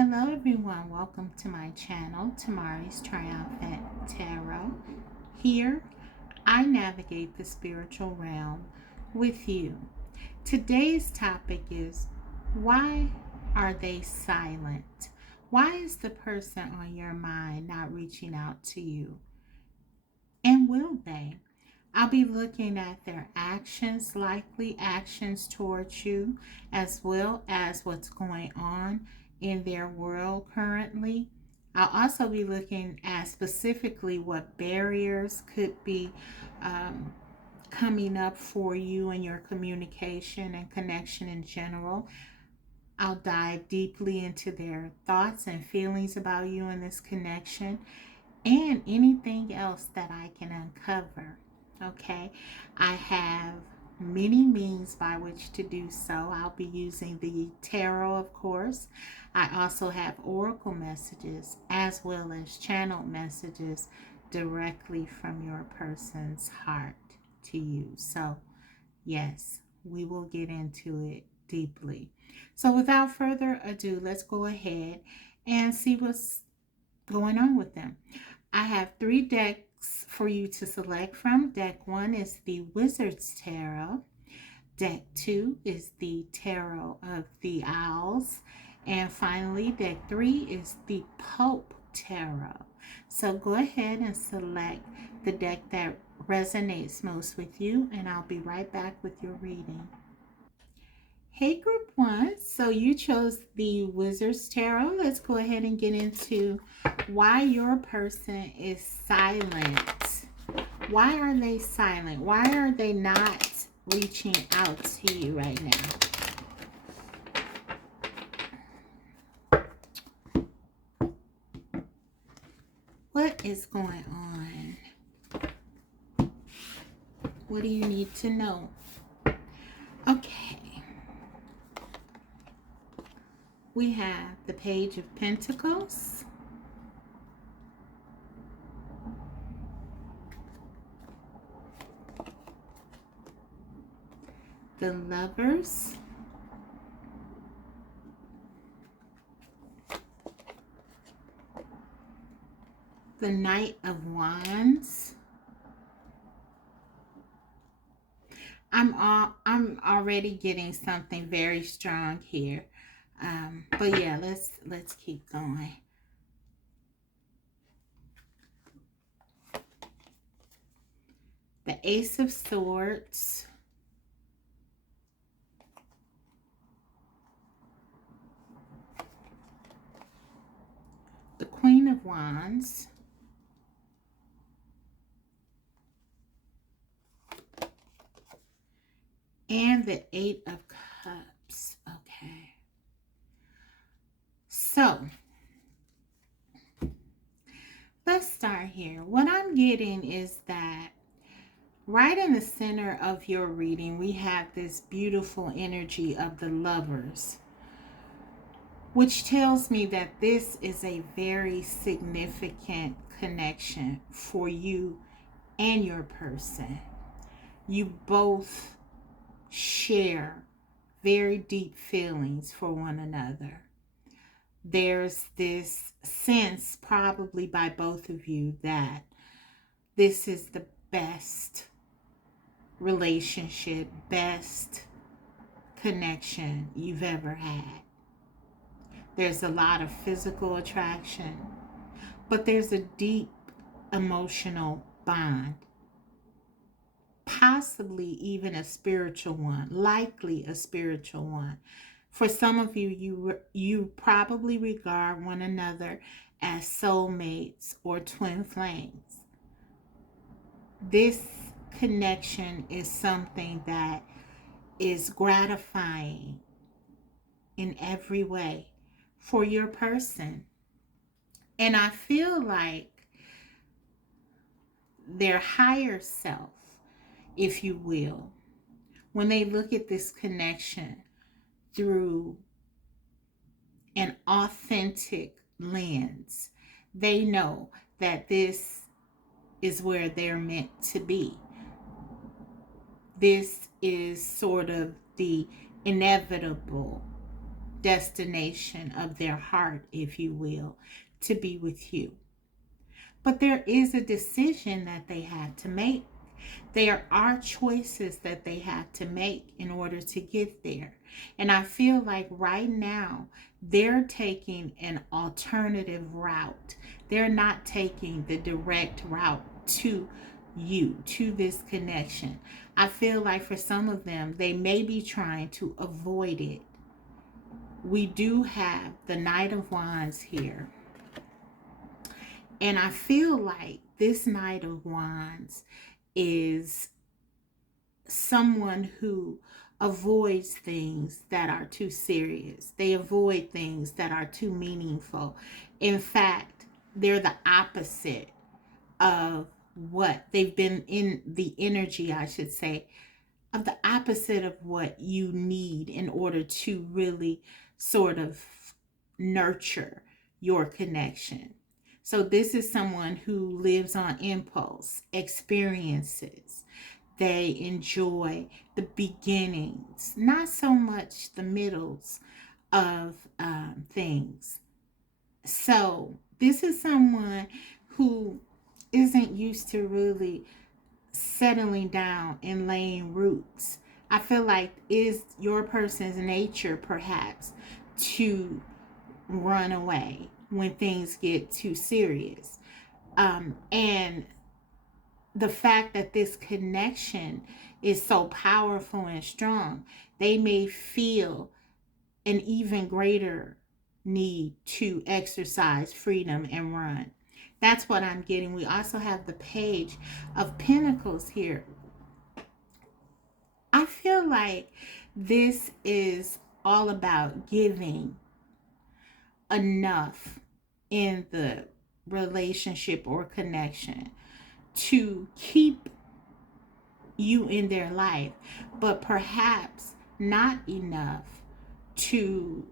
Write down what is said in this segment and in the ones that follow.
Hello everyone, welcome to my channel, Tamari's Triumphant Tarot. Here, I navigate the spiritual realm with you. Today's topic is, why are they silent? Why is the person on your mind not reaching out to you? And will they? I'll be looking at their actions, likely actions towards you, as well as what's going on in their world currently. I'll also be looking at specifically what barriers could be coming up for you in your communication and connection in general. I'll dive deeply into their thoughts and feelings about you in this connection and anything else that I can uncover. Okay, I have many means by which to do so. I'll be using the tarot, of course. I also have oracle messages as well as channeled messages directly from your person's heart to you. So, yes, we will get into it deeply. So, without further ado, let's go ahead and see what's going on with them. I have 3 decks for you to select from. Deck 1 is the Wizard's Tarot. Deck 2 is the Tarot of the Owls. And finally, deck 3 is the Pope Tarot. So go ahead and select the deck that resonates most with you, and I'll be right back with your reading. Hey group 1, so you chose the Wizard's Tarot. Let's go ahead and get into why your person is silent. Why are they silent? Why are they not reaching out to you right now? What is going on? What do you need to know? Okay. We have the Page of Pentacles, the Lovers, the Knight of Wands. I'm already getting something very strong here. But yeah, let's keep going. The Ace of Swords, the Queen of Wands, and the Eight of Cups. Okay. So, let's start here. What I'm getting is that right in the center of your reading, we have this beautiful energy of the Lovers, which tells me that this is a very significant connection for you and your person. You both share very deep feelings for one another. There's this sense, probably by both of you, that this is the best relationship, best connection you've ever had. There's a lot of physical attraction, but there's a deep emotional bond, possibly even a spiritual one, likely a spiritual one. For some of you, you probably regard one another as soulmates or twin flames. This connection is something that is gratifying in every way for your person. And I feel like their higher self, if you will, when they look at this connection through an authentic lens, they know that this is where they're meant to be. This is sort of the inevitable destination of their heart, if you will, to be with you. But there is a decision that they have to make. There are choices that they have to make in order to get there. And I feel like right now they're taking an alternative route. They're not taking the direct route to you, to this connection. I feel like for some of them, they may be trying to avoid it. We do have the Knight of Wands here. And I feel like this Knight of Wands is someone who avoids things that are too serious. They avoid things that are too meaningful. In fact, they're the opposite of what they've been in the energy, I should say, of the opposite of what you need in order to really sort of nurture your connection. So this is someone who lives on impulse, experiences. They enjoy the beginnings, not so much the middles of things. So this is someone who isn't used to really settling down and laying roots. I feel like is your person's nature perhaps to run away when things get too serious. And the fact that this connection is so powerful and strong, they may feel an even greater need to exercise freedom and run. That's what I'm getting. We also have the Page of Pentacles here. I feel like this is all about giving enough in the relationship or connection to keep you in their life, but perhaps not enough to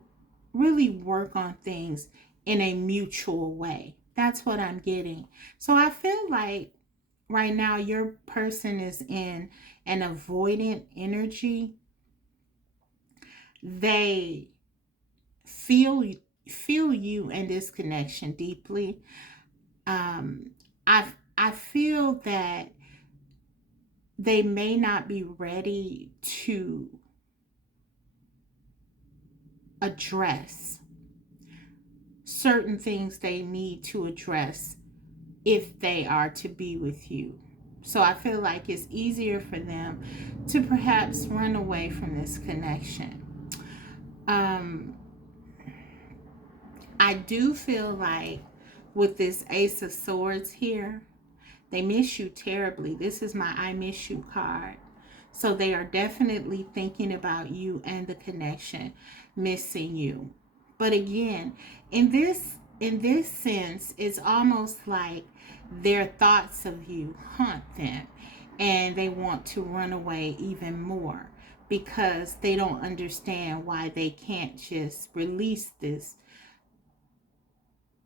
really work on things in a mutual way. That's what I'm getting. So I feel like right now your person is in an avoidant energy. They feel you in this connection deeply. I feel that they may not be ready to address certain things they need to address if they are to be with you. So I feel like it's easier for them to perhaps run away from this connection. I do feel like with this Ace of Swords here, they miss you terribly. This is my I miss you card. So they are definitely thinking about you and the connection, missing you. But again, in this sense, it's almost like their thoughts of you haunt them and they want to run away even more because they don't understand why they can't just release this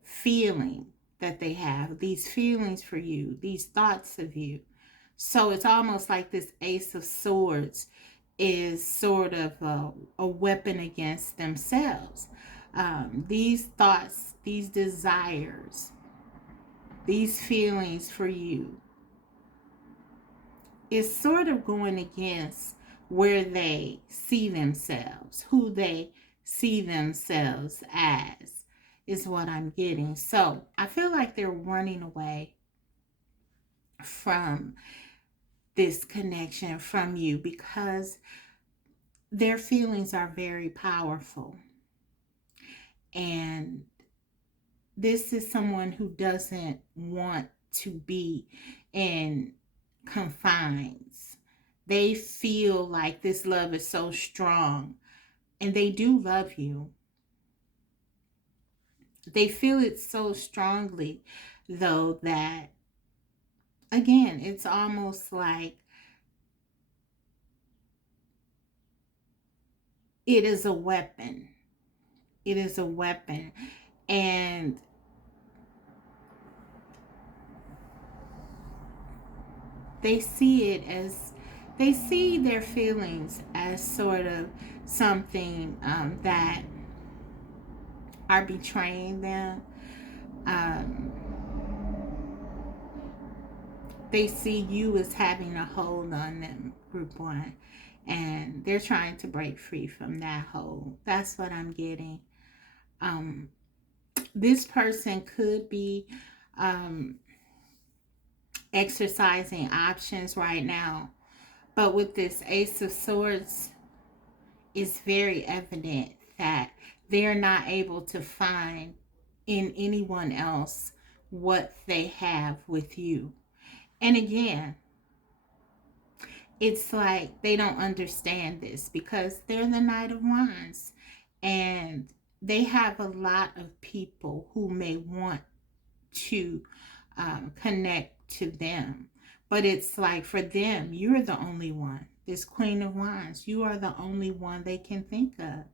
feeling that they have, these feelings for you, these thoughts of you. So it's almost like this Ace of Swords is sort of a weapon against themselves. These thoughts, these desires, these feelings for you is sort of going against where they see themselves, who they see themselves as, is what I'm getting. So I feel like they're running away from this connection from you because their feelings are very powerful. And this is someone who doesn't want to be in confines. They feel like this love is so strong, and they do love you. They feel it so strongly, though, that again, it's almost like it is a weapon. It is a weapon. And they see it as, they see their feelings as sort of something that are betraying them. Um, they see you as having a hold on them, group one, and they're trying to break free from that hold. That's what I'm getting. Um, this person could be um, exercising options right now, but with this Ace of Swords, it's very evident that they're not able to find in anyone else what they have with you. And again, it's like they don't understand this because they're the Knight of Wands, and they have a lot of people who may want to connect to them. But it's like for them, you're the only one. This Queen of Wands, you are the only one they can think of.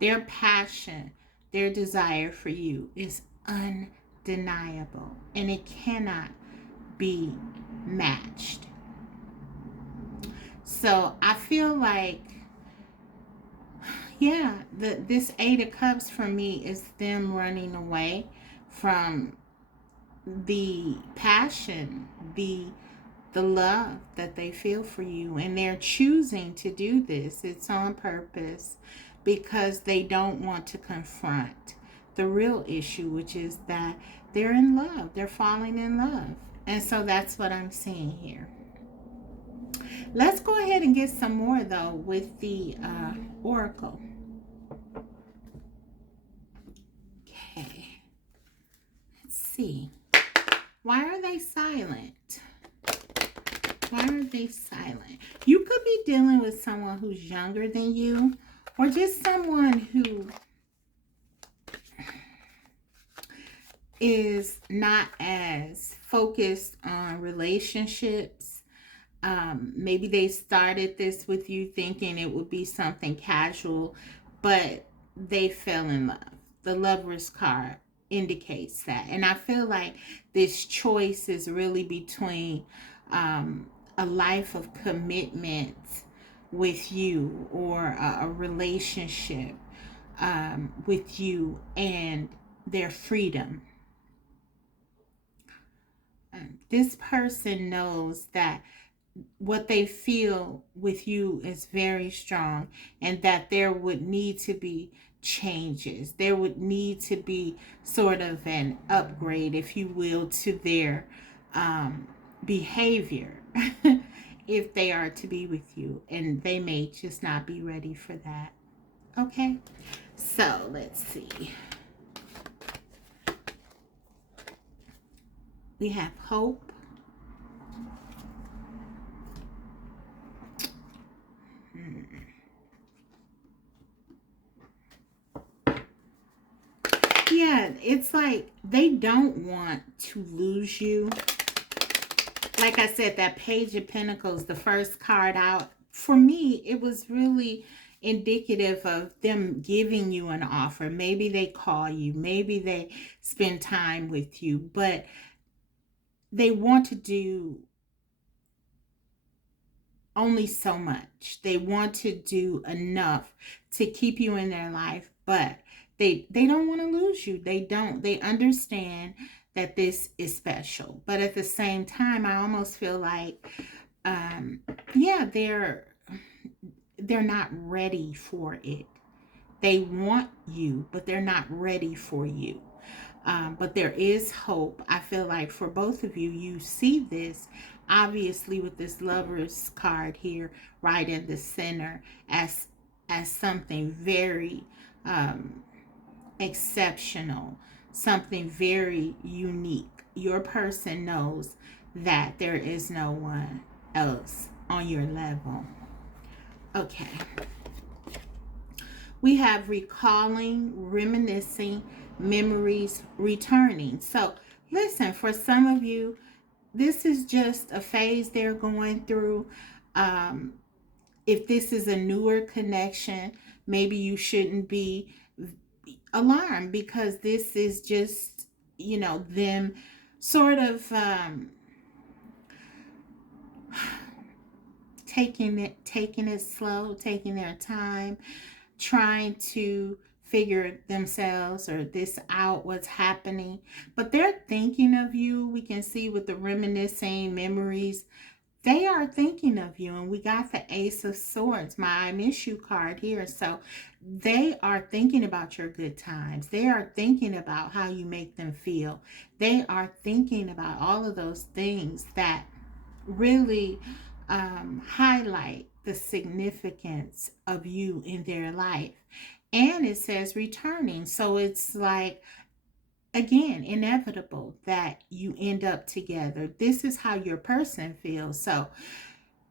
Their passion, their desire for you is undeniable, and it cannot be matched. So I feel like, yeah, this Eight of Cups for me is them running away from the passion, the love that they feel for you, and they're choosing to do this. It's on purpose because they don't want to confront the real issue, which is that they're in love, they're falling in love. And so that's what I'm seeing here. Let's go ahead and get some more though with the oracle. Okay, let's see. Why are they silent? Why are they silent? You could be dealing with someone who's younger than you, or just someone who is not as focused on relationships. Maybe they started this with you thinking it would be something casual, but they fell in love. The Lover's card indicates that. And I feel like this choice is really between a life of commitment with you, or a relationship with you, and their freedom. This person knows that what they feel with you is very strong, and that there would need to be changes. There would need to be sort of an upgrade, if you will, to their behavior if they are to be with you, and they may just not be ready for that. Okay, so let's see. We have hope. Yeah, it's like they don't want to lose you. Like I said, that Page of Pentacles, the first card out, for me, it was really indicative of them giving you an offer. Maybe they call you, maybe they spend time with you, but they want to do only so much. They want to do enough to keep you in their life, but they don't want to lose you. They understand that this is special, but at the same time, I almost feel like yeah, they're not ready for it. They want you, but they're not ready for you. But there is hope. I feel like for both of you, you see this obviously with this Lover's card here right in the center as something very exceptional, something very unique. Your person knows that there is no one else on your level. Okay. We have recalling, reminiscing, memories returning. So listen, for some of you, this is just a phase they're going through. If this is a newer connection, maybe you shouldn't be alarmed, because this is just, them sort of taking it slow, taking their time, trying to figure themselves or this out, what's happening, but they're thinking of you. We can see with the reminiscing memories, they are thinking of you. And we got the Ace of Swords, my I miss you card here. So they are thinking about your good times. They are thinking about how you make them feel. They are thinking about all of those things that really highlight the significance of you in their life. And it says returning. So it's like, again, inevitable that you end up together. This is how your person feels. So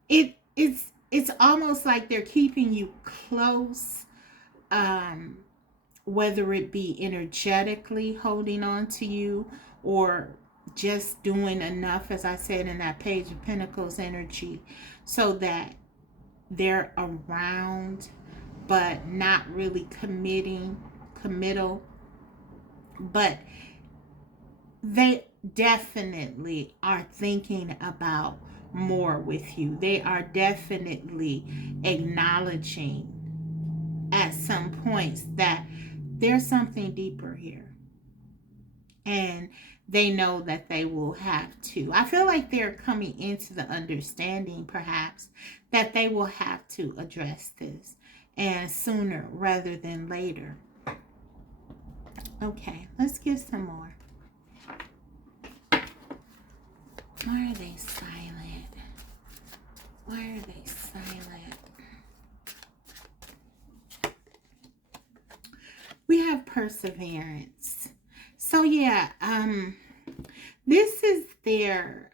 it's almost like they're keeping you close, whether it be energetically holding on to you or just doing enough, as I said in that Page of Pentacles energy, so that they're around but not really committal. But they definitely are thinking about more with you. They are definitely acknowledging at some points that there's something deeper here. And they know that they will have to. I feel like they're coming into the understanding, perhaps, that they will have to address this, and sooner rather than later. Okay, let's get some more. Why are they silent? Why are they silent? We have perseverance. So yeah, this is their,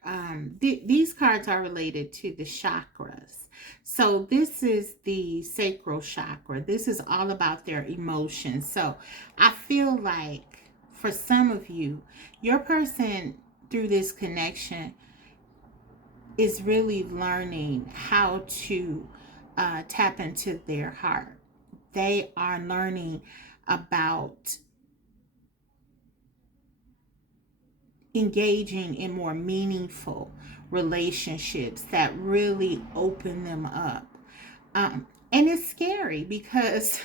these cards are related to the chakras. So this is the sacral chakra. This is all about their emotions. So I feel like for some of you, your person through this connection is really learning how to tap into their heart. They are learning about engaging in more meaningful relationships that really open them up. And it's scary because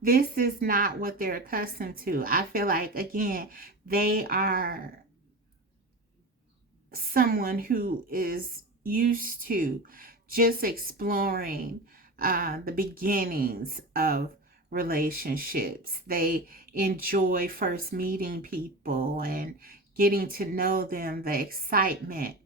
this is not what they're accustomed to. I feel like, again, they are someone who is used to just exploring the beginnings of relationships. They enjoy first meeting people and getting to know them, the excitement.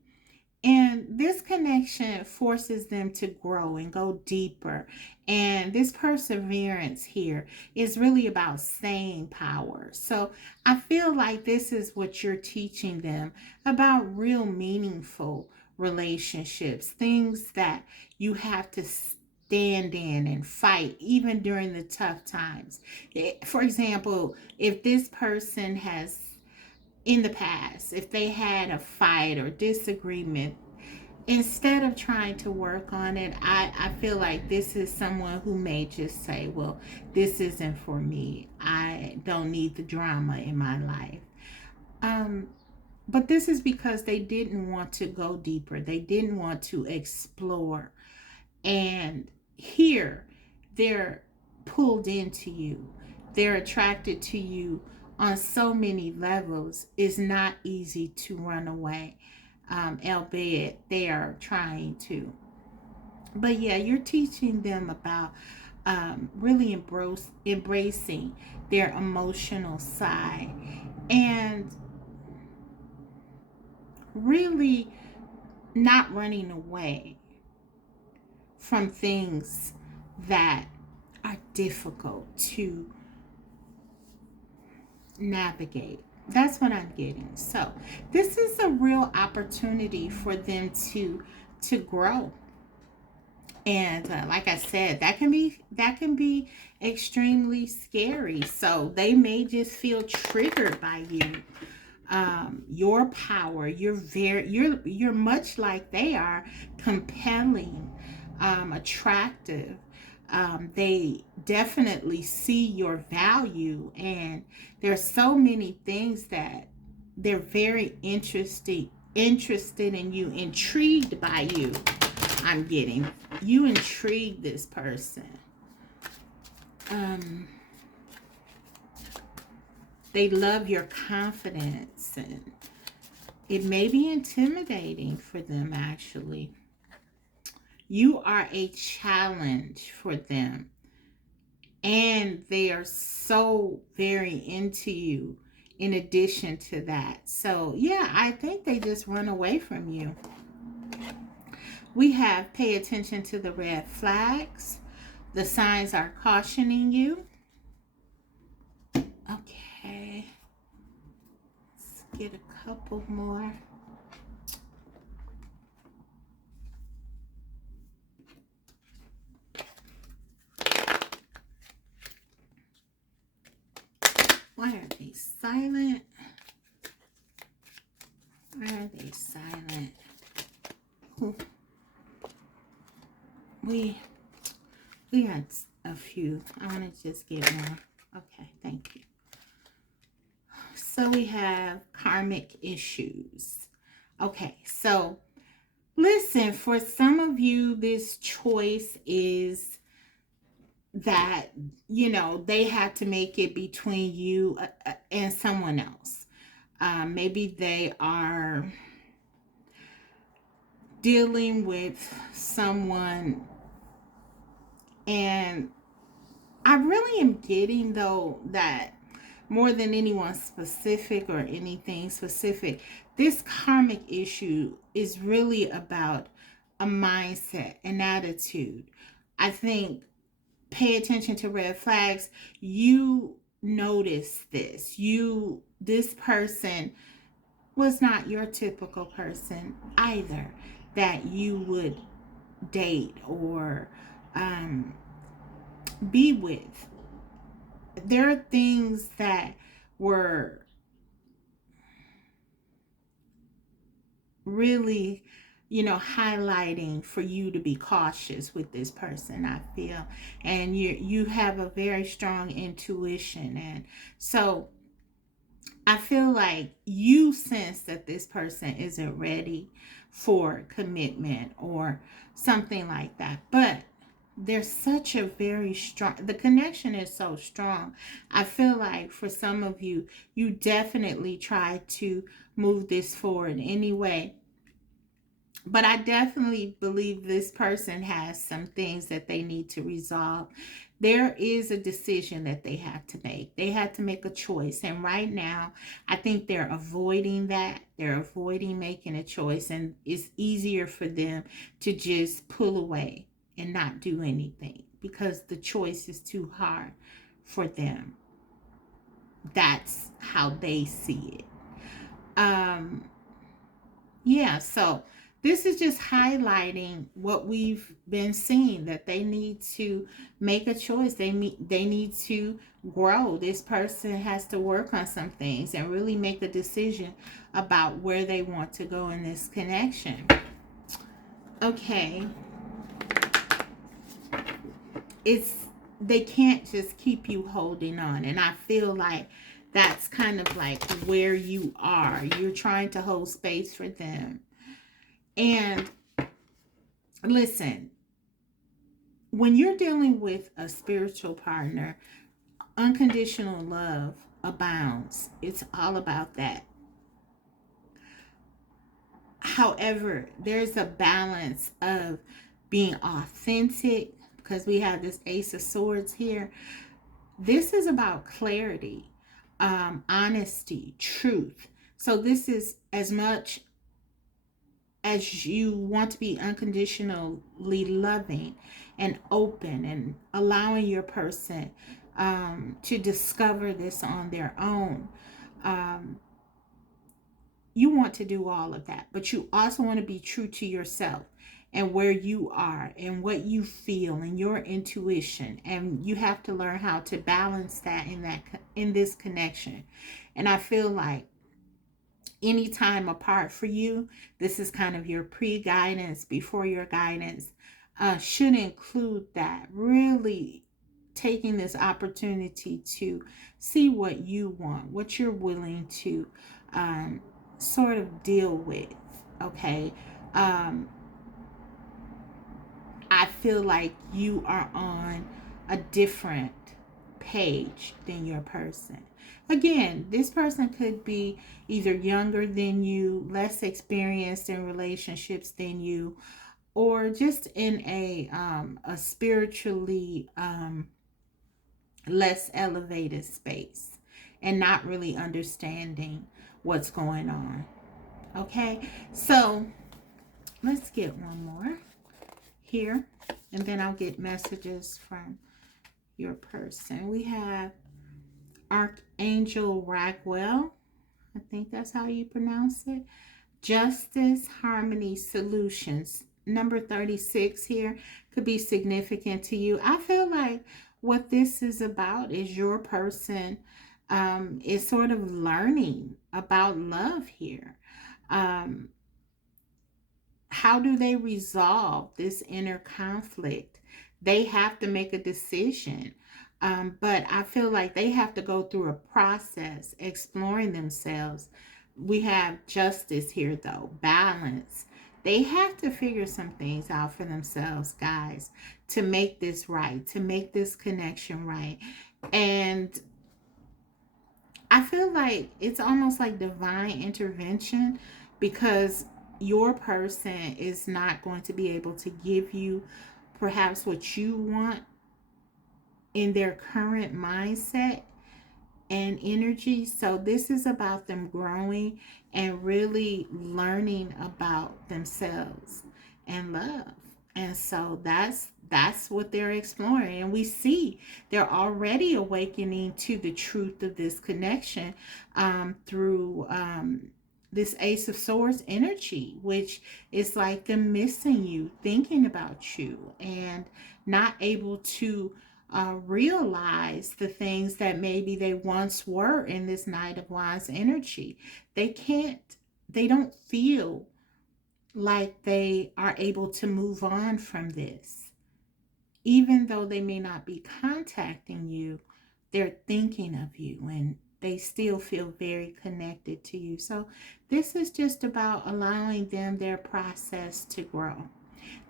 And this connection forces them to grow and go deeper. And this perseverance here is really about staying power. So I feel like this is what you're teaching them about real meaningful relationships, things that you have to stand in and fight even during the tough times. For example, if this person has in the past, if they had a fight or disagreement, instead of trying to work on it, I feel like this is someone who may just say, well, this isn't for me. I don't need the drama in my life. But this is because they didn't want to go deeper. They didn't want to explore. And here, they're pulled into you. They're attracted to you on so many levels. It's not easy to run away, albeit they are trying to. But yeah, you're teaching them about really embracing their emotional side and really not running away from things that are difficult to navigate. That's what I'm getting. So this is a real opportunity for them to grow. And like I said, that can be extremely scary. So they may just feel triggered by you. Your power, you're much like they are, compelling, attractive. They definitely see your value, and there's so many things that they're very interested in you, intrigued by you. I'm getting you intrigue this person. they love your confidence, and it may be intimidating for them, actually. You are a challenge for them, and they are so very into you in addition to that. So, yeah, I think they just run away from you. We have pay attention to the red flags. The signs are cautioning you. Okay. Let's get a couple more. Why are they silent? Why are they silent? Ooh. We had a few. I want to just get more. Okay, thank you. So we have karmic issues. Okay, so listen, for some of you, this choice is that, you know, they have to make it between you and someone else. Maybe they are dealing with someone, and I really am getting, though, that more than anyone specific or anything specific, this karmic issue is really about a mindset, an attitude. I think pay attention to red flags. You notice this. This person was not your typical person either that you would date or be with. There are things that were really, highlighting for you to be cautious with this person, I feel. And you have a very strong intuition. And so I feel like you sense that this person isn't ready for commitment or something like that. But there's such a very strong, the connection is so strong. I feel like for some of you, you definitely try to move this forward anyway. But I definitely believe this person has some things that they need to resolve. There is a decision that they have to make. They have to make a choice. And right now, I think they're avoiding that. They're avoiding making a choice. And it's easier for them to just pull away and not do anything because the choice is too hard for them. That's how they see it. Yeah, so this is just highlighting what we've been seeing, that they need to make a choice. They need to grow. This person has to work on some things and really make a decision about where they want to go in this connection. Okay. They can't just keep you holding on. And I feel like that's kind of like where you are. You're trying to hold space for them. And listen, when you're dealing with a spiritual partner, unconditional love abounds. It's all about that. However, there's a balance of being authentic, because we have this Ace of Swords here. This is about clarity, honesty, truth. So this is as much as you want to be unconditionally loving and open and allowing your person to discover this on their own. You want to do all of that, but you also want to be true to yourself and where you are and what you feel and your intuition, and you have to learn how to balance that in this connection. And I feel like any time apart for you, this is kind of your pre-guidance before your guidance, should include that, really taking this opportunity to see what you want, what you're willing to sort of deal with. Okay. I feel like you are on a different page than your person. Again, this person could be either younger than you, less experienced in relationships than you, or just in a spiritually less elevated space and not really understanding what's going on. Okay, so let's get one more here, and then I'll get messages from your person. We have Archangel Ragwell. I think that's how you pronounce it. Justice, Harmony, Solutions. Number 36 here could be significant to you. I feel like what this is about is your person is sort of learning about love here. How do they resolve this inner conflict? They have to make a decision. But I feel like they have to go through a process exploring themselves. We have justice here, though, balance. They have to figure some things out for themselves, guys, to make this right, to make this connection right. And I feel like it's almost like divine intervention, because your person is not going to be able to give you perhaps what you want in their current mindset and energy. So this is about them growing and really learning about themselves and love. And so that's what they're exploring. And we see they're already awakening to the truth of this connection through this Ace of Swords energy, which is like them missing you, thinking about you, and not able to realize the things that maybe they once were in this Knight of Wands energy. They don't feel like they are able to move on from this. Even though they may not be contacting you, they're thinking of you and they still feel very connected to you. So this is just about allowing them their process to grow.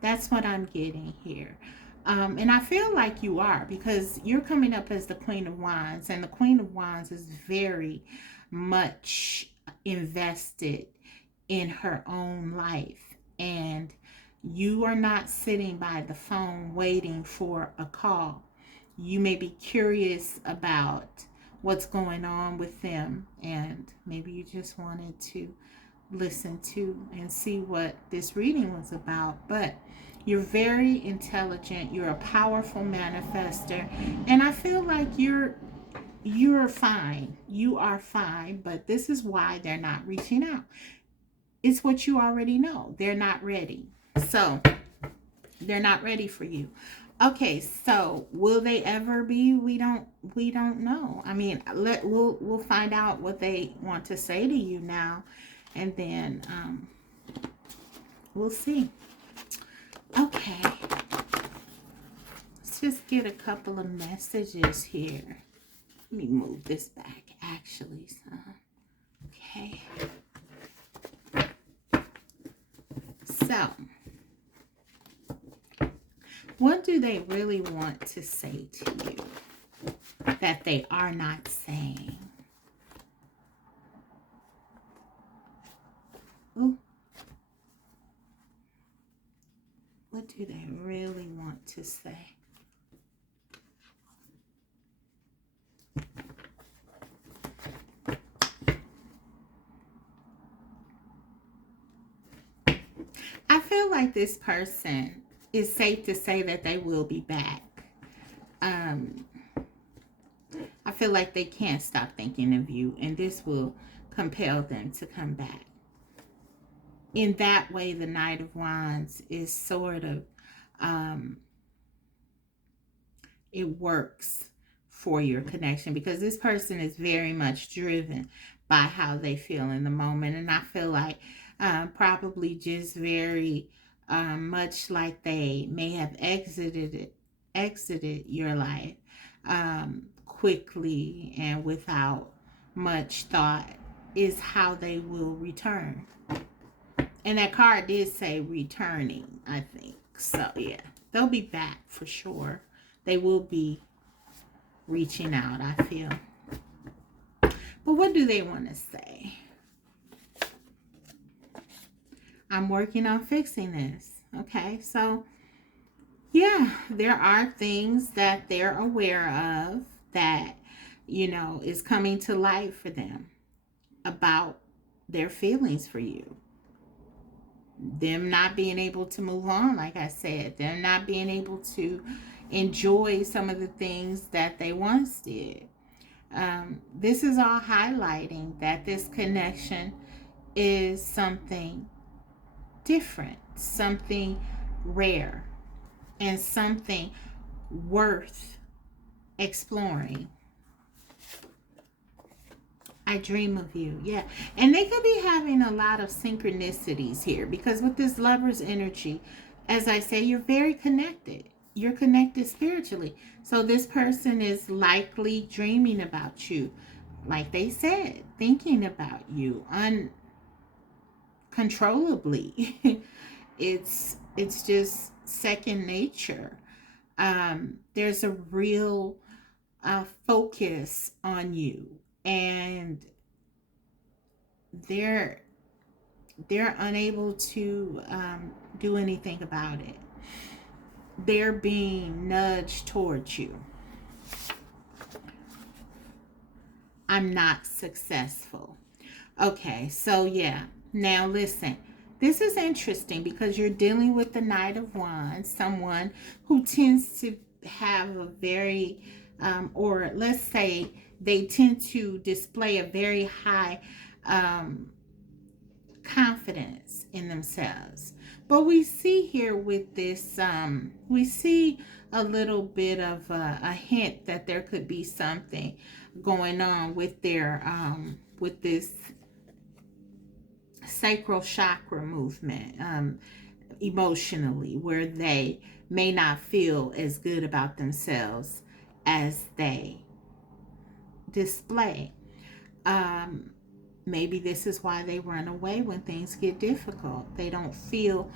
That's what I'm getting here. And I feel like you are, because you're coming up as the Queen of Wands, and the Queen of Wands is very much invested in her own life. And you are not sitting by the phone waiting for a call. You may be curious about what's going on with them, and maybe you just wanted to listen to and see what this reading was about. But you're very intelligent, you're a powerful manifester, and I feel like you're fine. You are fine, but this is why they're not reaching out. It's what you already know. They're not ready. So they're not ready for you. Okay, so will they ever be? We don't know. I mean, we'll find out what they want to say to you now, and then we'll see. Okay, let's just get a couple of messages here. Let me move this back, actually, son. Okay. So, what do they really want to say to you that they are not saying? Ooh. What do they really want to say? I feel like this person, is safe to say that they will be back. I feel like they can't stop thinking of you, and this will compel them to come back. In that way, the Knight of Wands is sort of, it works for your connection, because this person is very much driven by how they feel in the moment. And I feel like probably just very much like they may have exited your life quickly and without much thought, is how they will return. And that card did say returning, I think. So yeah, they'll be back for sure. They will be reaching out, I feel. But what do they want to say? I'm working on fixing this. Okay, so yeah, there are things that they're aware of that, is coming to light for them about their feelings for you. Them not being able to move on, like I said, them not being able to enjoy some of the things that they once did. This is all highlighting that this connection is something different, something rare, and something worth exploring. I dream of you. Yeah. And they could be having a lot of synchronicities here because with this lover's energy, as I say, you're very connected. You're connected spiritually. So this person is likely dreaming about you. Like they said, thinking about you uncontrollably. it's just second nature. There's a real focus on you, and they're unable to do anything about it. They're being nudged towards you. I'm not successful. Okay, so yeah. Now listen. This is interesting because you're dealing with the Knight of Wands, someone who tends to have a very, or let's say they tend to display a very high confidence in themselves. But we see here with this, we see a little bit of a hint that there could be something going on with their, with this sacral chakra movement, emotionally, where they may not feel as good about themselves as they display. Maybe this is why they run away when things get difficult. They don't feel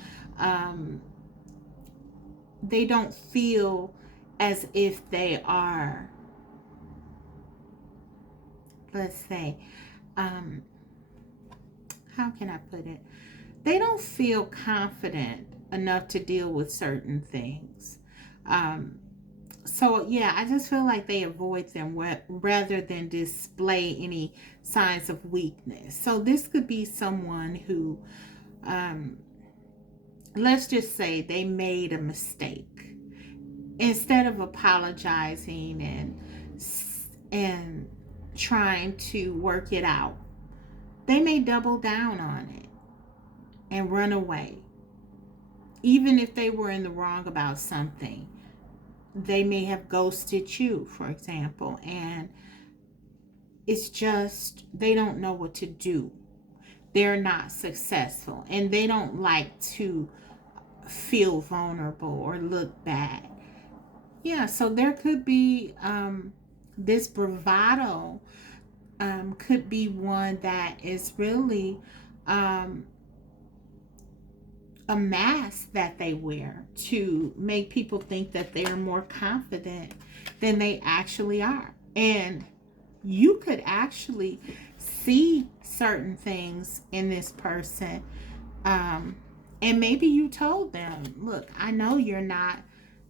as if they are, let's say, how can I put it? They don't feel confident enough to deal with certain things. So yeah, I just feel like they avoid them rather than display any signs of weakness. So this could be someone who, let's just say they made a mistake. Instead of apologizing and trying to work it out, they may double down on it and run away. Even if they were in the wrong about something, they may have ghosted you, for example, and it's just they don't know what to do. They're not successful, and they don't like to feel vulnerable or look bad. Yeah, so there could be this bravado could be one that is really a mask that they wear to make people think that they're more confident than they actually are. And you could actually see certain things in this person. And maybe you told them, look, I know you're not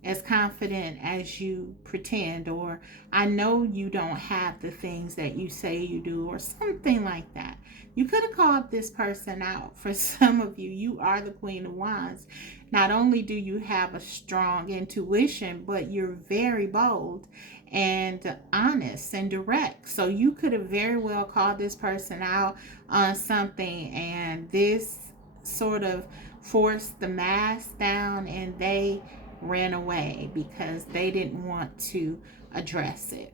as confident as you pretend, or I know you don't have the things that you say you do, or something like that. You could have called this person out. For some of you, you are the Queen of Wands. Not only do you have a strong intuition, but you're very bold and honest and direct. So you could have very well called this person out on something, and this sort of forced the mask down, and they ran away because they didn't want to address it.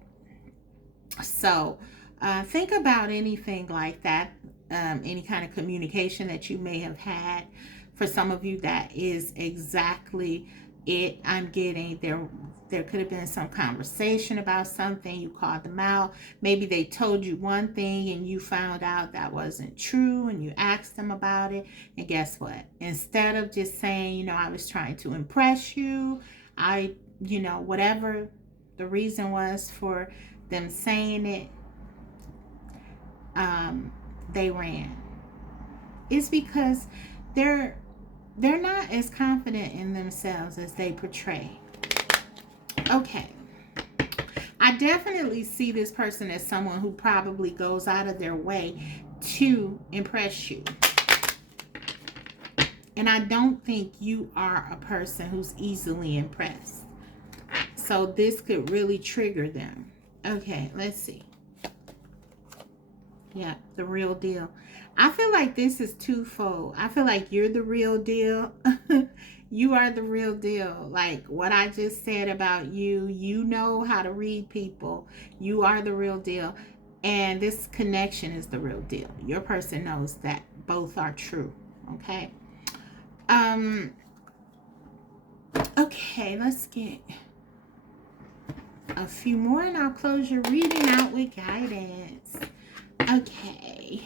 So think about anything like that, any kind of communication that you may have had. For some of you, that is exactly it. I'm getting there could have been some conversation about something. You called them out. Maybe they told you one thing and you found out that wasn't true, and you asked them about it. And guess what? Instead of just saying, I was trying to impress you, whatever The reason was for them saying it, they ran. It's because they're not as confident in themselves as they portray. Okay. I definitely see this person as someone who probably goes out of their way to impress you. And I don't think you are a person who's easily impressed. So this could really trigger them. Okay, let's see. Yeah, the real deal. I feel like this is twofold. I feel like you're the real deal. You are the real deal. Like what I just said about you, you know how to read people. You are the real deal. And this connection is the real deal. Your person knows that both are true. Okay. Okay, let's get a few more and I'll close your reading out with guidance. Okay.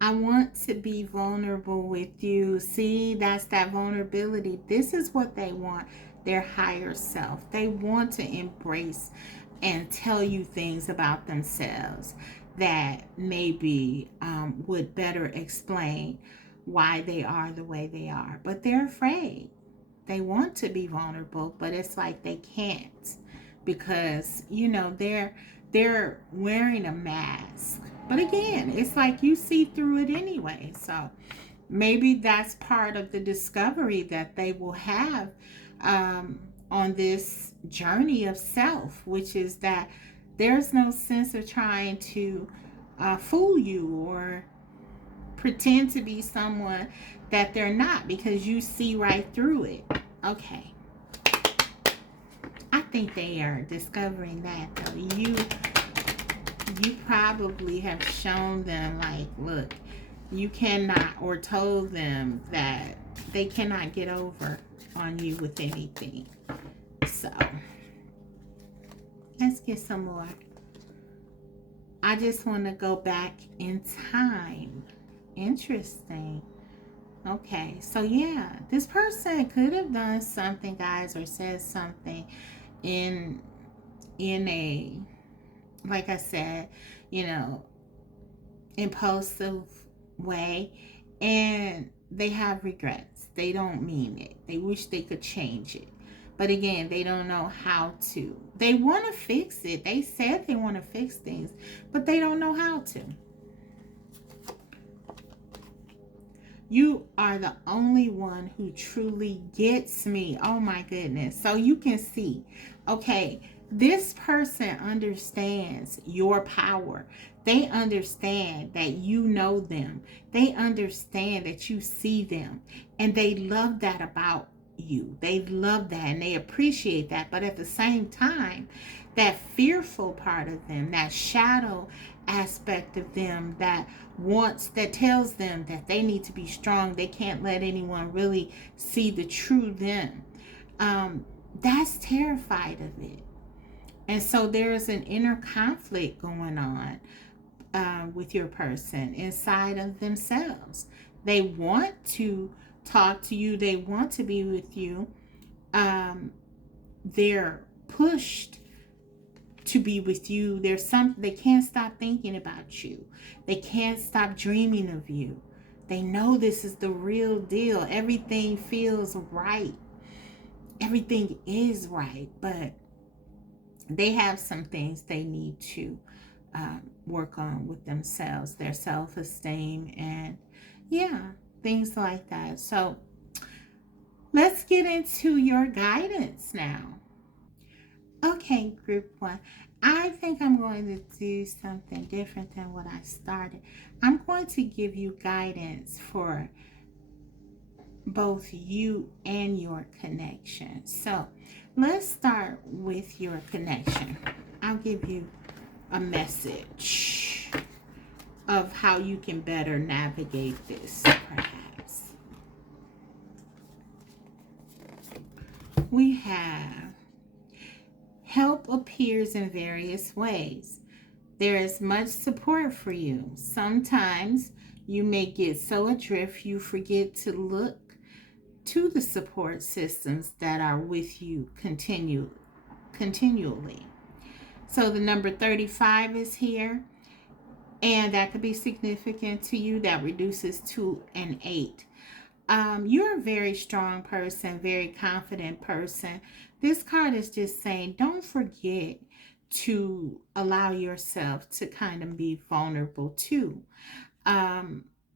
I want to be vulnerable with you. See, that's that vulnerability. This is what they want, their higher self. They want to embrace and tell you things about themselves that maybe would better explain why they are the way they are. But they're afraid. They want to be vulnerable, but it's like they can't because, you know, they're wearing a mask. But again, it's like you see through it anyway. So maybe that's part of the discovery that they will have on this journey of self, which is that there's no sense of trying to fool you or pretend to be someone that they're not because you see right through it. Okay. I think they are discovering that though. You probably have shown them like, look, you cannot, or told them that they cannot get over on you with anything. So let's get some more. I just want to go back in time. Interesting. Okay, so yeah, this person could have done something, guys, or said something in a, like I said, you know, impulsive way, and they have regrets. They don't mean it. They wish they could change it. But again, they don't know how to. They want to fix it. They said they want to fix things, but they don't know how to. You are the only one who truly gets me. Oh my goodness. So you can see, okay, this person understands your power. They understand that you know them. They understand that you see them. And they love that about you. They love that and they appreciate that. But at the same time, that fearful part of them, that shadow aspect of them that tells them that they need to be strong, they can't let anyone really see the true them, that's terrified of it. And so there's an inner conflict going on with your person inside of themselves. They want to talk to you, they want to be with you. They're pushed to be with you. They can't stop thinking about you. They can't stop dreaming of you. They know this is the real deal. Everything feels right. Everything is right, but they have some things they need to work on with themselves, their self-esteem, and yeah, things like that. So let's get into your guidance now. Okay, group one. I think I'm going to do something different than what I started. I'm going to give you guidance for both you and your connection. So let's start with your connection. I'll give you a message of how you can better navigate this, perhaps. We have help appears in various ways. There is much support for you. Sometimes You may get so adrift you forget to look to the support systems that are with you continually. So the number 35 is here, and that could be significant to you. That reduces to an 8. You're a very strong person, very confident person. This card is just saying, don't forget to allow yourself to kind of be vulnerable too,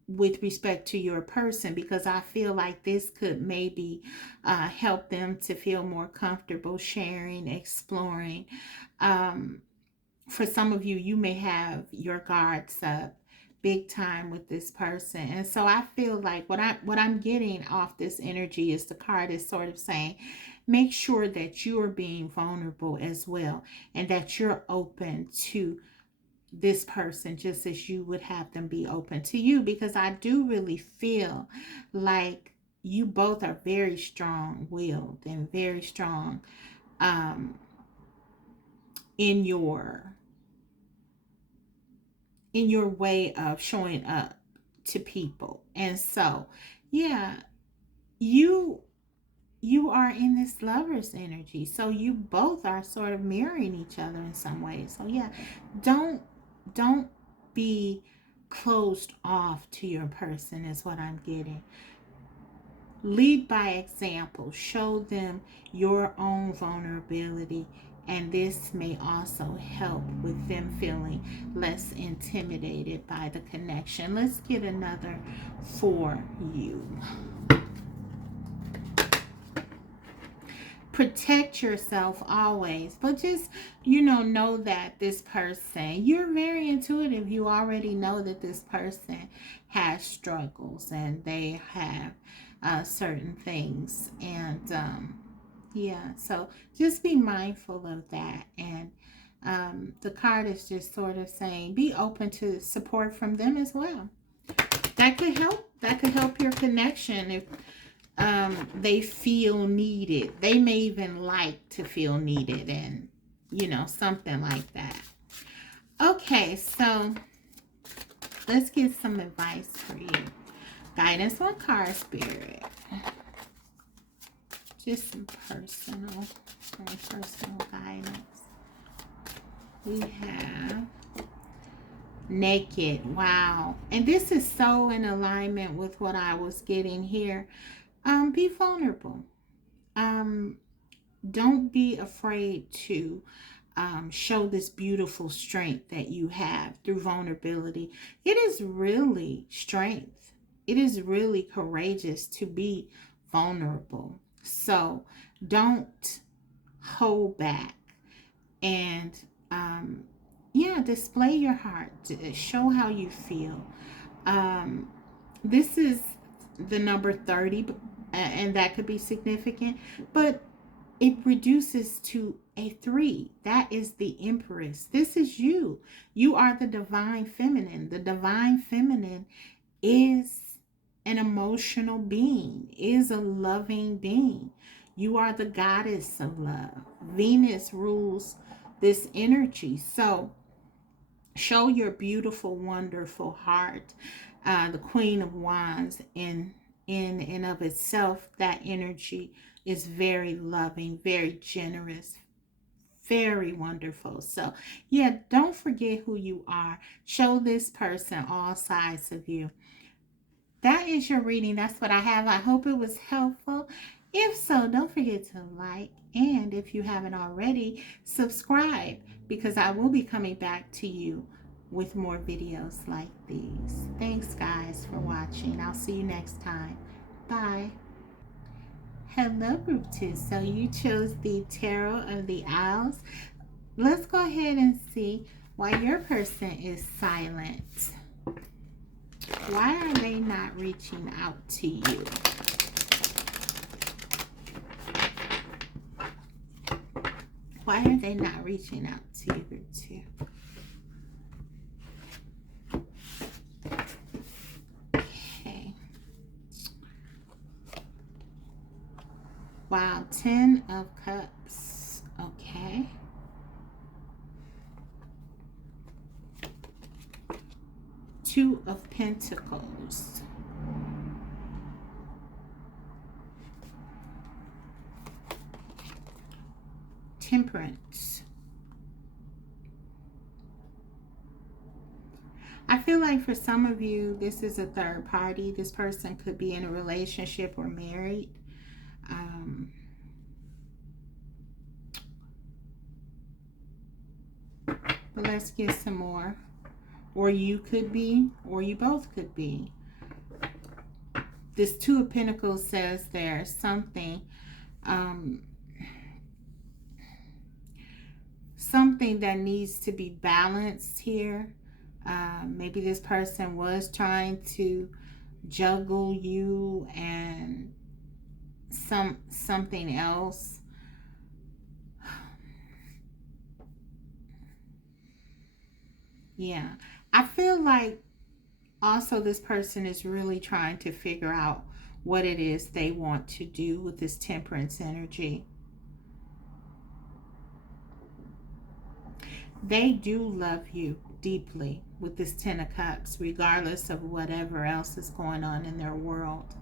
with respect to your person, because I feel like this could maybe help them to feel more comfortable sharing, exploring. For some of you, you may have your guards up big time with this person, and so I feel like what I'm getting off this energy is the card is sort of saying, make sure that you are being vulnerable as well, and that you're open to this person just as you would have them be open to you, because I do really feel like you both are very strong-willed and very strong in your way of showing up to people. And so, yeah, you are in this lover's energy. So you both are sort of mirroring each other in some ways. So yeah, don't be closed off to your person is what I'm getting. Lead by example. Show them your own vulnerability, and this may also help with them feeling less intimidated by the connection. Let's get another for you. Protect yourself always, but just, know that this person, you're very intuitive. You already know that this person has struggles and they have certain things, and yeah, so just be mindful of that. And the card is just sort of saying, be open to support from them as well. That could help your connection if they feel needed. They may even like to feel needed, and something like that. Okay, so let's get some advice for you. Guidance on card, Spirit. Just some personal guidance. We have naked. Wow. And this is so in alignment with what I was getting here. Be vulnerable. Don't be afraid to show this beautiful strength that you have through vulnerability. It is really strength. It is really courageous to be vulnerable. So don't hold back, and display your heart. Show how you feel. This is the number 30, and that could be significant, but it reduces to a 3. That is the Empress. This is you. You are the divine feminine. The divine feminine is an emotional being, is a loving being. You are the goddess of love. Venus rules this energy. So show your beautiful, wonderful heart. The Queen of Wands in and of itself, that energy is very loving, very generous, very wonderful. So yeah, don't forget who you are. Show this person all sides of you. That is your reading. That's what I have. I hope it was helpful. If so, don't forget to like, and if you haven't already, subscribe, because I will be coming back to you with more videos like these. Thanks guys for watching. I'll see you next time. Bye. Hello group 2. So you chose the Tarot of the Owls. Let's go ahead and see why your person is silent. Why are they not reaching out to you? Why are they not reaching out to you, group 2? Okay. Wow, 10 of Cups. Okay. Two of Pentacles. Temperance. I feel like for some of you, this is a third party. This person could be in a relationship or married. But let's get some more. Or you could be, or you both could be. This Two of Pentacles says there's something, something that needs to be balanced here. Maybe this person was trying to juggle you and something else. Yeah, I feel like also this person is really trying to figure out what it is they want to do with this temperance energy. They do love you deeply with this Ten of Cups, regardless of whatever else is going on in their world.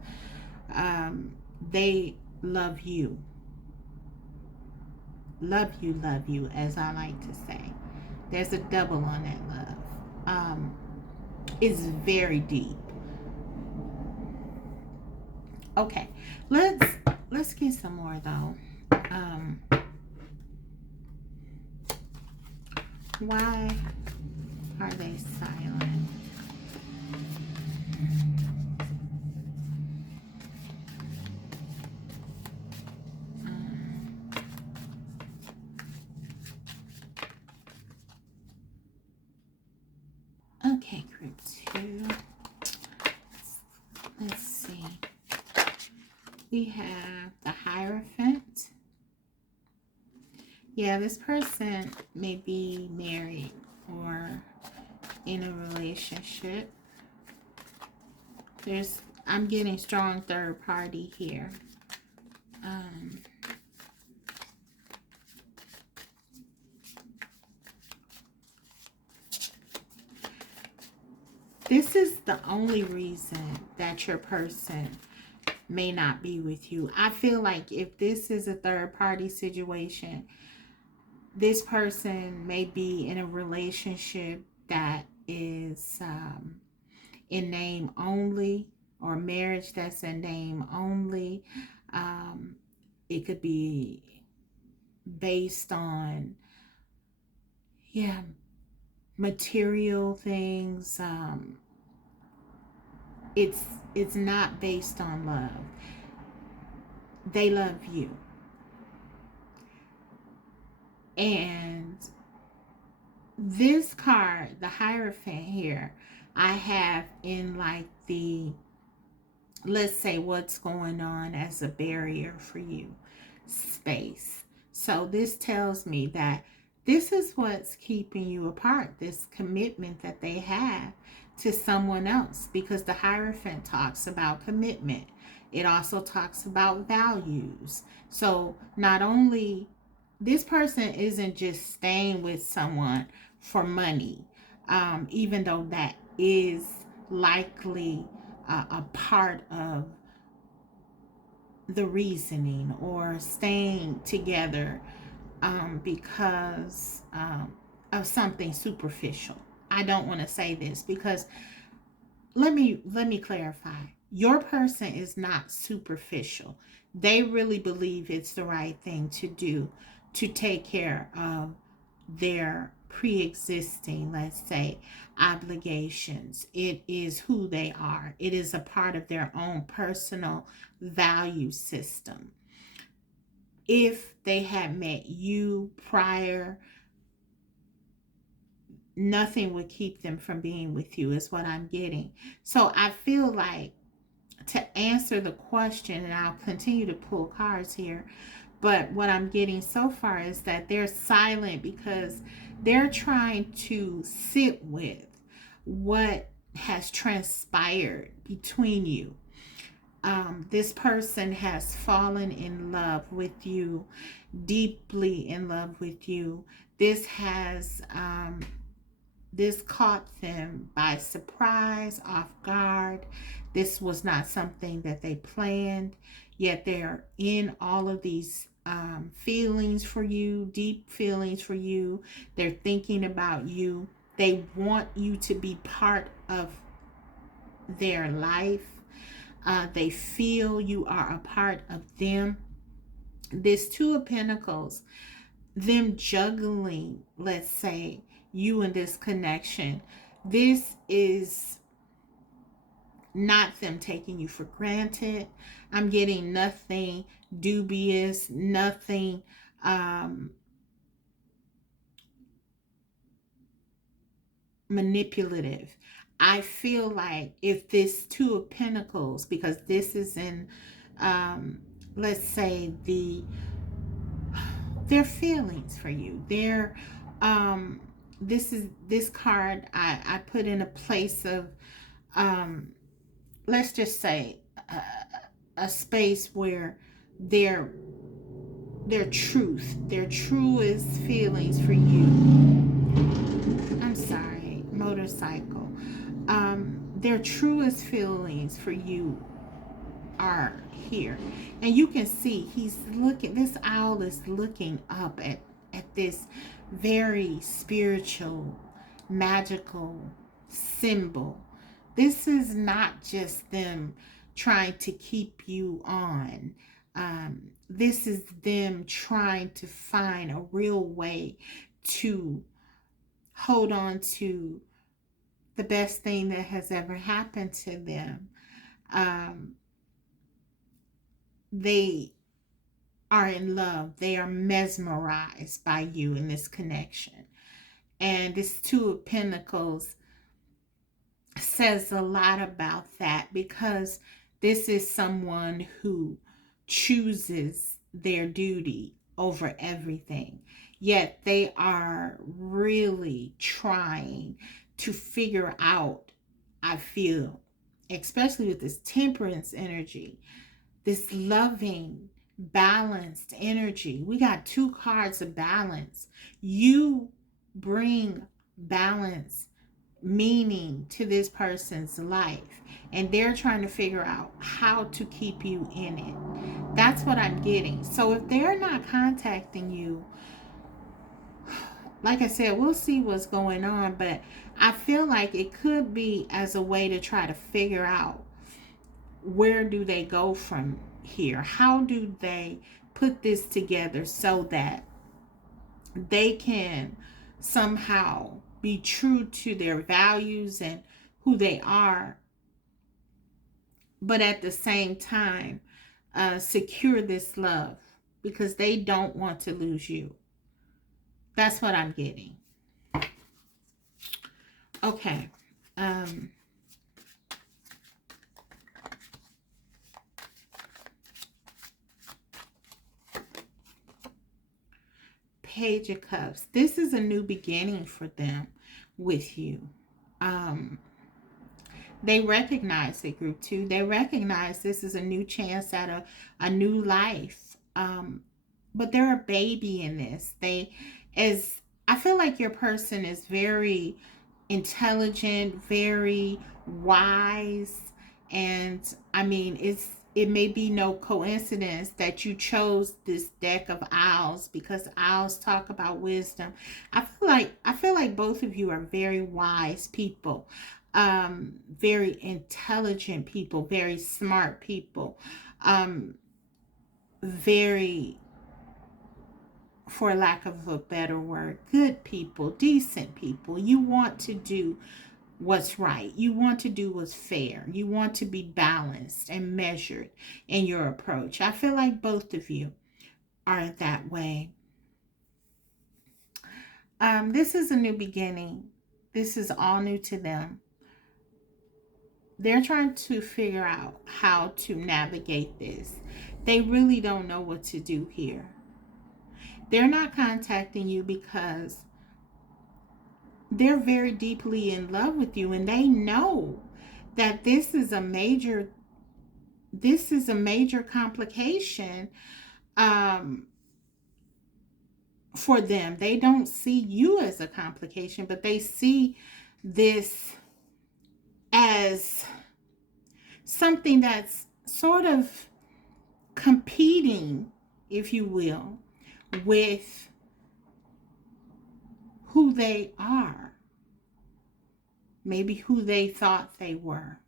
They love you. Love you, as I like to say. There's a double on that love. It's very deep. Okay, let's get some more though. Why are they silent? Okay, group 2. Let's see. We have the Hierophant. Yeah, this person may be married or in a relationship. I'm getting strong third party here. This is the only reason that your person may not be with you. I feel like if this is a third party situation, this person may be in a relationship that is in name only, or marriage that's in name only. It could be based on, material things. It's not based on love. They love you. And this card, the Hierophant here, I have in like the, let's say what's going on as a barrier for you space. So this tells me that this is what's keeping you apart, this commitment that they have to someone else, because the Hierophant talks about commitment. It also talks about values. So not only, this person isn't just staying with someone for money, even though that is likely a part of the reasoning, or staying together because of something superficial. I don't want to say this because let me clarify. Your person is not superficial. They really believe it's the right thing to do to take care of their pre-existing, let's say, obligations. It is who they are. It is a part of their own personal value system. If they had met you prior, nothing would keep them from being with you, is what I'm getting. So I feel like, to answer the question, and I'll continue to pull cards here, but what I'm getting so far is that they're silent because they're trying to sit with what has transpired between you. This person has fallen in love with you, deeply in love with you. This has this caught them by surprise, off guard. This was not something that they planned, yet they're in all of these feelings for you, deep feelings for you. They're thinking about you. They want you to be part of their life. They feel you are a part of them. This Two of Pentacles, them juggling, let's say, you and this connection. This is not them taking you for granted. I'm getting nothing dubious, nothing manipulative. I feel like if this Two of Pentacles, because this is in, let's say, their feelings for you, their this card I put in a place of let's just say a space where their their truest feelings for you. I'm sorry, motorcycle. Their truest feelings for you are here, and you can see he's looking. This owl is looking up at this very spiritual, magical symbol. This is not just them trying to keep you on. This is them trying to find a real way to hold on to the best thing that has ever happened to them. They are in love. They are mesmerized by you in this connection. And this Two of Pentacles says a lot about that, because this is someone who chooses their duty over everything. Yet they are really trying to figure out, I feel, especially with this Temperance energy, this loving, balanced energy. We got two cards of balance. You bring balance, meaning to this person's life, and they're trying to figure out how to keep you in it. That's what I'm getting. So if they're not contacting you, like I said, we'll see what's going on, but I feel like it could be as a way to try to figure out, where do they go from here? How do they put this together so that they can somehow be true to their values and who they are, but at the same time secure this love, because they don't want to lose you. That's what I'm getting. Okay. Page of Cups. This is a new beginning for them with you. They recognize it, group 2. They recognize this is a new chance at a new life. But they're a baby in this. I feel like your person is very intelligent, very wise, and I mean, it may be no coincidence that you chose this deck of owls, because owls talk about wisdom. I feel like both of you are very wise people, very intelligent people, very smart people, very, for lack of a better word, good people, decent people. You want to do what's right. You want to do what's fair. You want to be balanced and measured in your approach. I feel like both of you are that way. This is a new beginning. This is all new to them. They're trying to figure out how to navigate this. They really don't know what to do here. They're not contacting you because they're very deeply in love with you, and they know that this is a major complication for them. They don't see you as a complication, but they see this as something that's sort of competing, if you will, with who they are, maybe who they thought they were.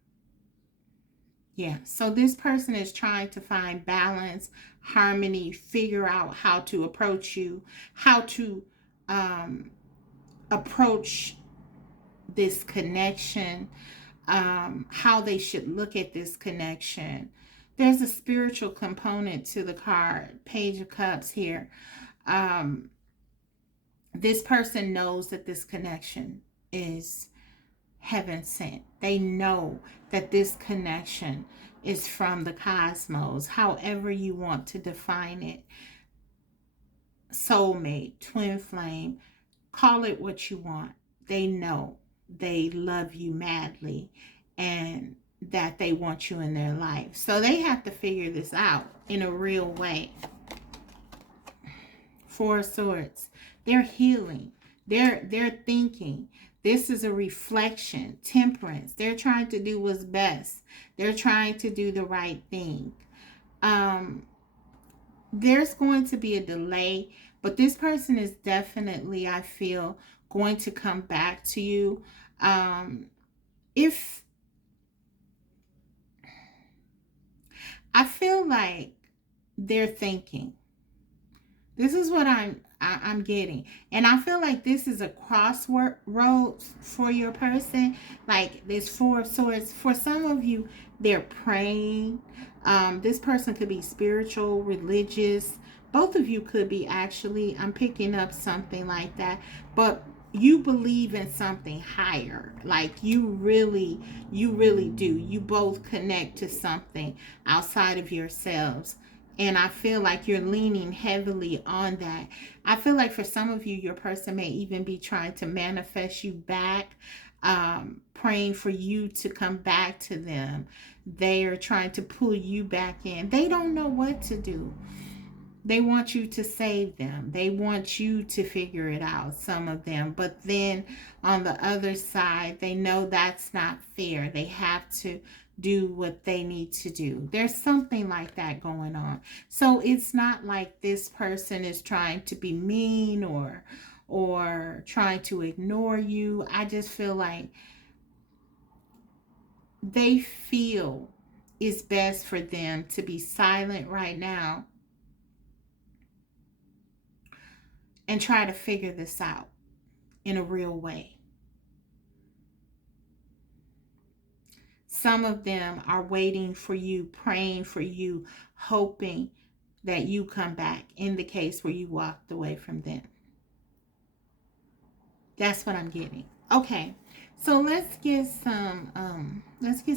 Yeah, so this person is trying to find balance, harmony, figure out how to approach you, how to approach this connection, how they should look at this connection. There's a spiritual component to the card, Page of Cups here. This person knows that this connection is heaven sent. They know that this connection is from the cosmos, however you want to define it. Soulmate, twin flame, call it what you want. They know they love you madly and that they want you in their life. So they have to figure this out in a real way. Four of Swords. They're healing. They're thinking. This is a reflection. Temperance. They're trying to do what's best. They're trying to do the right thing. There's going to be a delay, but this person is definitely, I feel, going to come back to you. If I feel like they're thinking, this is what I'm getting, and I feel like this is a crossroads for your person. Like this Four of Swords, for some of you, they're praying. This person could be spiritual, religious. Both of you could be, actually. I'm picking up something like that. But you believe in something higher. Like you really do. You both connect to something outside of yourselves. And I feel like you're leaning heavily on that. I feel like for some of you, your person may even be trying to manifest you back, praying for you to come back to them. They are trying to pull you back in. They don't know what to do. They want you to save them. They want you to figure it out, some of them. But then on the other side, they know that's not fair. They have to do what they need to do. There's something like that going on. So it's not like this person is trying to be mean or trying to ignore you. I just feel like they feel it's best for them to be silent right now and try to figure this out in a real way. Some of them are waiting for you, praying for you, hoping that you come back in the case where you walked away from them. That's what I'm getting. Okay, so let's get some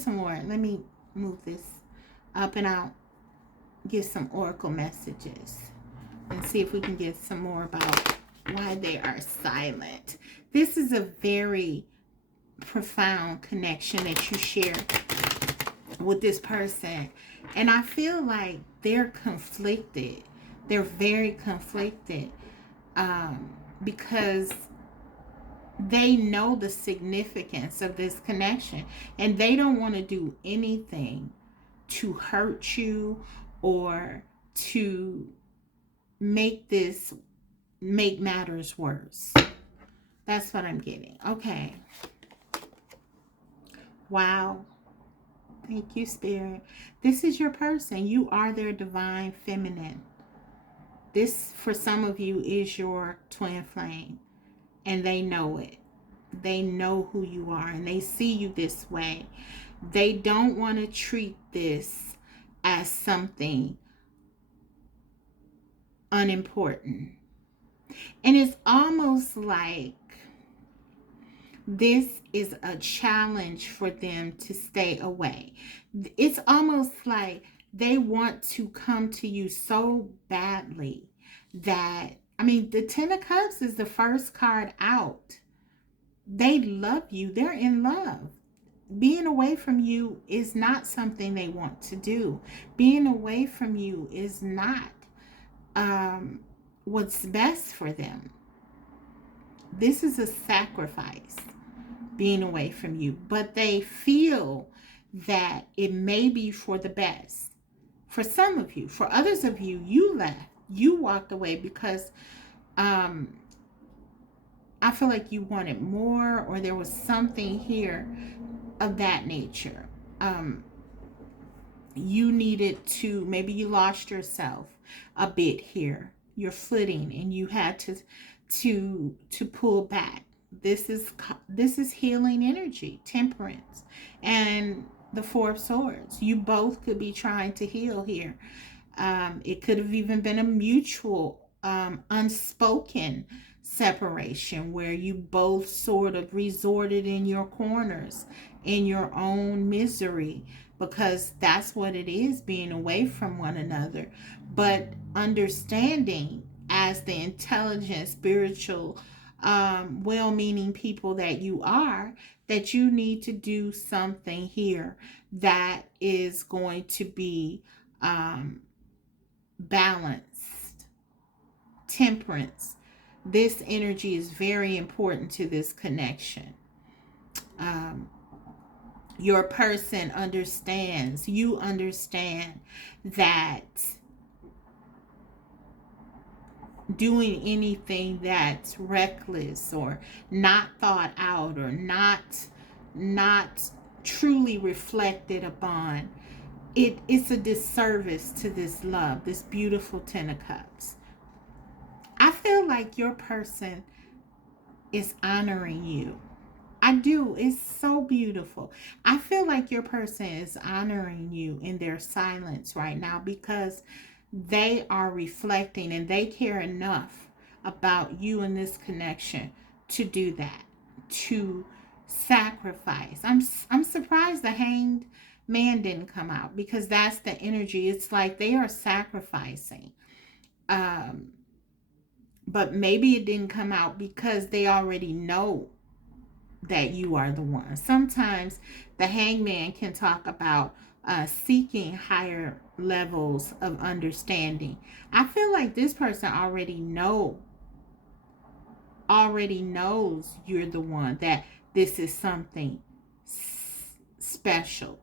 more. Let me move this up and I'll get some oracle messages and see if we can get some more about why they are silent. This is a very profound connection that you share with this person, and I feel like they're conflicted. They're very conflicted because they know the significance of this connection and they don't want to do anything to hurt you or to make matters worse. That's what I'm getting. Okay. Wow. Thank you, Spirit. This is your person. You are their divine feminine. This, for some of you, is your twin flame. And they know it. They know who you are. And they see you this way. They don't want to treat this as something unimportant. And it's almost like this is a challenge for them to stay away. It's almost like they want to come to you so badly that, I mean, the Ten of Cups is the first card out. They love you. They're in love. Being away from you is not something they want to do. Being away from you is not what's best for them. This is a sacrifice, being away from you, but they feel that it may be for the best. For some of you, for others of you, you left, you walked away because I feel like you wanted more, or there was something here of that nature. You needed to, maybe you lost yourself a bit here, your footing, and you had to pull back. This is healing energy, temperance, and the Four of Swords. You both could be trying to heal here. It could have even been a mutual, unspoken separation where you both sort of resorted in your corners, in your own misery, because that's what it is, being away from one another. But understanding, as the intelligent, spiritual, well-meaning people that you are, that you need to do something here that is going to be balanced, temperance. This energy is very important to this connection. Your person understands, you understand that doing anything that's reckless or not thought out or not truly reflected upon, it's a disservice to this love, this beautiful Ten of Cups. I feel like your person is honoring you. I do. It's so beautiful. I feel like your person is honoring you in their silence right now, because they are reflecting and they care enough about you in this connection to do that, to sacrifice. I'm surprised the Hanged Man didn't come out, because that's the energy. It's like they are sacrificing. But maybe it didn't come out because they already know that you are the one. Sometimes the Hangman can talk about seeking higher levels of understanding. I feel like this person already knows you're the one, that this is something special.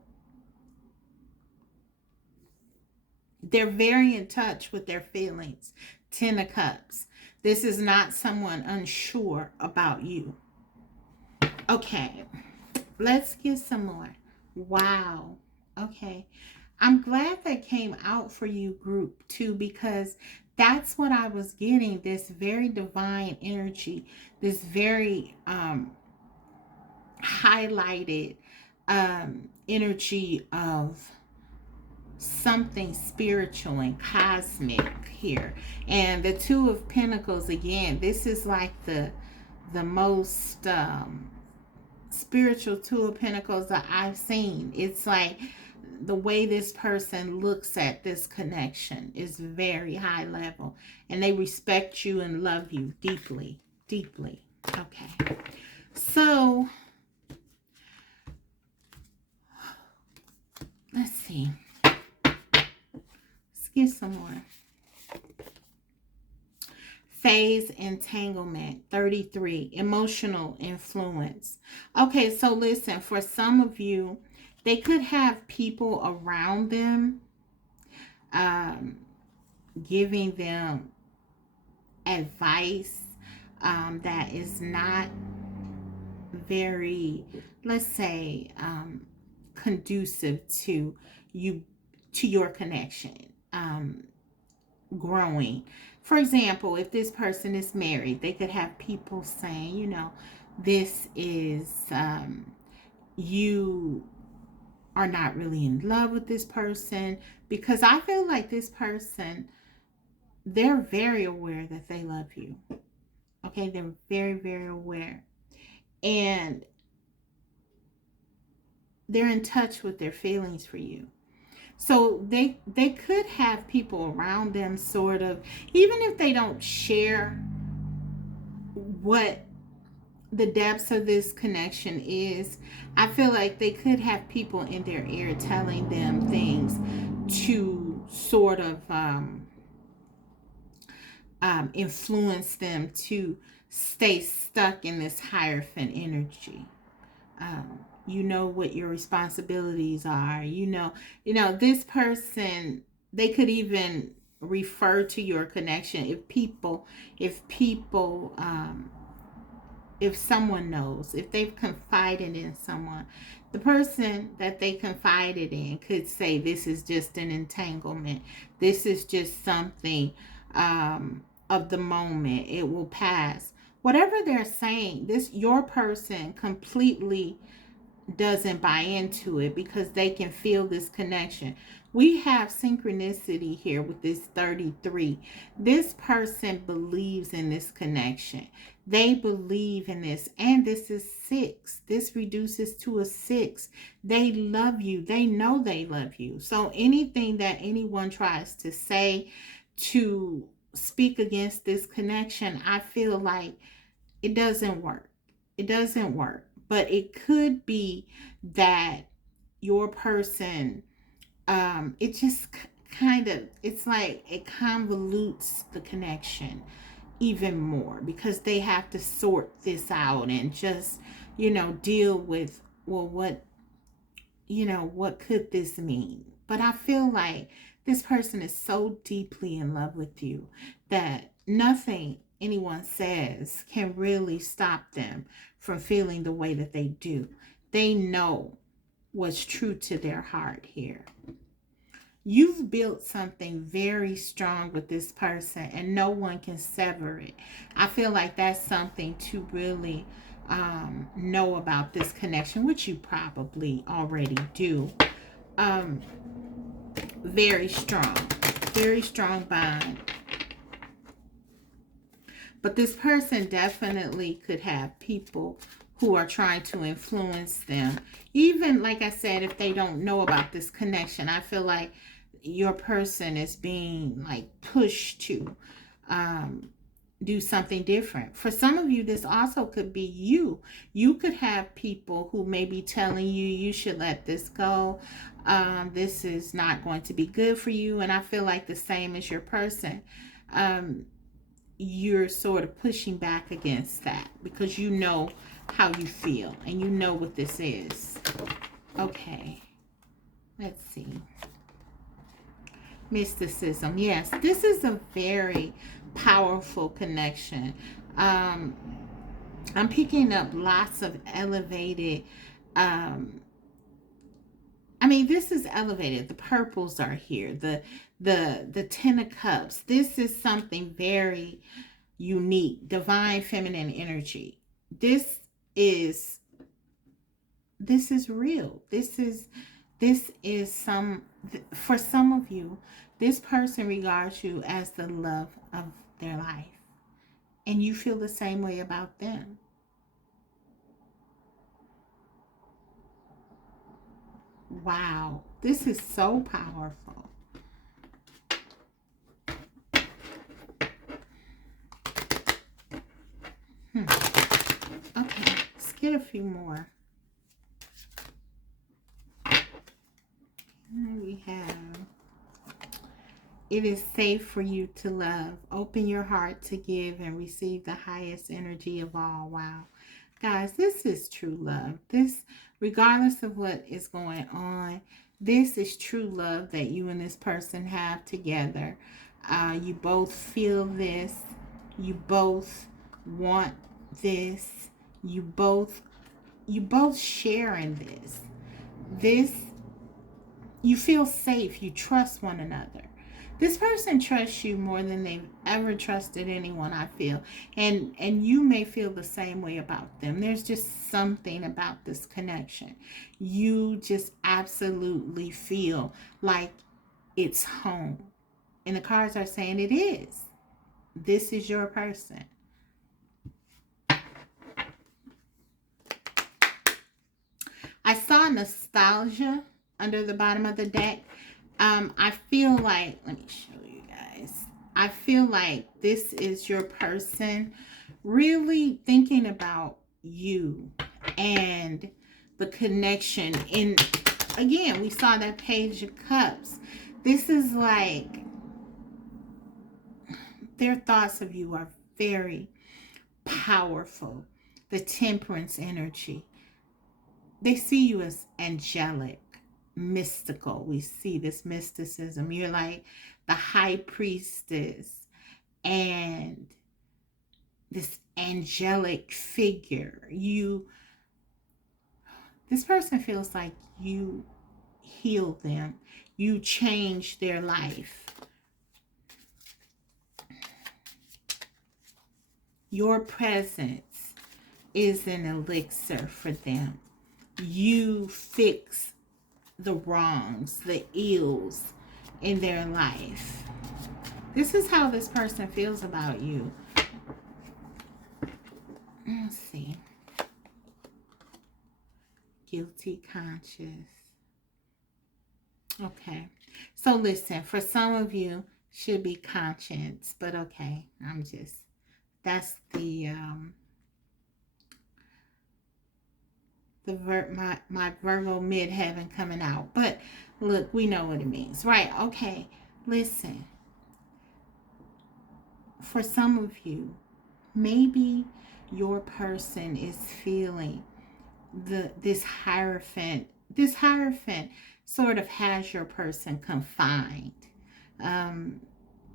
They're very in touch with their feelings. Ten of Cups. This is not someone unsure about you. Okay, let's get some more. Wow. Okay. I'm glad that came out for you, group 2, because that's what I was getting. This very divine energy, this very highlighted energy of something spiritual and cosmic here. And the Two of Pentacles, again, this is like the most spiritual Two of Pentacles that I've seen. It's like the way this person looks at this connection is very high level, and they respect you and love you deeply, deeply. Okay, so let's see. Let's get some more. Phase entanglement, 33, emotional influence. Okay, so listen, for some of you, they could have people around them giving them advice that is not very, let's say, conducive to you, to your connection growing. For example, if this person is married, they could have people saying, you know, this is you are not really in love with this person, because I feel like this person, they're very aware that they love you. Okay, they're very, very aware, and they're in touch with their feelings for you. So they could have people around them, sort of, even if they don't share what the depths of this connection is, I feel like they could have people in their ear telling them things to sort of influence them to stay stuck in this Hierophant energy. You know what your responsibilities are. This person, they could even refer to your connection if someone knows, if they've confided in someone, the person that they confided in could say, this is just an entanglement. This is just something of the moment. It will pass. Whatever they're saying, your person completely doesn't buy into it because they can feel this connection. We have synchronicity here with this 33. This person believes in this connection. They believe in this. And this is 6. This reduces to a 6. They love you. They know they love you. So anything that anyone tries to say to speak against this connection, I feel like it doesn't work. It doesn't work. But it could be that your person, it just it's like it convolutes the connection even more because they have to sort this out and just, deal with, well, what could this mean? But I feel like this person is so deeply in love with you that nothing anyone says can really stop them from feeling the way that they do. They know what's true to their heart here. You've built something very strong with this person and no one can sever it. I feel like that's something to really know about this connection, which you probably already do. Very strong bond. But this person definitely could have people who are trying to influence them. Even, like I said, if they don't know about this connection, I feel like your person is being like pushed to do something different. For some of you, this also could be you. You could have people who may be telling you, you should let this go. This is not going to be good for you. And I feel like the same as your person. You're sort of pushing back against that because you know how you feel and you know what this is. Okay, let's see. Mysticism. Yes, this is a very powerful connection. I'm picking up lots of elevated, this is elevated. The purples are here. The 10 of Cups. This is something very unique. Divine feminine energy. This is real. This is for some of you, this person regards you as the love of their life. And you feel the same way about them. Wow, this is so powerful. Okay, let's get a few more. We have, it is safe for you to love. Open your heart to give and receive the highest energy of all. Wow. Guys, this is true love. This, regardless of what is going on, this is true love that you and this person have together. You both feel this. You both want this. You both share in this. You feel safe. You trust one another. This person trusts you more than they've ever trusted anyone, I feel. And you may feel the same way about them. There's just something about this connection. You just absolutely feel like it's home. And the cards are saying it is. This is your person. I saw nostalgia under the bottom of the deck. I feel like, let me show you guys. I feel like this is your person really thinking about you and the connection. And again, we saw that Page of Cups. This is like Their thoughts of you are very powerful. The temperance energy. They see you as angelic, mystical. We see this mysticism. You're like the high priestess and this angelic figure. This person feels like you heal them. You change their life. Your presence is an elixir for them. You fix the wrongs, the ills in their life. This is how this person feels about you. Let's see. Guilty conscious. Okay. So listen, for some of you, should be conscience, but okay. That's my Virgo midheaven coming out. But look, we know what it means, right? Okay. Listen. For some of you, maybe your person is feeling this hierophant sort of has your person confined.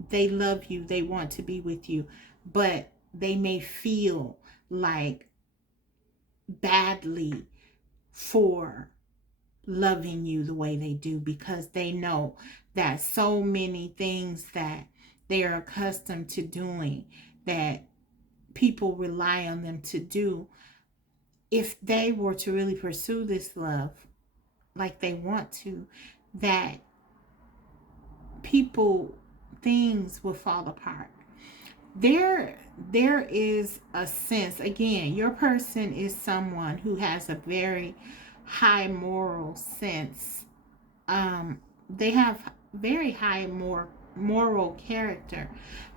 They love you, they want to be with you, but they may feel like badly for loving you the way they do, because they know that so many things that they are accustomed to doing, that people rely on them to do, if they were to really pursue this love like they want to, that things will fall apart. There is a sense, again, your person is someone who has a very high moral sense. They have very high moral character,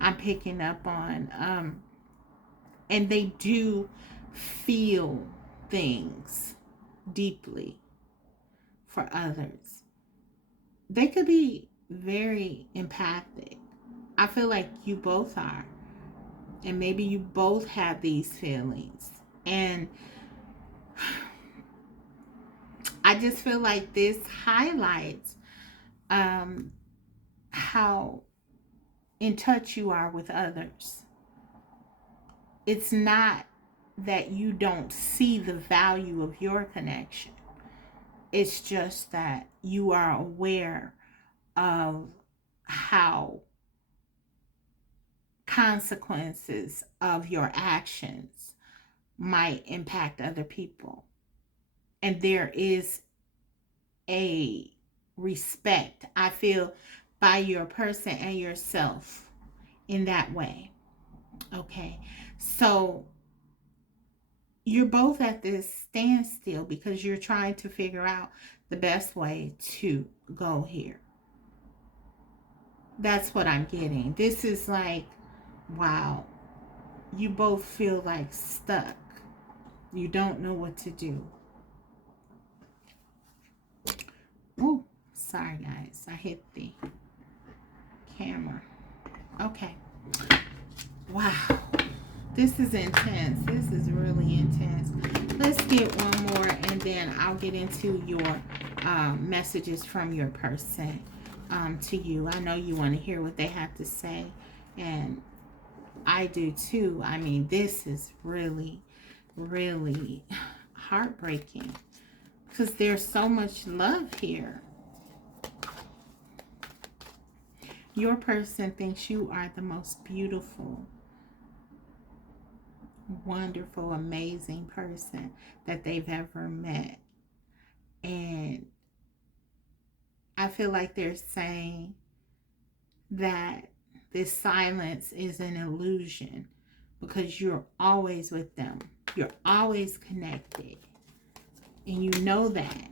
I'm picking up on. And they do feel things deeply for others. They could be very empathic. I feel like you both are. And maybe you both have these feelings. And I just feel like this highlights how in touch you are with others. It's not that you don't see the value of your connection. It's just that you are aware of how consequences of your actions might impact other people. And there is a respect, I feel, by your person and yourself in that way. Okay. So you're both at this standstill because you're trying to figure out the best way to go here. That's what I'm getting. This is like, wow, you both feel like stuck. You don't know what to do. Oh, sorry guys, I hit the camera. Okay. Wow. This is intense. This is really intense. Let's get one more and then I'll get into your messages from your person to you. I know you want to hear what they have to say, and I do too. I mean, this is really, really heartbreaking because there's so much love here. Your person thinks you are the most beautiful, wonderful, amazing person that they've ever met. And I feel like they're saying that this silence is an illusion because you're always with them. You're always connected. And you know that.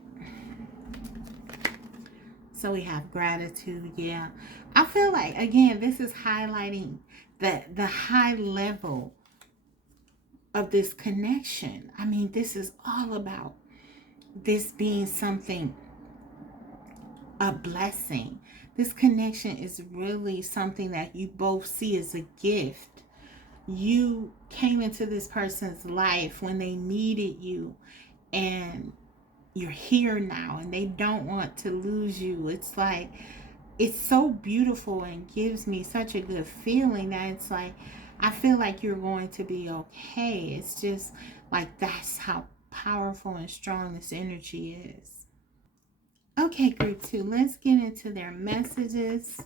So we have gratitude. Yeah. I feel like, again, this is highlighting the high level of this connection. I mean, this is all about this being something, a blessing This connection is really something that you both see as a gift. You came into this person's life when they needed you, and you're here now, and they don't want to lose you. It's like, it's so beautiful and gives me such a good feeling that it's like, I feel like you're going to be okay. It's just like, that's how powerful and strong this energy is. Okay, group 2, let's get into their messages,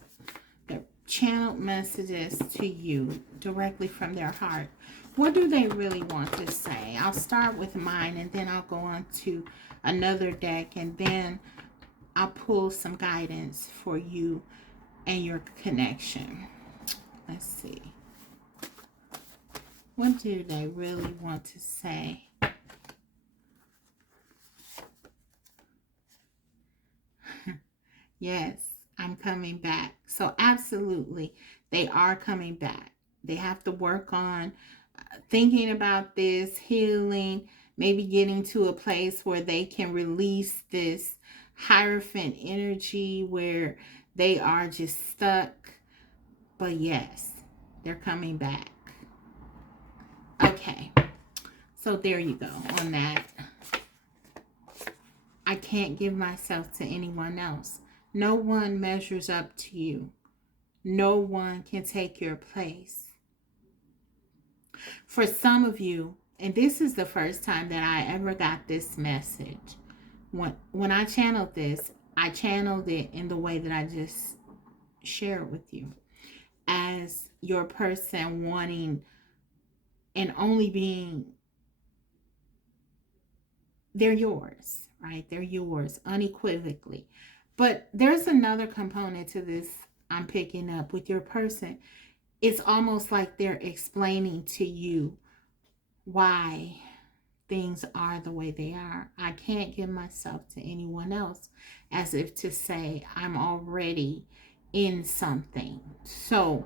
their channeled messages to you directly from their heart. What do they really want to say? I'll start with mine, and then I'll go on to another deck, and then I'll pull some guidance for you and your connection. Let's see. What do they really want to say? Yes, I'm coming back. So absolutely, they are coming back. They have to work on thinking about this, healing, maybe getting to a place where they can release this Hierophant energy where they are just stuck. But yes, they're coming back. Okay, so there you go on that. I can't give myself to anyone else. No one measures up to you. No one can take your place. For some of you, and this is the first time that I ever got this message. When I channeled this, I channeled it in the way that I just shared with you. As your person wanting and only being, they're yours, right? They're yours unequivocally. But there's another component to this I'm picking up with your person. It's almost like they're explaining to you why things are the way they are. I can't give myself to anyone else, as if to say I'm already in something. So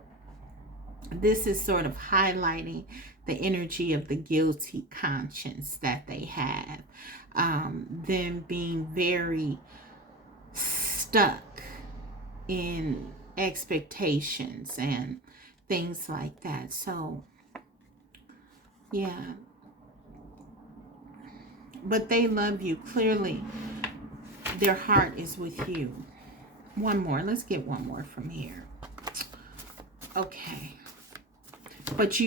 this is sort of highlighting the energy of the guilty conscience that they have. Them being very stuck in expectations and things like that. So yeah, but they love you. Clearly their heart is with you. One more. Let's get one more from here. Okay, but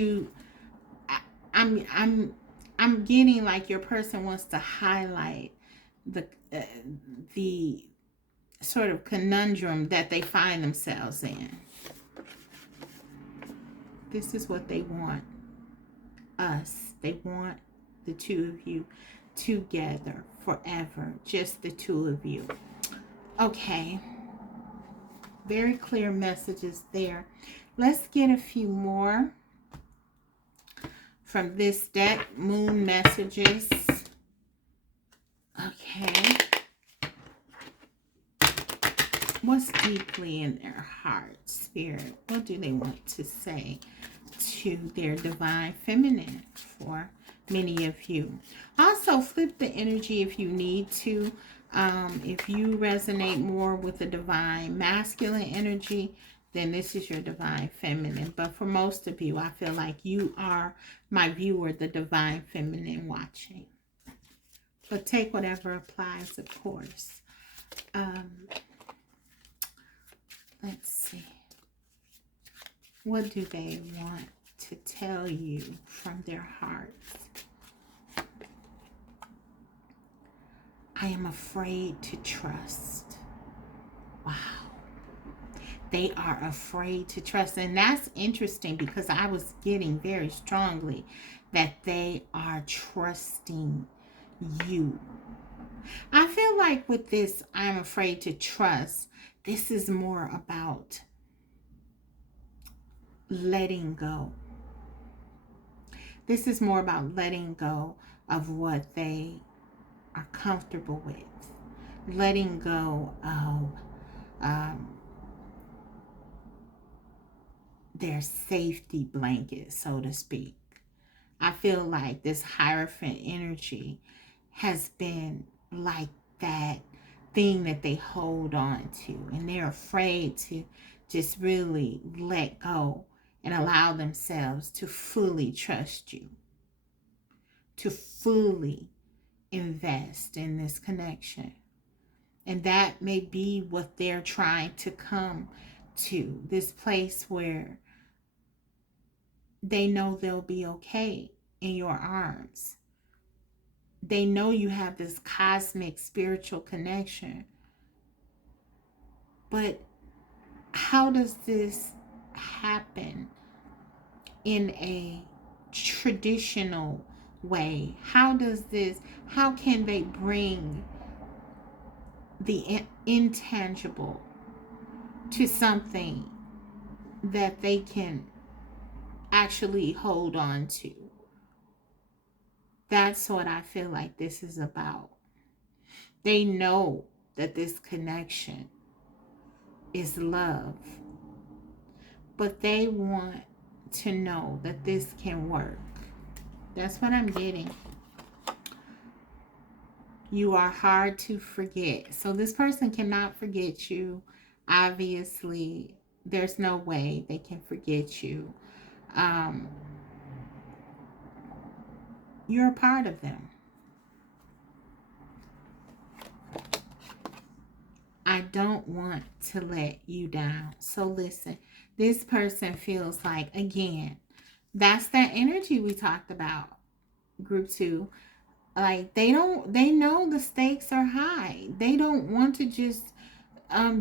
I'm getting like your person wants to highlight the sort of conundrum that they find themselves in. This is what they want us. They want the two of you together forever. Just the two of you. Okay. Very clear messages there. Let's get a few more from this deck. Moon messages. Okay. What's deeply in their heart, spirit? What do they want to say to their divine feminine for many of you? Also, flip the energy if you need to. If you resonate more with the divine masculine energy, then this is your divine feminine. But for most of you, I feel like you are my viewer, the divine feminine watching. But take whatever applies, of course. Let's see. What do they want to tell you from their hearts? I am afraid to trust. Wow. They are afraid to trust. And that's interesting because I was getting very strongly that they are trusting you. I feel like with this, I'm afraid to trust, this is more about letting go. This is more about letting go of what they are comfortable with. Letting go of their safety blanket, so to speak. I feel like this Hierophant energy has been like that thing that they hold on to, and they're afraid to just really let go and allow themselves to fully trust you, to fully invest in this connection. And that may be what they're trying to come to, this place where they know they'll be okay in your arms. They know you have this cosmic spiritual connection. But how does this happen in a traditional way? How can they bring the intangible to something that they can actually hold on to? That's what I feel like this is about. They know that this connection is love, but they want to know that this can work. That's what I'm getting. You are hard to forget. So this person cannot forget you. Obviously, there's no way they can forget you. You're a part of them. I don't want to let you down. So listen, this person feels like, again, that's that energy we talked about, group 2. Like they know the stakes are high. They don't want to just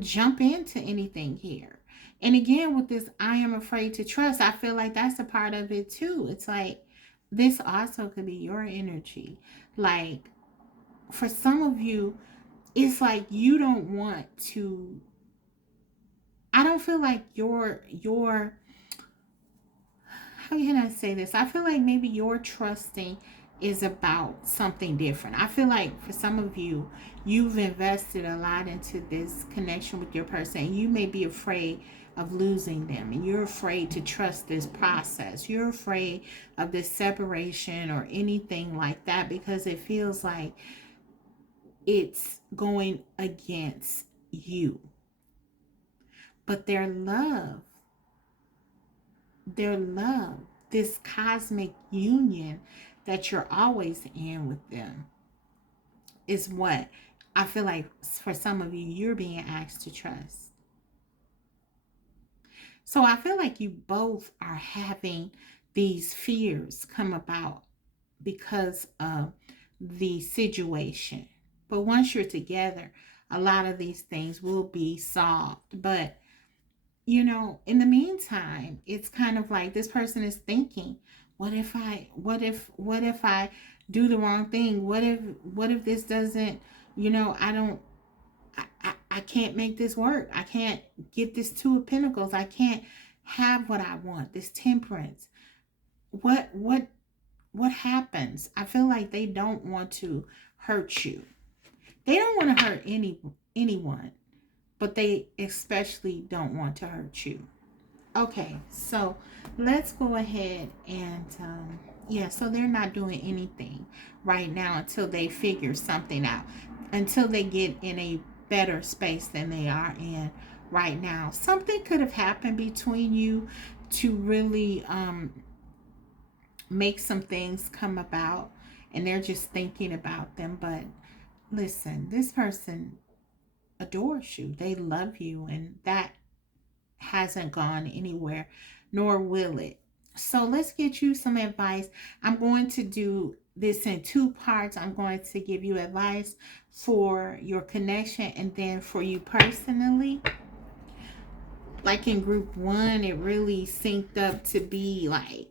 jump into anything here. And again, with this, I am afraid to trust, I feel like that's a part of it too. It's like, this also could be your energy. Like, for some of you, it's like you don't want to, I don't feel like your how can I say this? I feel like maybe your trusting is about something different. I feel like for some of you, you've invested a lot into this connection with your person, and you may be afraid of losing them, and you're afraid to trust this process. You're afraid of this separation or anything like that because it feels like it's going against you. But their love, this cosmic union that you're always in with them, is what I feel like for some of you, you're being asked to trust. So I feel like you both are having these fears come about because of the situation. But once you're together, a lot of these things will be solved. But in the meantime, it's kind of like this person is thinking, what if I do the wrong thing? What if this doesn't, I can't make this work. I can't get this 2 of Pentacles. I can't have what I want, this temperance. What happens? I feel like they don't want to hurt you. They don't want to hurt anyone, but they especially don't want to hurt you. Okay, so let's go ahead and so they're not doing anything right now until they figure something out, until they get in a better space than they are in right now. Something could have happened between you to really make some things come about, and they're just thinking about them. But listen, this person adores you. They love you, and that hasn't gone anywhere, nor will it. So let's get you some advice. I'm going to do this in 2 parts. I'm going to give you advice for your connection, and then for you personally. Like in group 1, it really synced up to be like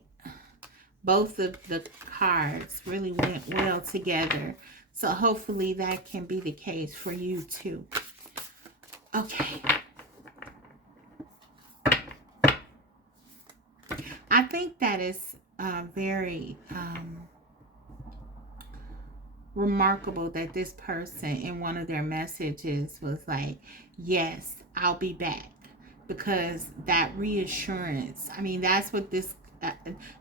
both of the cards really went well together. So hopefully that can be the case for you too. Okay. I think that is very remarkable that this person in one of their messages was like, yes, I'll be back. Because that reassurance, I mean, that's what this,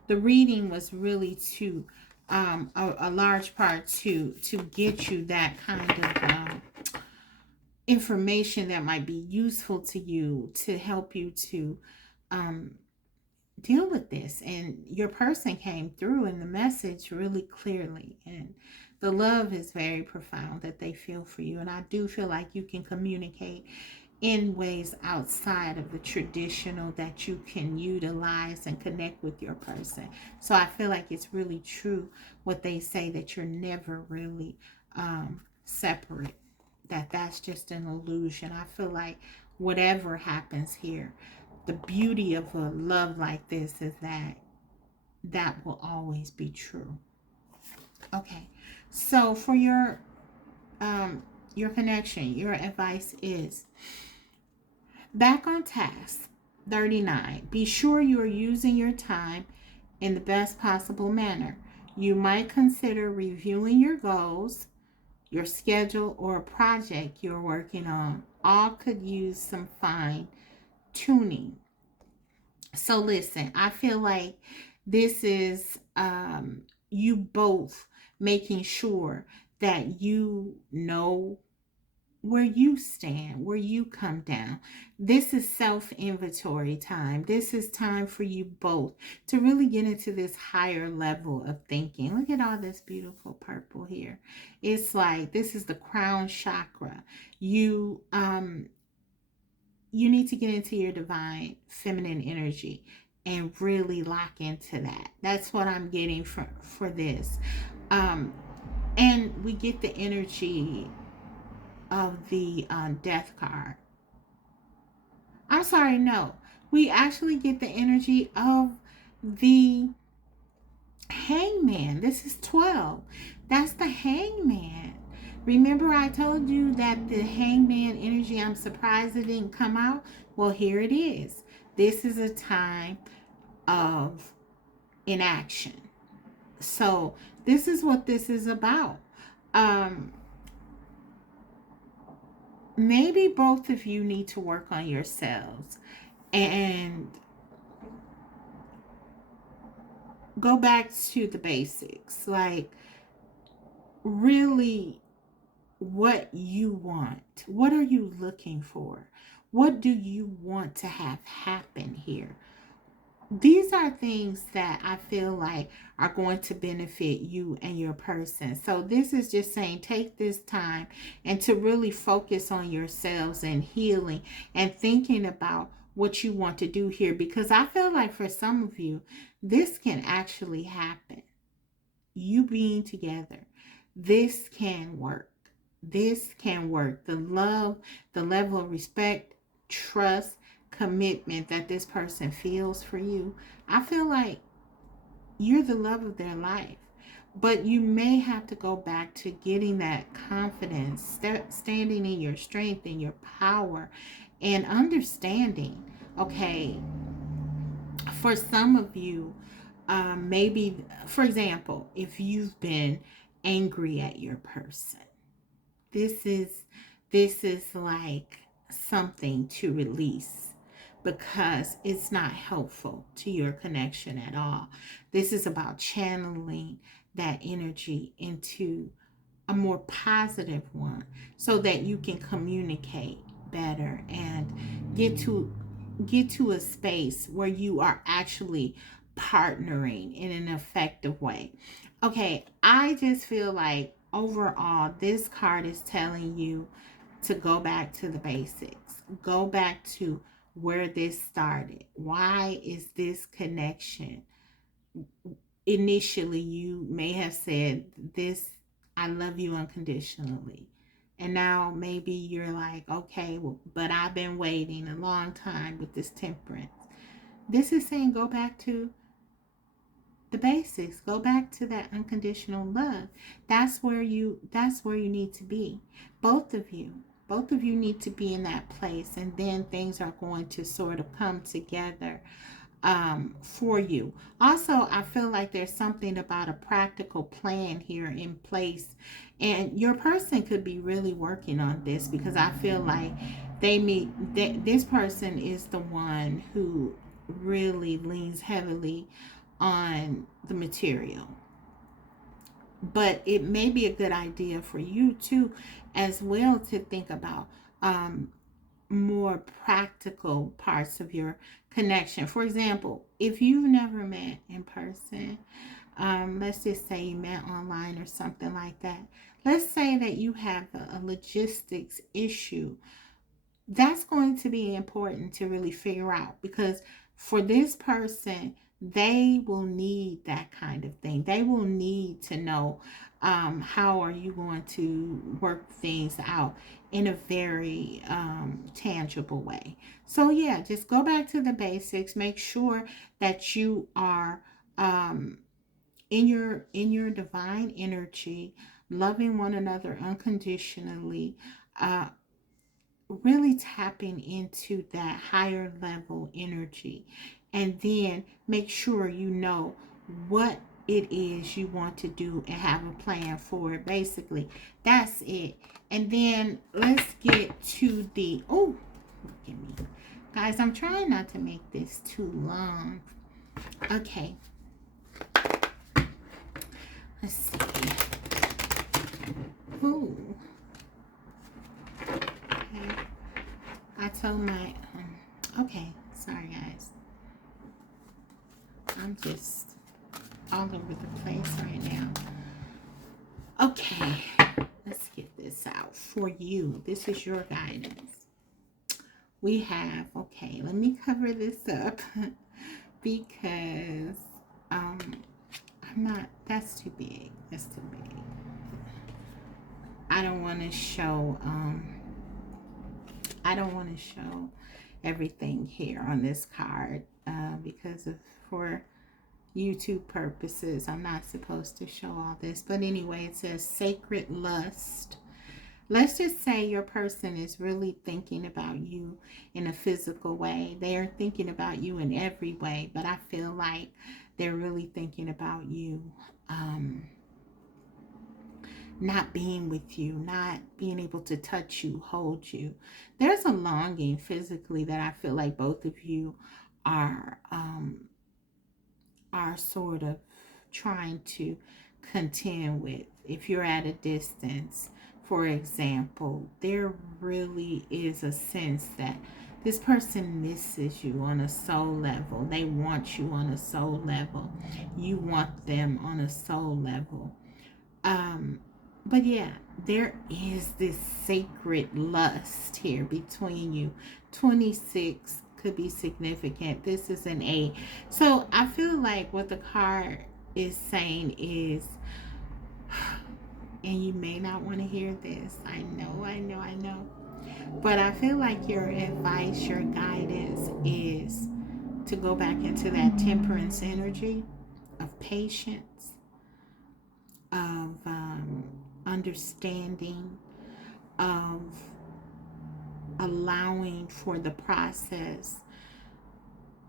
the reading was really to, a large part to get you that kind of information that might be useful to you to help you to um, deal with this. And your person came through in the message really clearly. And the love is very profound that they feel for you. And I do feel like you can communicate in ways outside of the traditional that you can utilize and connect with your person. So I feel like it's really true what they say, that you're never really separate, that's just an illusion. I feel like whatever happens here, the beauty of a love like this is that that will always be true. Okay, so for your connection, your advice is back on task. 39. Be sure you are using your time in the best possible manner. You might consider reviewing your goals, your schedule, or a project you're working on. All could use some fine tuning. So listen, I feel like this is you both making sure that you know where you stand, where you come down. This is self inventory time. This is time for you both to really get into this higher level of thinking. Look at all this beautiful purple here. It's like this is the crown chakra. You need to get into your divine feminine energy and really lock into that. That's what I'm getting for this. Um, and we get the energy of the death card. I'm sorry, no. We actually get the energy of the hangman. This is 12. That's the hangman. Remember I told you that the hangman energy, I'm surprised it didn't come out? Well, here it is. This is a time of inaction. So this is what this is about. Um, Maybe both of you need to work on yourselves and go back to the basics. Like, really, what you want. What are you looking for? What do you want to have happen here? These are things that I feel like are going to benefit you and your person. So this is just saying, take this time and to really focus on yourselves and healing and thinking about what you want to do here, because I feel like for some of you this can actually happen. You being together, this can work. This can work. The love, the level of respect, trust, commitment that this person feels for you, I feel like you're the love of their life. But you may have to go back to getting that confidence, standing in your strength and your power, and understanding. Okay, for some of you, maybe, for example, if you've been angry at your person, this is like something to release, because it's not helpful to your connection at all. This is about channeling that energy into a more positive one so that you can communicate better and get to a space where you are actually partnering in an effective way. Okay, I just feel like overall this card is telling you to go back to the basics. Go back to where this started. Why is this connection? Initially, you may have said this, I love you unconditionally. And now maybe you're like, okay, well, but I've been waiting a long time with this temperance. This is saying go back to the basics. Go back to that unconditional love. That's where you need to be. Both of you. Both of you need to be in that place, and then things are going to sort of come together for you. Also, I feel like there's something about a practical plan here in place, and your person could be really working on this, because I feel like this person is the one who really leans heavily on the material. But it may be a good idea for you too, as well, to think about, more practical parts of your connection. For example, if you've never met in person, let's just say you met online or something like that. Let's say that you have a logistics issue. That's going to be important to really figure out, because for this person, they will need that kind of thing. They will need to know, how are you going to work things out in a very tangible way. So yeah, just go back to the basics. Make sure that you are in your divine energy, loving one another unconditionally, uh, really tapping into that higher level energy. And then make sure you know what it is you want to do and have a plan for it. Basically, that's it. And then let's get to the, oh, look at me. Guys, I'm trying not to make this too long. Okay. Let's see. Ooh. Okay. I told my, okay, sorry guys. I'm just all over the place right now. Okay, let's get this out for you. This is your guidance. We have, okay, let me cover this up because I'm not, that's too big. That's too big. I don't want to show, everything here on this card because of, for YouTube purposes, I'm not supposed to show all this. But anyway, it says sacred lust. Let's just say your person is really thinking about you in a physical way. They are thinking about you in every way, but I feel like they're really thinking about you not being with you, not being able to touch you, hold you. There's a longing physically that I feel like both of you are sort of trying to contend with. If you're at a distance, for example, there really is a sense that this person misses you on a soul level. They want you on a soul level. You want them on a soul level. But yeah, there is this sacred lust here between you. 26 could be significant. This is an 8. So I feel like what the card is saying is, and you may not want to hear this. I know. But I feel like your advice, your guidance is to go back into that temperance energy of patience, of understanding, of allowing for the process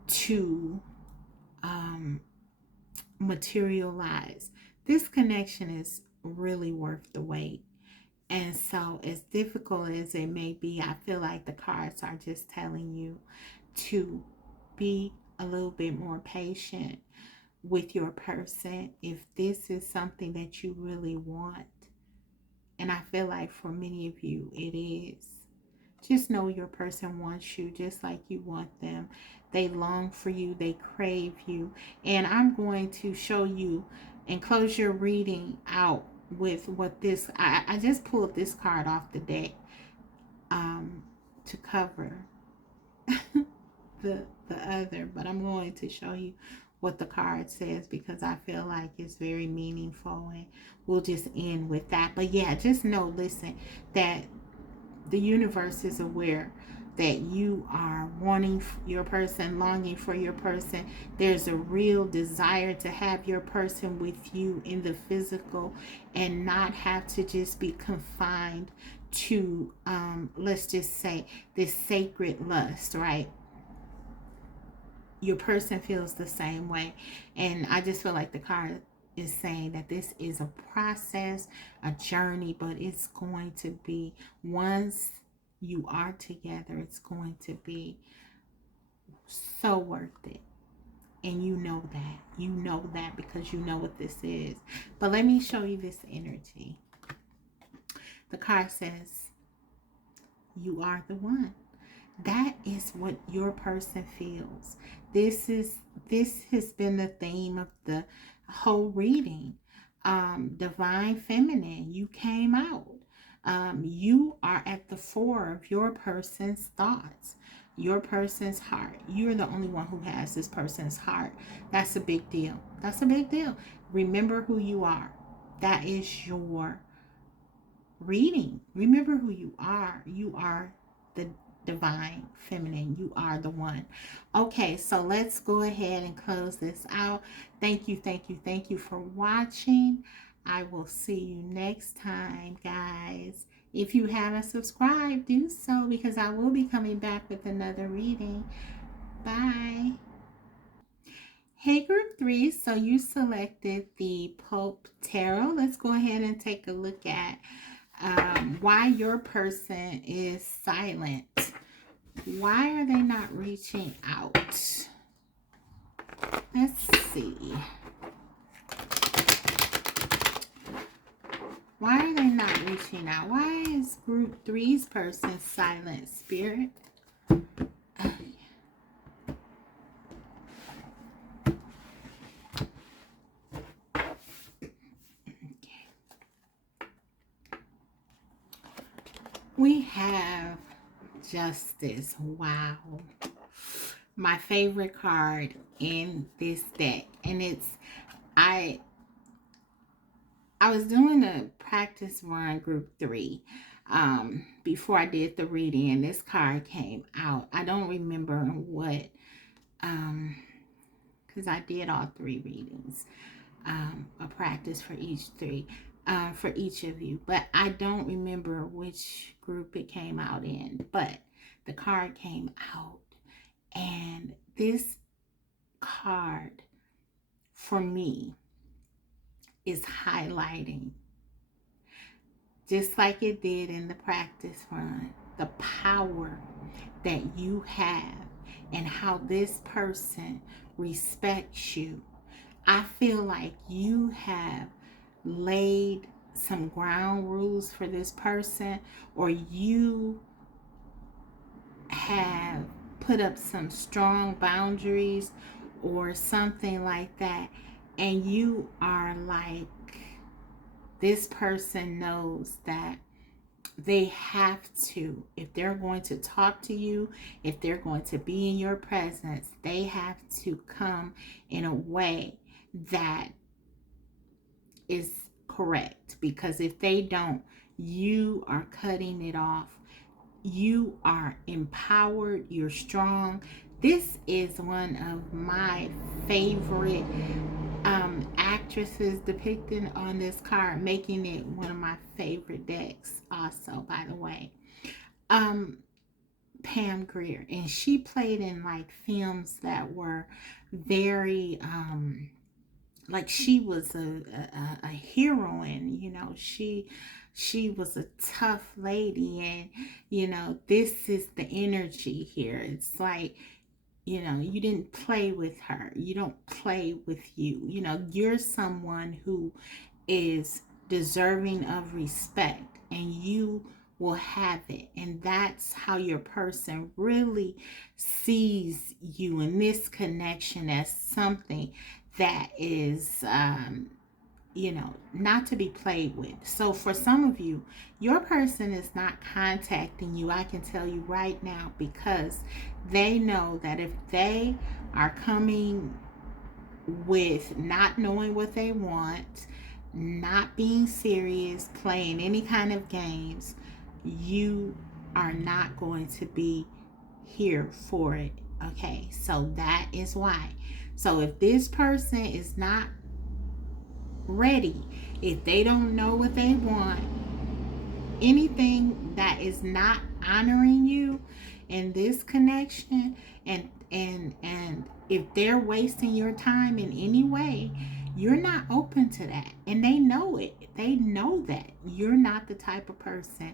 to materialize. This connection is really worth the wait. And so, as difficult as it may be, I feel like the cards are just telling you to be a little bit more patient with your person if this is something that you really want. And I feel like for many of you, it is. Just know your person wants you just like you want them. They long for you. They crave you. And I'm going to show you and close your reading out with what this, I just pulled this card off the deck to cover the other, but I'm going to show you what the card says because I feel like it's very meaningful, and we'll just end with that. But yeah, just know, listen, that the universe is aware that you are wanting your person, longing for your person. There's a real desire to have your person with you in the physical and not have to just be confined to, let's just say, this sacred lust, right? Your person feels the same way. And I just feel like the card is saying that this is a process, a journey, but it's going to be, once you are together, it's going to be so worth it. And you know that because you know what this is. But let me show you this energy. The card says, You are the one. That is what your person feels. This has been the theme of the whole reading. Divine feminine, you came out. You are at the fore of your person's thoughts, your person's heart. You're the only one who has this person's heart. That's a big deal. That's a big deal. Remember who you are. That is your reading. Remember who you are. You are the divine feminine. You are the one. Okay, so let's go ahead and close this out. Thank you, thank you, thank you for watching. I will see you next time, guys. If you haven't subscribed, do so, because I will be coming back with another reading. Bye. Hey, group 3. So you selected the Pope Tarot. Let's go ahead and take a look at why your person is silent. Why are they not reaching out? Let's see. Why are they not reaching out? Why is group 3's person silent, Spirit? We have Justice. Wow. My favorite card in this deck. And it's, I was doing a practice run group 3 before I did the reading, and this card came out. I don't remember what, because I did all 3 readings, a practice for each 3. For each of you, but I don't remember which group it came out in, but the card came out, and this card for me is highlighting, just like it did in the practice run, the power that you have and how this person respects you. I feel like you have laid some ground rules for this person, or you have put up some strong boundaries or something like that, and you are like, this person knows that they have to, if they're going to talk to you, if they're going to be in your presence, they have to come in a way that is correct, because if they don't, you are cutting it off. You are empowered, you're strong. This is one of my favorite actresses depicted on this card, making it one of my favorite decks also, by the way. Pam Grier, and she played in like films that were very like, she was a heroine, you know. She was a tough lady, and you know, this is the energy here. It's like, you know, you didn't play with her, you don't play with you, you know, you're someone who is deserving of respect, and you will have it. And that's how your person really sees you in this connection, as something that is you know, not to be played with. So for some of you, your person is not contacting you, I can tell you right now, because they know that if they are coming with not knowing what they want, not being serious, playing any kind of games, you are not going to be here for it. Okay, so that is why. So if this person is not ready, if they don't know what they want, anything that is not honoring you in this connection, and if they're wasting your time in any way, you're not open to that, and they know it. They know that you're not the type of person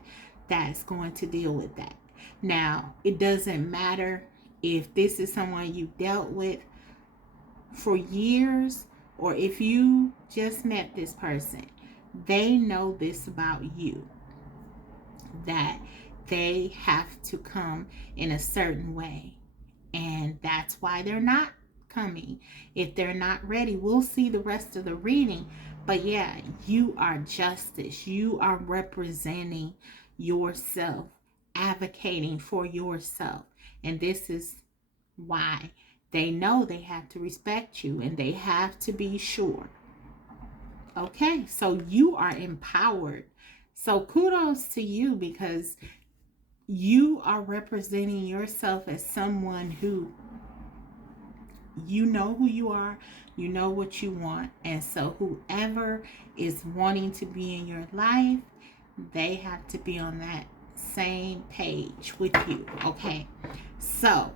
that's going to deal with that. Now, it doesn't matter if this is someone you dealt with for years, or if you just met this person. They know this about you, that they have to come in a certain way. And that's why they're not coming. If they're not ready, we'll see the rest of the reading. But yeah, you are justice. You are representing yourself, advocating for yourself. And this is why they know they have to respect you and they have to be sure. Okay, so you are empowered. So kudos to you, because you are representing yourself as someone who, you know who you are, you know what you want. And so whoever is wanting to be in your life, they have to be on that same page with you. Okay, so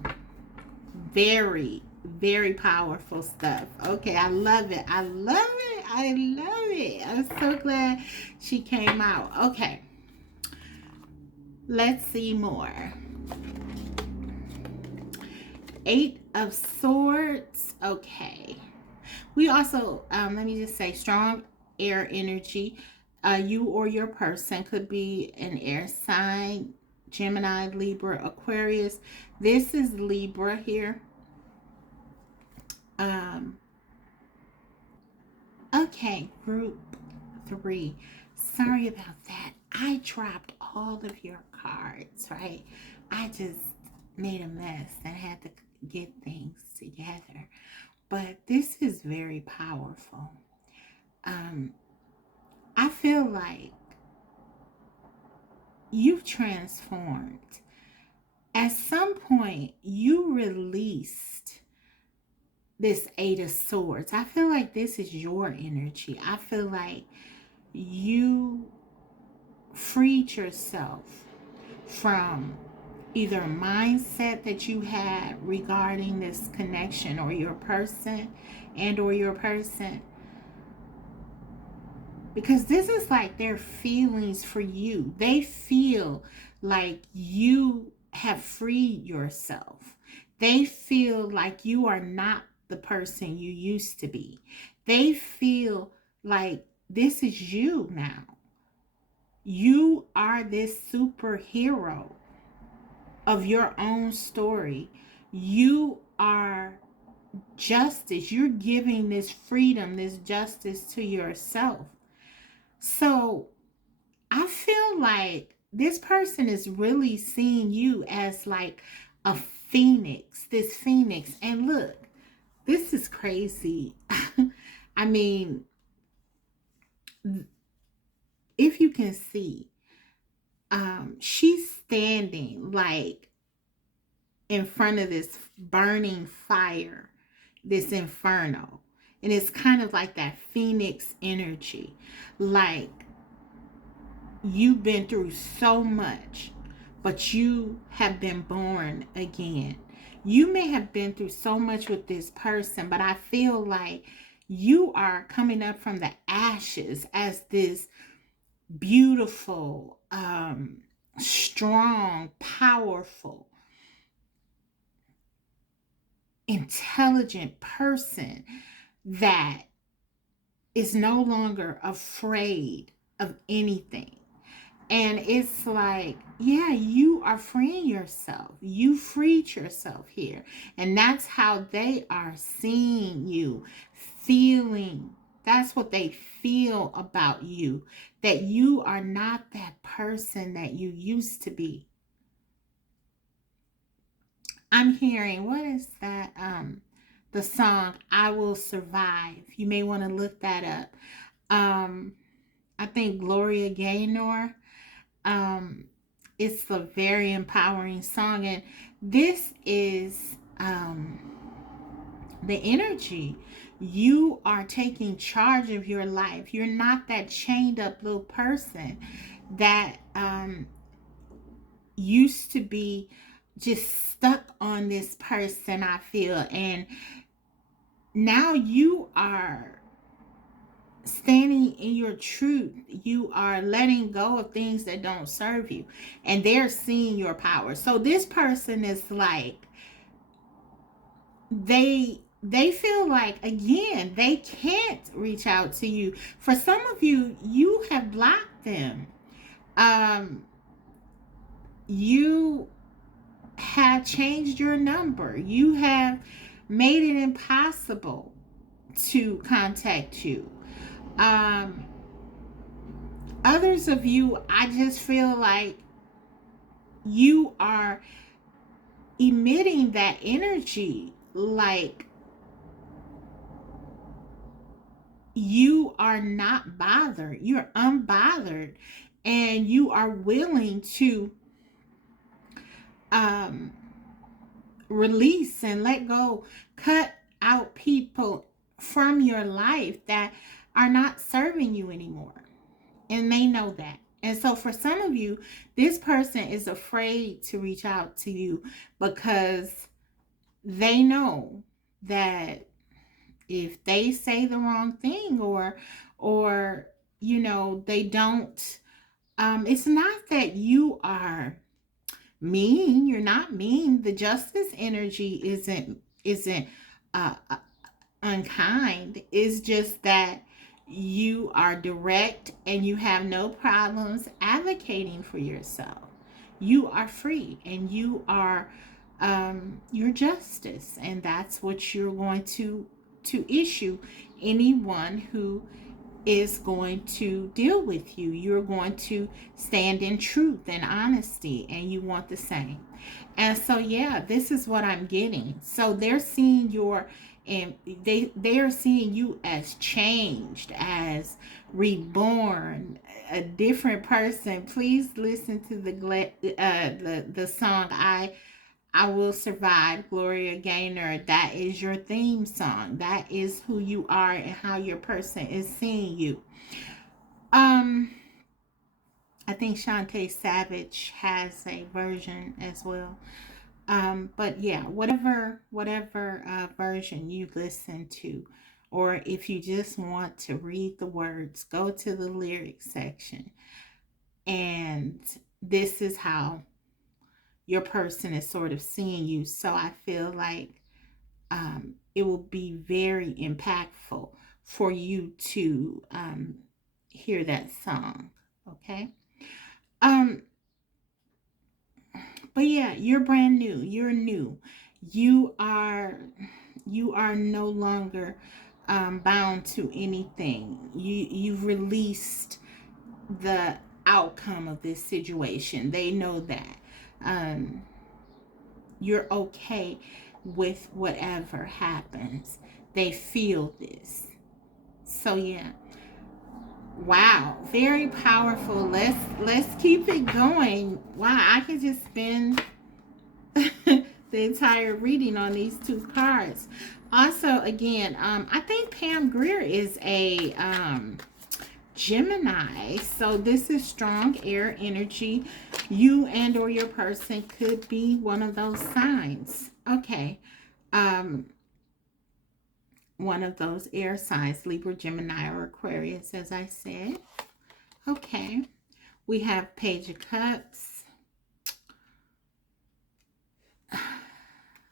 very, very powerful stuff. Okay, I love it. I love it. I love it. I'm so glad she came out. Okay, let's see more. 8 of Swords. Okay. We also, let me just say, strong air energy. You or your person could be an air sign, Gemini, Libra, Aquarius. This is Libra here. Okay, group 3. Sorry about that. I dropped all of your cards, right? I just made a mess and had to get things together. But this is very powerful. I feel like you've transformed. At some point, you released this 8 of Swords. I feel like this is your energy. I feel like you freed yourself from either a mindset that you had regarding this connection or your person because this is like their feelings for you. They feel like you have freed yourself. They feel like you are not the person you used to be. They feel like this is you now. You are this superhero of your own story. You are justice. You're giving this freedom, this justice to yourself. So I feel like this person is really seeing you as like a phoenix, this phoenix. And look, this is crazy. I mean, if you can see, she's standing like in front of this burning fire, this inferno. And it's kind of like that phoenix energy. Like you've been through so much, but you have been born again. You may have been through so much with this person, but I feel like you are coming up from the ashes as this beautiful, strong, powerful, intelligent person that is no longer afraid of anything. And it's like, yeah, you are freeing yourself. You freed yourself here. And that's how they are seeing you, feeling. That's what they feel about you. That you are not that person that you used to be. I'm hearing, what is that? The song, I Will Survive. You may want to look that up. I think Gloria Gaynor. It's a very empowering song, and this is the energy. You are taking charge of your life. You're not that chained up little person that used to be just stuck on this person, I feel. And now you are standing in your truth. You are letting go of things that don't serve you, and they're seeing your power. So this person is like, they feel like, again, they can't reach out to you. For some of you, you have blocked them. you have changed your number. You have made it impossible to contact you. Um, Others of you, I just feel like you are emitting that energy like you are not bothered. You're unbothered, and you are willing to um, release and let go, cut out people from your life that are not serving you anymore. And they know that. And so for some of you, this person is afraid to reach out to you because they know that if they say the wrong thing, or they don't, it's not that you are mean. You're not mean. The justice energy isn't unkind. It's just that you are direct and you have no problems advocating for yourself. You are free and you are your justice, and that's what you're going to issue anyone who is going to deal with you. You're going to stand in truth and honesty, and you want the same. And so, yeah, this is what I'm getting. So they're seeing and they are seeing you as changed, as reborn, a different person. Please listen to the song I Will Survive, Gloria Gaynor. That is your theme song. That is who you are and how your person is seeing you. I think Shantae Savage has a version as well. But yeah, whatever version you listen to, or if you just want to read the words, go to the lyrics section. And this is how your person is sort of seeing you. So I feel like it will be very impactful for you to hear that song. Okay. Um, but yeah, you're brand new. You're new. You are you are no longer bound to anything. You've released the outcome of this situation. They know that. Um, you're okay with whatever happens. They feel this. So yeah. Wow, very powerful. Let's keep it going. Wow, I could just spend the entire reading on these two cards. Also, again, I think Pam Grier is a Gemini. So this is strong air energy. You and or your person could be one of those signs. Okay. One of those air signs, Libra, Gemini, or Aquarius, as I said. Okay. We have Page of Cups.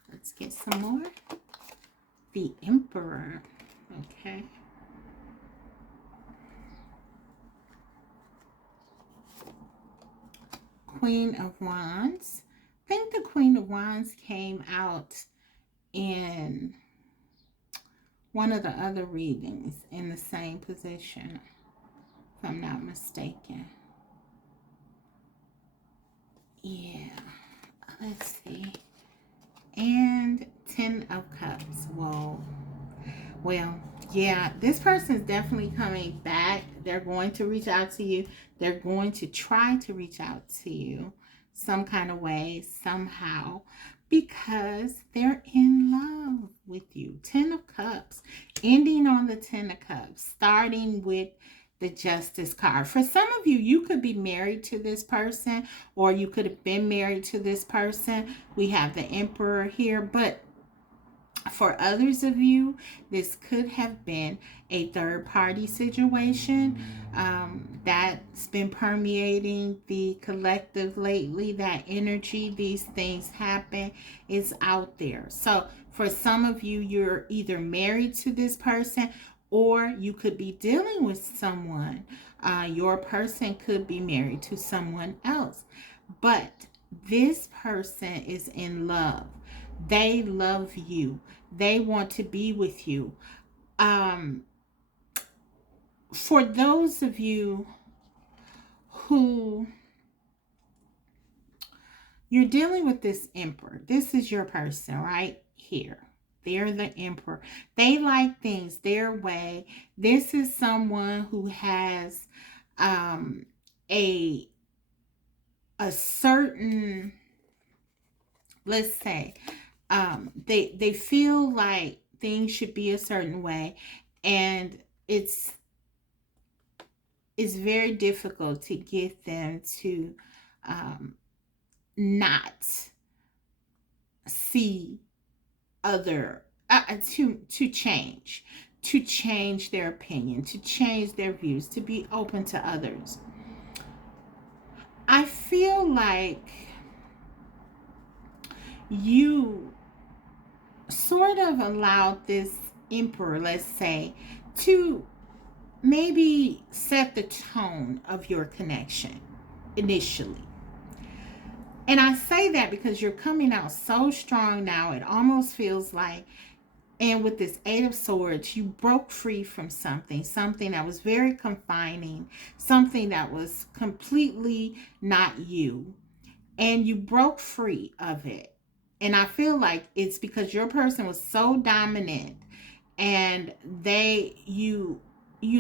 Let's get some more. The Emperor. Okay. Queen of Wands. I think the Queen of Wands came out in one of the other readings in the same position, if I'm not mistaken. Yeah. Let's see. And 10 of Cups. Whoa. Well, yeah, this person is definitely coming back. They're going to reach out to you. They're going to try to reach out to you some kind of way, somehow, because they're in love with you. 10 of Cups, ending on the 10 of Cups, starting with the Justice card. For some of you, you could be married to this person, or you could have been married to this person. We have the Emperor here, but for others of you, this could have been a third party situation that's been permeating the collective lately. That energy, these things happen, is out there. So for some of you, you're either married to this person, or you could be dealing with someone. Your person could be married to someone else. But this person is in love. They love you. They want to be with you. Um, for those of you who you're dealing with this emperor, this is your person right here. They're the emperor. They like things their way. This is someone who has um, a certain, let's say, they feel like things should be a certain way, and it's very difficult to get them to um, not see other to change their opinion, to change their views, to be open to others. I feel like you sort of allowed this emperor, let's say, to maybe set the tone of your connection initially. And I say that because you're coming out so strong now, it almost feels like, and with this Eight of Swords, you broke free from something that was very confining, something that was completely not you, and you broke free of it. And I feel like it's because your person was so dominant, and you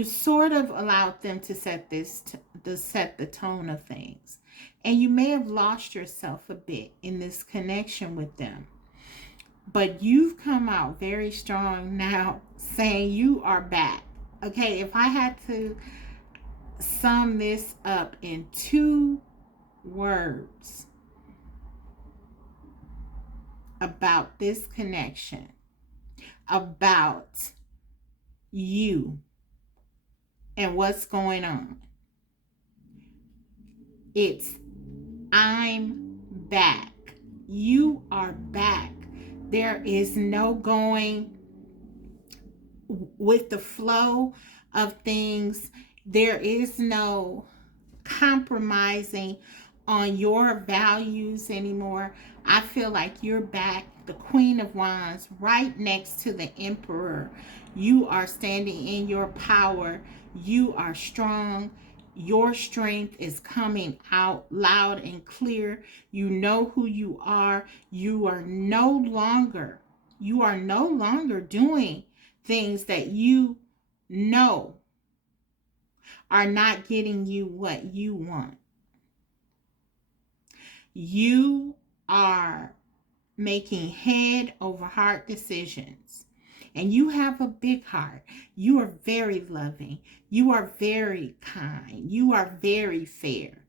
sort of allowed them to set the tone of things, and you may have lost yourself a bit in this connection with them. But you've come out very strong now, saying you are back. Okay, if I had to sum this up in 2 words about this connection, about you and what's going on, it's I'm back. You are back. There is no going with the flow of things. There is no compromising on your values anymore. I feel like you're back, the Queen of Wands, right next to the Emperor. You are standing in your power. You are strong. Your strength is coming out loud and clear. You know who you are. You are no longer doing things that you know are not getting you what you want. You are making head over heart decisions. And you have a big heart. You are very loving. You are very kind. You are very fair.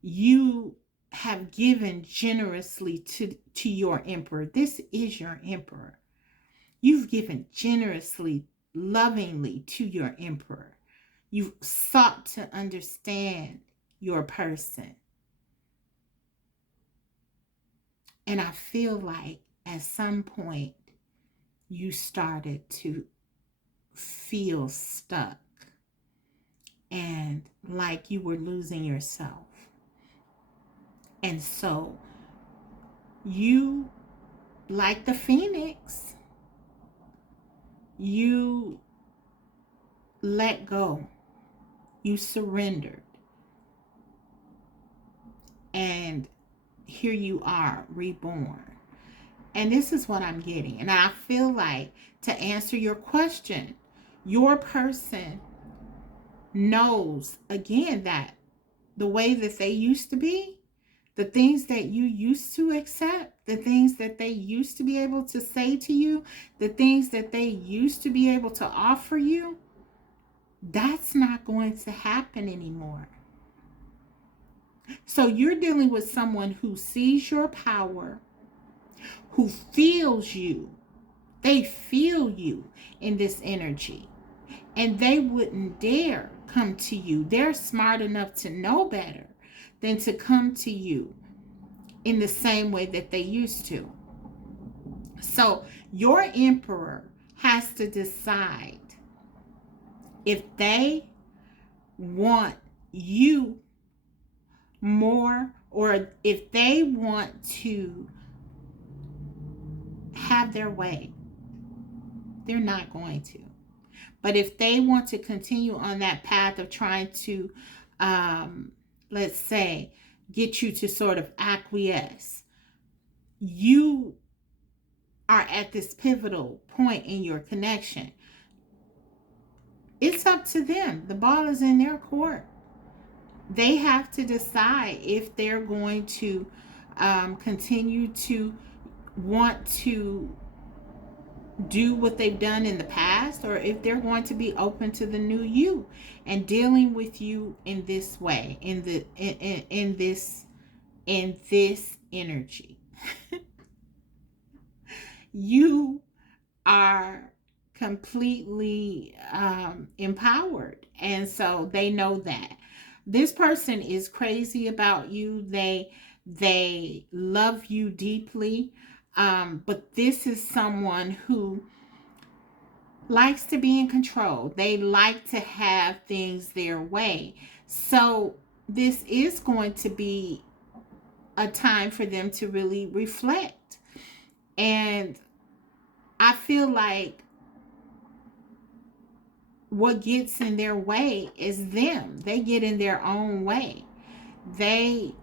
You have given generously to your emperor. This is your emperor. You've given generously, lovingly to your emperor. You've sought to understand your person. And I feel like at some point you started to feel stuck and like you were losing yourself. And so you, like the phoenix, you let go. You surrendered. And here you are, reborn. And this is what I'm getting. And I feel like, to answer your question, your person knows, again, that the way that they used to be, the things that you used to accept, the things that they used to be able to say to you, the things that they used to be able to offer you, that's not going to happen anymore. So you're dealing with someone who sees your power, who feels you. They feel you in this energy, and they wouldn't dare come to you. They're smart enough to know better than to come to you in the same way that they used to. So your emperor has to decide if they want you more or if they want to have their way, they're not going to. But if they want to continue on that path of trying to, let's say, get you to sort of acquiesce, you are at this pivotal point in your connection. It's up to them. The ball is in their court. They have to decide if they're going to continue to want to do what they've done in the past, or if they're going to be open to the new you and dealing with you in this way, in this energy. You are completely empowered, and so they know that this person is crazy about you. They love you deeply, but this is someone who likes to be in control. They like to have things their way. So this is going to be a time for them to really reflect. And I feel like what gets in their way is them. They get in their own way. They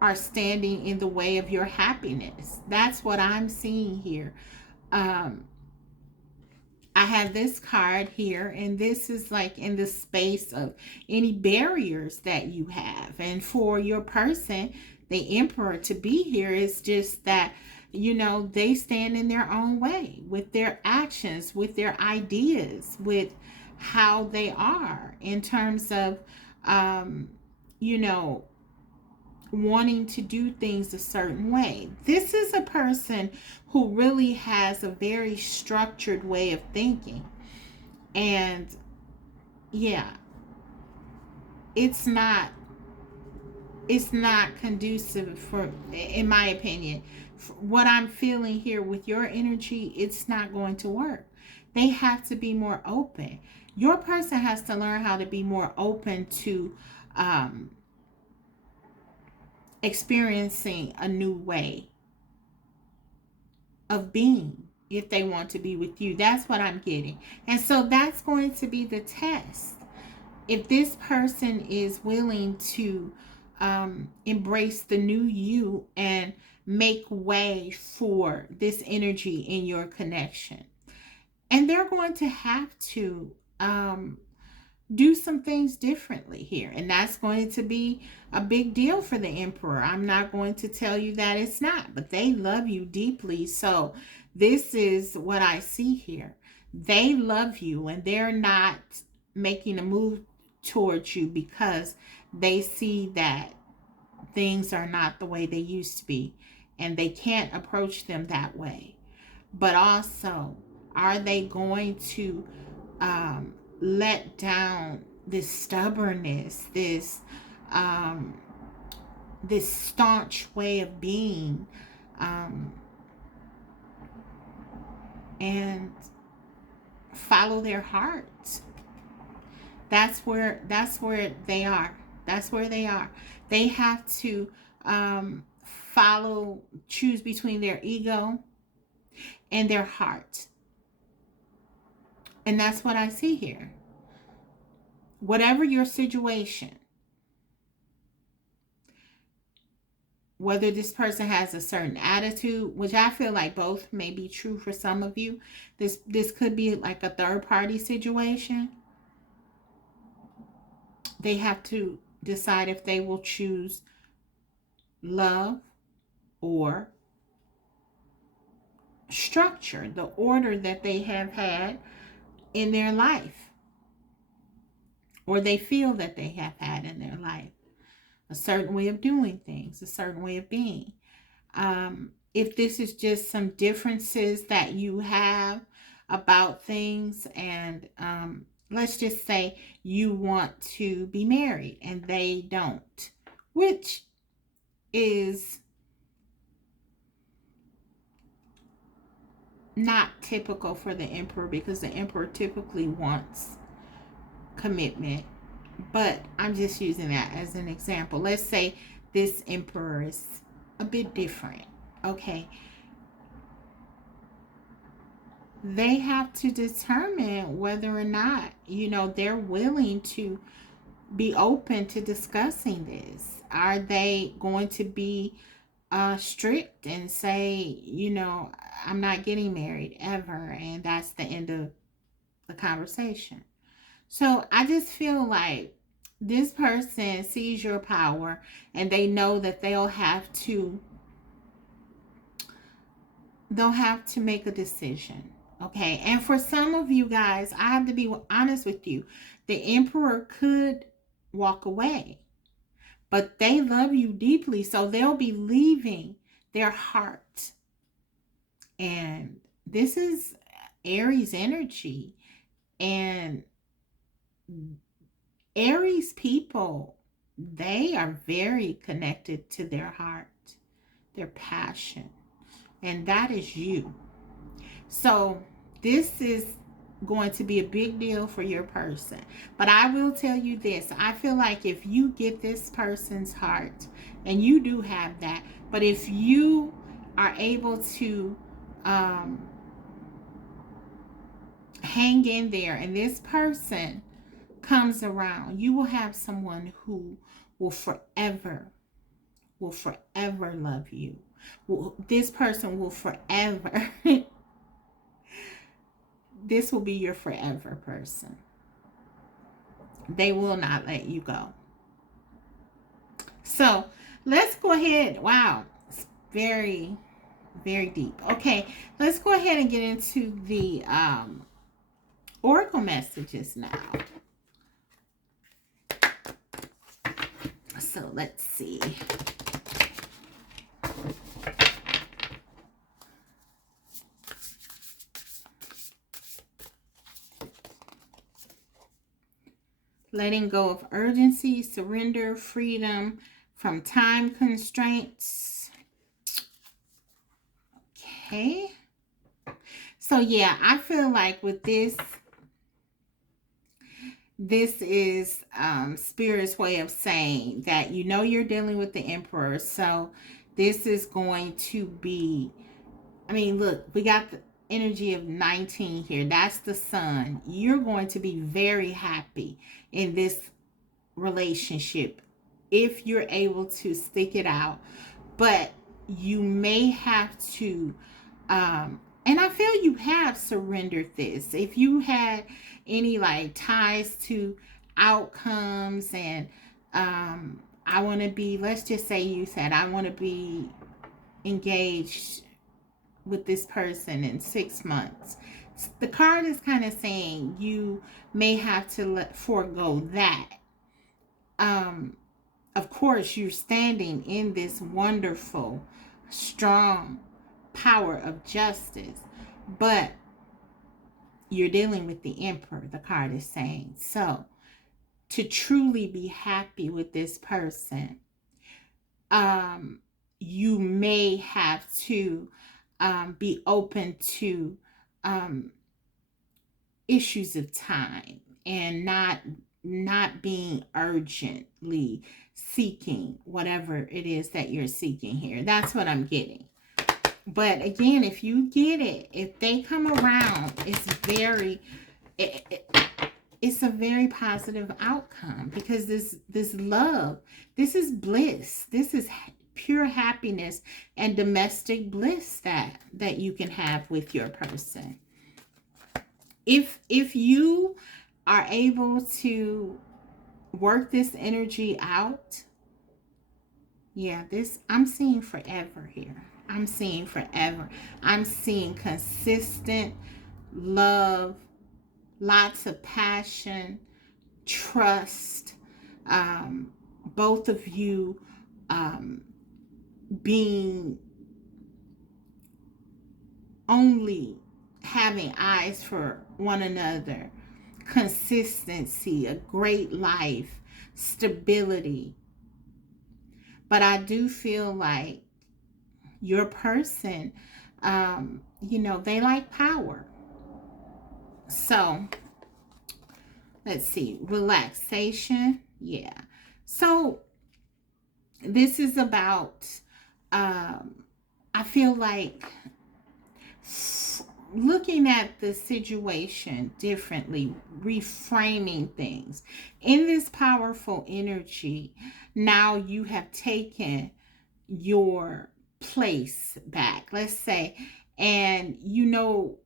are standing in the way of your happiness. That's what I'm seeing here. I have this card here, and this is like in the space of any barriers that you have. And for your person, the Emperor, to be here is just that, you know, they stand in their own way with their actions, with their ideas, with how they are in terms of, you know, wanting to do things a certain way. This is a person who really has a very structured way of thinking. And yeah, it's not conducive for, in my opinion, for what I'm feeling here with your energy. It's not going to work. They have to be more open. Your person has to learn how to be more open to experiencing a new way of being if they want to be with you. That's what I'm getting. And so that's going to be the test. If this person is willing to embrace the new you and make way for this energy in your connection. And they're going to have to do some things differently here. And that's going to be a big deal for the Emperor. I'm not going to tell you that it's not, but they love you deeply. So this is what I see here. They love you, and they're not making a move towards you because they see that things are not the way they used to be, and they can't approach them that way. But also, are they going to let down this stubbornness, this staunch way of being, and follow their hearts? That's where they are. That's where they are. They have to choose between their ego and their heart. And that's what I see here. Whatever your situation, whether this person has a certain attitude, which I feel like both may be true for some of you. This could be like a third party situation. They have to decide if they will choose love or structure, the order that they have had in their life, or they feel that they have had in their life. A certain way of doing things, a certain way of being. If this is just some differences that you have about things, and let's just say you want to be married and they don't, which is not typical for the Emperor, because the Emperor typically wants commitment. But I'm just using that as an example. Let's say this emperor is a bit different. Okay. They have to determine whether or not, they're willing to be open to discussing this. Are they going to be strict and say, I'm not getting married ever, and that's the end of the conversation? So I just feel like this person sees your power, and they know that they'll have to make a decision. Okay. And for some of you guys, I have to be honest with you. The emperor could walk away, but they love you deeply. So they'll be leaving their heart. And this is Aries energy. And Aries people, they are very connected to their heart, their passion. And that is you. So this is going to be a big deal for your person. But I will tell you this. I feel like if you get this person's heart, and you do have that, but if you are able to hang in there and this person comes around, you will have someone who will forever love you. This person will forever this will be your forever person. They will not let you go. So let's go ahead. Wow, it's very, very deep. Okay, let's go ahead and get into the oracle messages now. So let's see. Letting go of urgency, surrender, freedom from time constraints. Okay. So yeah, I feel like with this is Spirit's way of saying that you're dealing with the emperor. So this is going to be, look, we got the energy of 19 here. That's the sun. You're going to be very happy in this relationship if you're able to stick it out. But you may have to and I feel you have surrendered this. If you had any like ties to outcomes and I want to be, let's just say you said, I want to be engaged with this person in 6 months. The card is kind of saying you may have to forego that. Of course, you're standing in this wonderful, strong power of justice, but you're dealing with the emperor, the card is saying. So to truly be happy with this person, you may have to be open to issues of time and not being urgently seeking whatever it is that you're seeking here. That's what I'm getting. But again, if you get it, if they come around, it's a very positive outcome, because this love, this is bliss, this is pure happiness and domestic bliss that you can have with your person. If you are able to work this energy out, yeah, I'm seeing forever here. I'm seeing forever. I'm seeing consistent love, lots of passion, trust, both of you being only having eyes for one another, consistency, a great life, stability. But I do feel like your person, they like power. So let's see, relaxation. Yeah. So This is about, I feel like, looking at the situation differently, reframing things. In this powerful energy, now you have taken your place back, let's say, and you know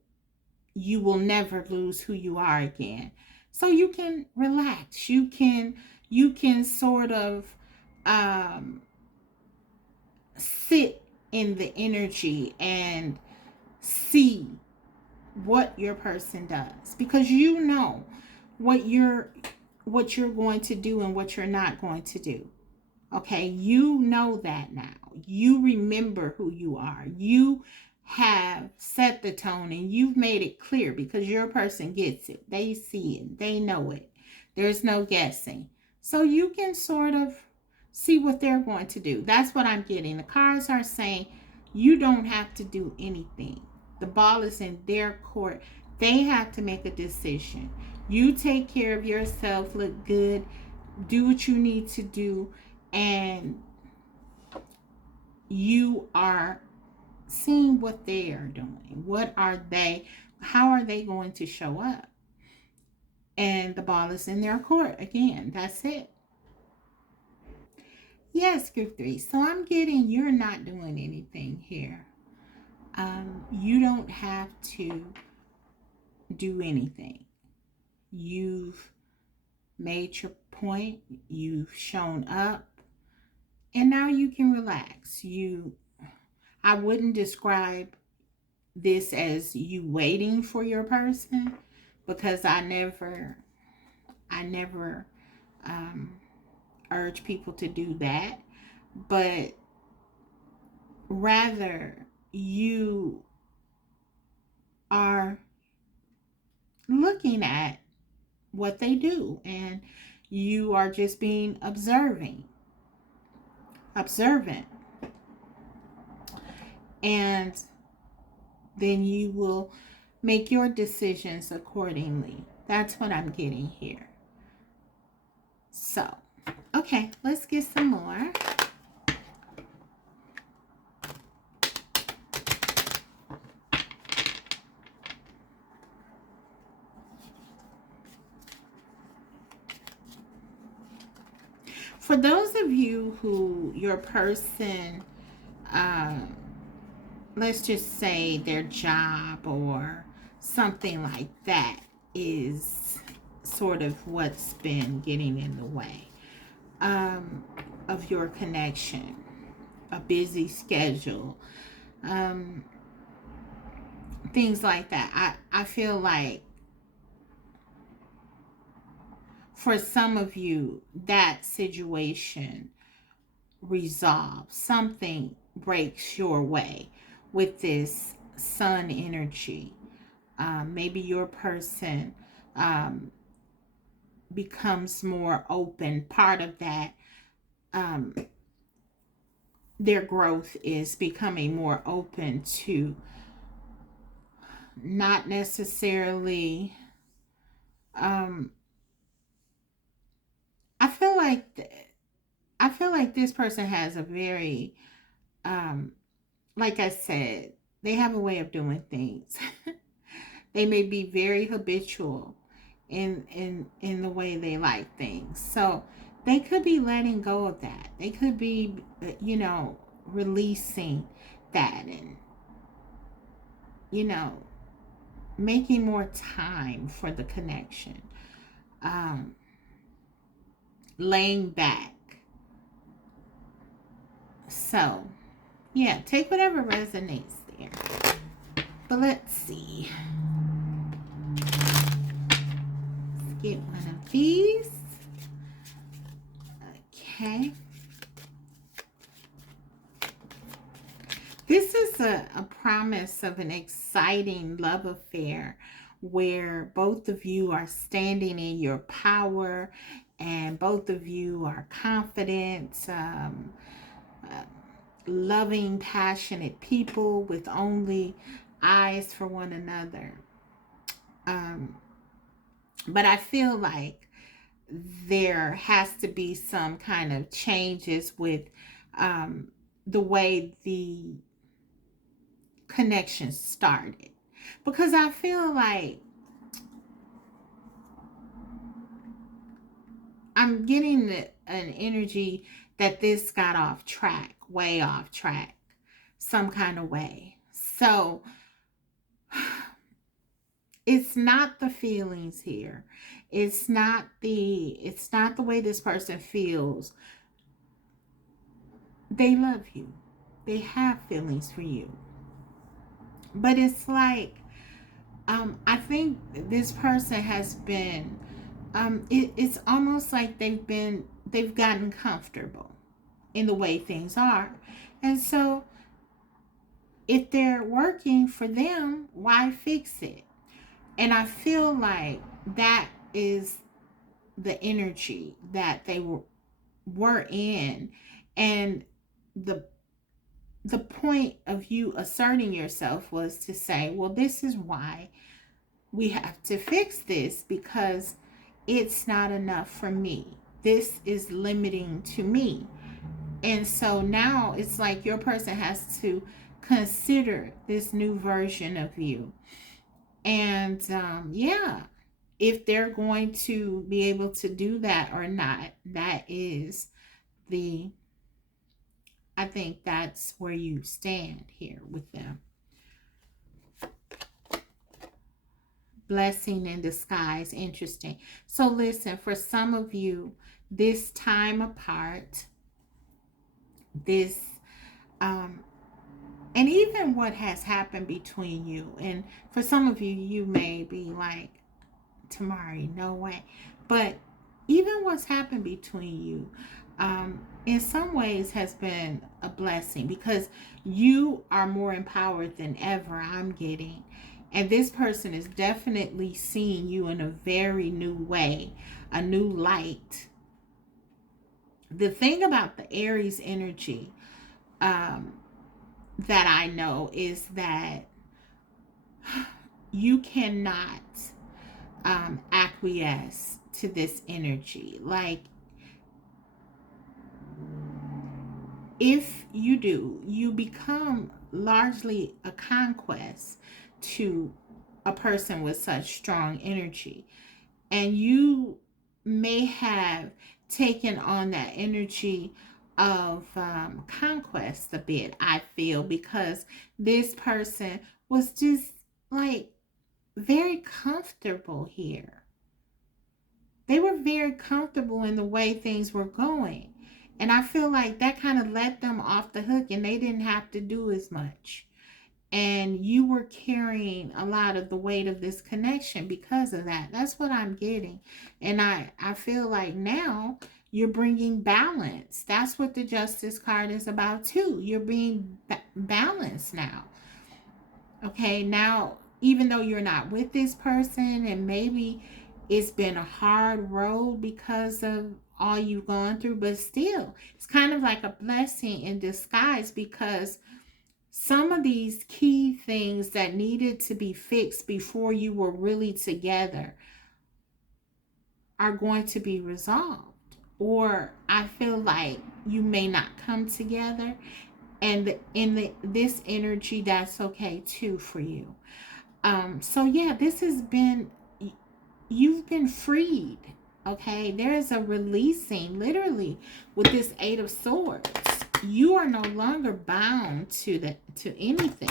you will never lose who you are again. So you can relax. You can sort of um sit in the energy and see what your person does, because you know what you're going to do and what you're not going to do. Okay, you know that now. You remember who you are. You have set the tone and you've made it clear, because your person gets it. They see it. They know it. There's no guessing. So you can sort of see what they're going to do. That's what I'm getting. The cards are saying you don't have to do anything. The ball is in their court. They have to make a decision. You take care of yourself, look good, do what you need to do, and you are seeing what they are doing. What are they? How are they going to show up? And the ball is in their court again. That's it. Yes, group 3. So I'm getting you're not doing anything here. You don't have to do anything. You've made your point. You've shown up. And now you can relax. I wouldn't describe this as you waiting for your person, because I never um, urge people to do that, but rather you are looking at what they do, and you are just being observant, and then you will make your decisions accordingly. That's what I'm getting here. So, okay, let's get some more. For those of you who your person, um, let's just say their job or something like that is sort of what's been getting in the way of your connection, a busy schedule, um, things like that. I feel like for some of you, that situation resolves. Something breaks your way with this sun energy. Maybe your person um, becomes more open. Part of that, um, their growth is becoming more open to not necessarily. Um, I feel like I feel like this person has a very, um, like I said, they have a way of doing things. They may be very habitual in the way they like things. So they could be letting go of that. They could be, releasing that, and you know, making more time for the connection. Um, laying back. So yeah, take whatever resonates there. But let's see. Let's get one of these. Okay. This is a promise of an exciting love affair where both of you are standing in your power and both of you are confident, uh, loving, passionate people with only eyes for one another. Um, but I feel like there has to be some kind of changes with the way the connection started. Because I feel like I'm getting an energy that this got off track, way off track, some kind of way. So it's not the feelings here. It's not the way this person feels. They love you. They have feelings for you. But it's like I think this person has been it's almost like they've gotten comfortable in the way things are. And so if they're working for them, why fix it? And I feel like that is the energy that they were in. And the the point of you asserting yourself was to say, well, this is why we have to fix this, because it's not enough for me. This is limiting to me. And so now it's like your person has to consider this new version of you. And yeah, if they're going to be able to do that or not, that is the, I think that's where you stand here with them. Blessing in disguise. Interesting. So listen, for some of you, this time apart, this and even what has happened between you, and for some of you, you may be like, Tamari, no way. But even what's happened between you, in some ways has been a blessing, because you are more empowered than ever, I'm getting. And this person is definitely seeing you in a very new way, a new light. The thing about the Aries energy that I know is that you cannot acquiesce to this energy. Like, if you do, you become largely a conquest to a person with such strong energy. And you may have taken on that energy of conquest a bit, I feel, because this person was just like very comfortable here. They were very comfortable in the way things were going. And I feel like that kind of let them off the hook, and they didn't have to do as much. And you were carrying a lot of the weight of this connection because of that. That's what I'm getting. And I feel like now you're bringing balance. That's what the Justice card is about too. You're being balanced now. Okay, now, even though you're not with this person, and maybe it's been a hard road because of all you've gone through, but still, it's kind of like a blessing in disguise, because some of these key things that needed to be fixed before you were really together are going to be resolved. Or I feel like you may not come together, and in this energy, that's okay too for you. So yeah, this has been, you've been freed. Okay, there is a releasing literally with this Eight of Swords. You are no longer bound to anything.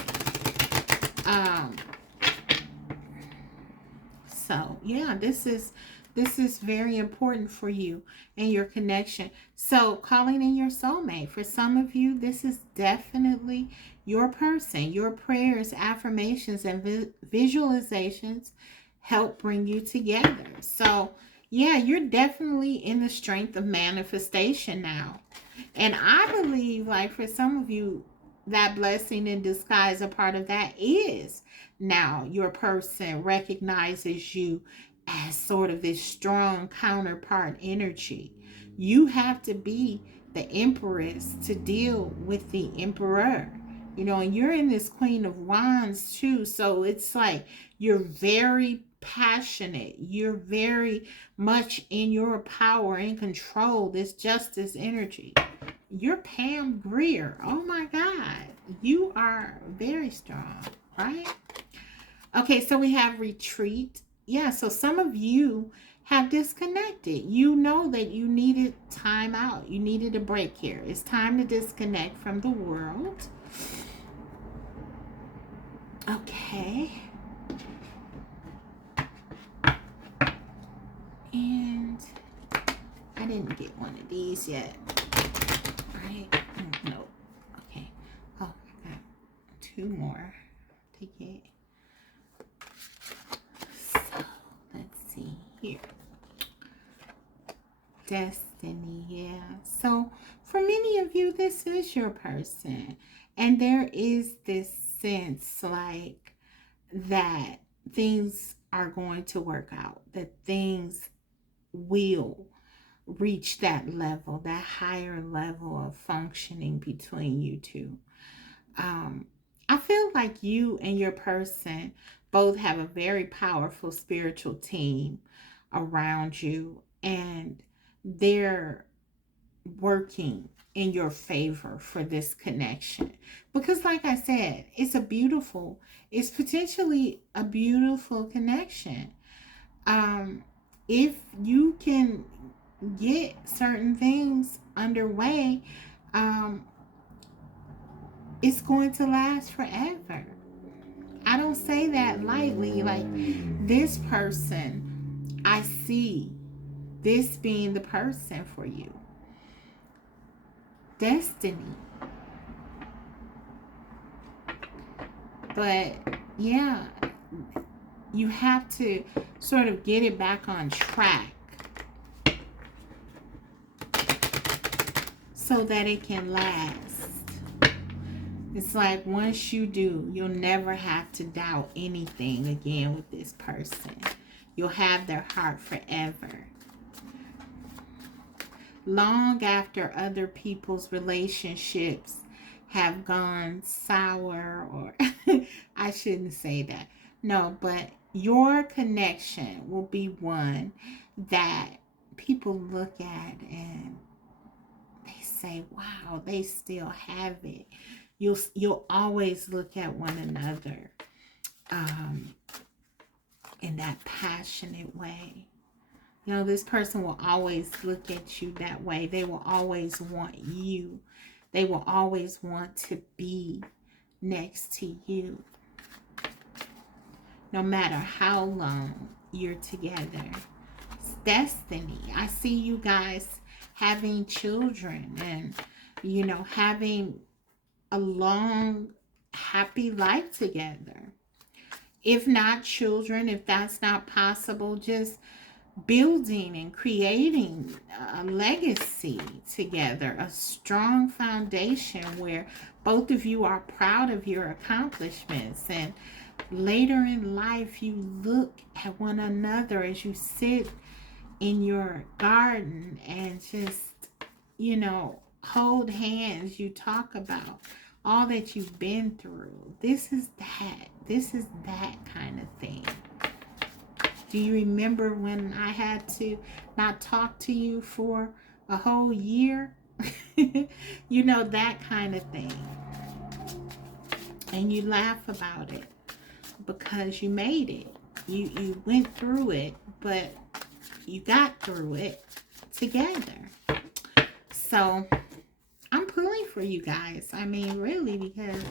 So yeah, this is very important for you and your connection. So calling in your soulmate. For some of you, this is definitely your person. Your prayers, affirmations, and visualizations help bring you together. So yeah, you're definitely in the strength of manifestation now. And I believe, like, for some of you, that blessing in disguise, a part of that is now your person recognizes you as sort of this strong counterpart energy. You have to be the empress to deal with the emperor. And you're in this Queen of Wands too. So it's like you're very passionate. You're very much in your power and control. This justice energy. You're Pam Grier. Oh my God. You are very strong, right? Okay, so we have retreat. Yeah, so some of you have disconnected. You know that you needed time out. You needed a break here. It's time to disconnect from the world. Okay. And I didn't get one of these yet. Right? No. Okay. Oh, I got 2 more to get. So, let's see here. Destiny, yeah. So, for many of you, this is your person. And there is this sense like that things are going to work out, that things will reach that level, that higher level of functioning between you two. I feel like you and your person both have a very powerful spiritual team around you, and they're working in your favor for this connection. Because like I said, it's potentially a beautiful connection. If you can get certain things underway, it's going to last forever. I don't say that lightly. Like, this person, I see this being the person for you. Destiny. But yeah, you have to sort of get it back on track so that it can last. It's like once you do, you'll never have to doubt anything again with this person. You'll have their heart forever. Long after other people's relationships have gone sour, or I shouldn't say that. No, but your connection will be one that people look at and they say, wow, they still have it. You'll always look at one another in that passionate way. You know, this person will always look at you that way. They will always want you. They will always want to be next to you. No matter how long you're together. It's destiny. I see you guys having children and, you know, having a long, happy life together. If not children, if that's not possible, just building and creating a legacy together, a strong foundation where both of you are proud of your accomplishments, and later in life you look at one another as you sit in your garden and just, you know, hold hands. You talk about all that you've been through. This is that kind of thing. Do you remember when I had to not talk to you for a whole year? You know, that kind of thing. And you laugh about it because you made it. You went through it, but you got through it together. So I'm pulling for you guys. I mean, really, because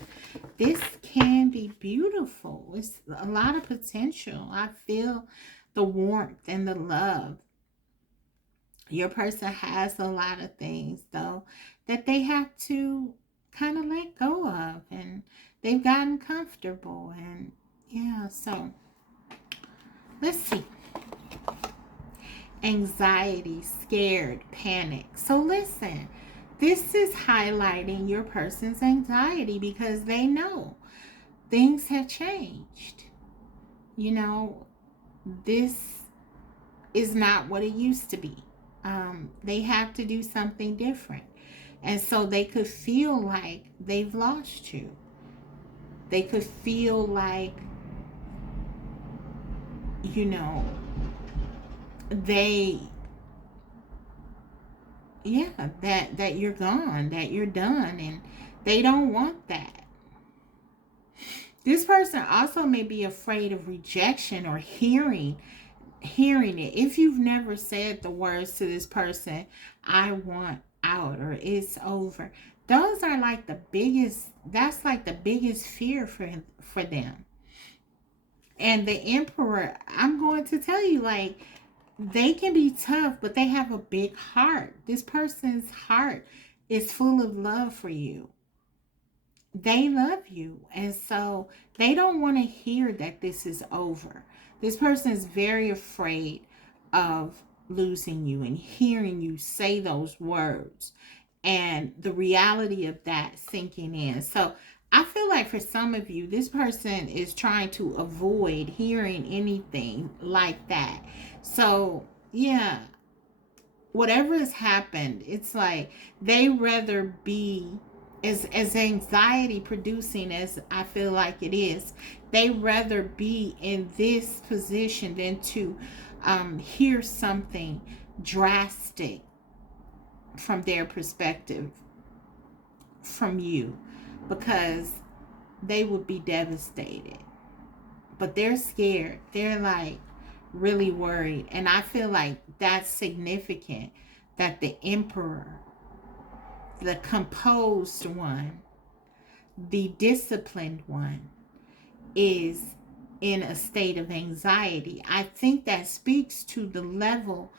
this can be beautiful. It's a lot of potential. I feel the warmth and the love. Your person has a lot of things, though, that they have to kind of let go of. And they've gotten comfortable. And yeah, so let's see. Anxiety, scared, panic. So listen. This is highlighting your person's anxiety because they know things have changed. You know, this is not what it used to be. They have to do something different. And so they could feel like they've lost you. They could feel like you know, they, yeah, that you're gone, that you're done, and they don't want that. This person also may be afraid of rejection or hearing it. If you've never said the words to this person, I want out, or it's over, those are like the biggest, that's like the biggest fear for them. And the emperor, I'm going to tell you, like, they can be tough, but they have a big heart. This person's heart is full of love for you. They love you. And so they don't want to hear that this is over. This person is very afraid of losing you and hearing you say those words and the reality of that sinking in. So I feel like for some of you, this person is trying to avoid hearing anything like that. So, yeah, whatever has happened, it's like they rather be as anxiety producing as I feel like it is, they rather be in this position than to hear something drastic from their perspective from you, because they would be devastated. But they're scared. They're like really worried. And I feel like that's significant that the emperor, the composed one, the disciplined one, is in a state of anxiety. I think that speaks to the level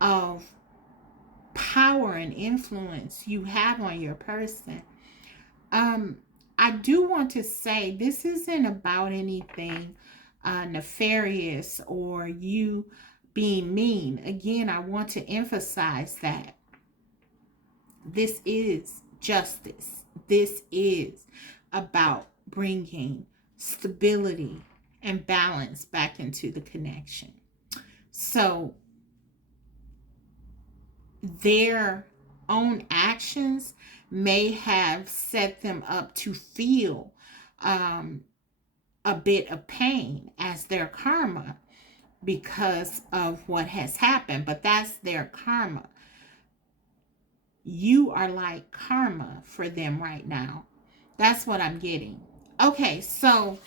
of power and influence you have on your person. I do want to say this isn't about anything nefarious or you being mean. Again, I want to emphasize that this is justice. This is about bringing stability and balance back into the connection. So their own actions may have set them up to feel a bit of pain as their karma because of what has happened, but that's their karma. You are like karma for them right now. That's what I'm getting. Okay, so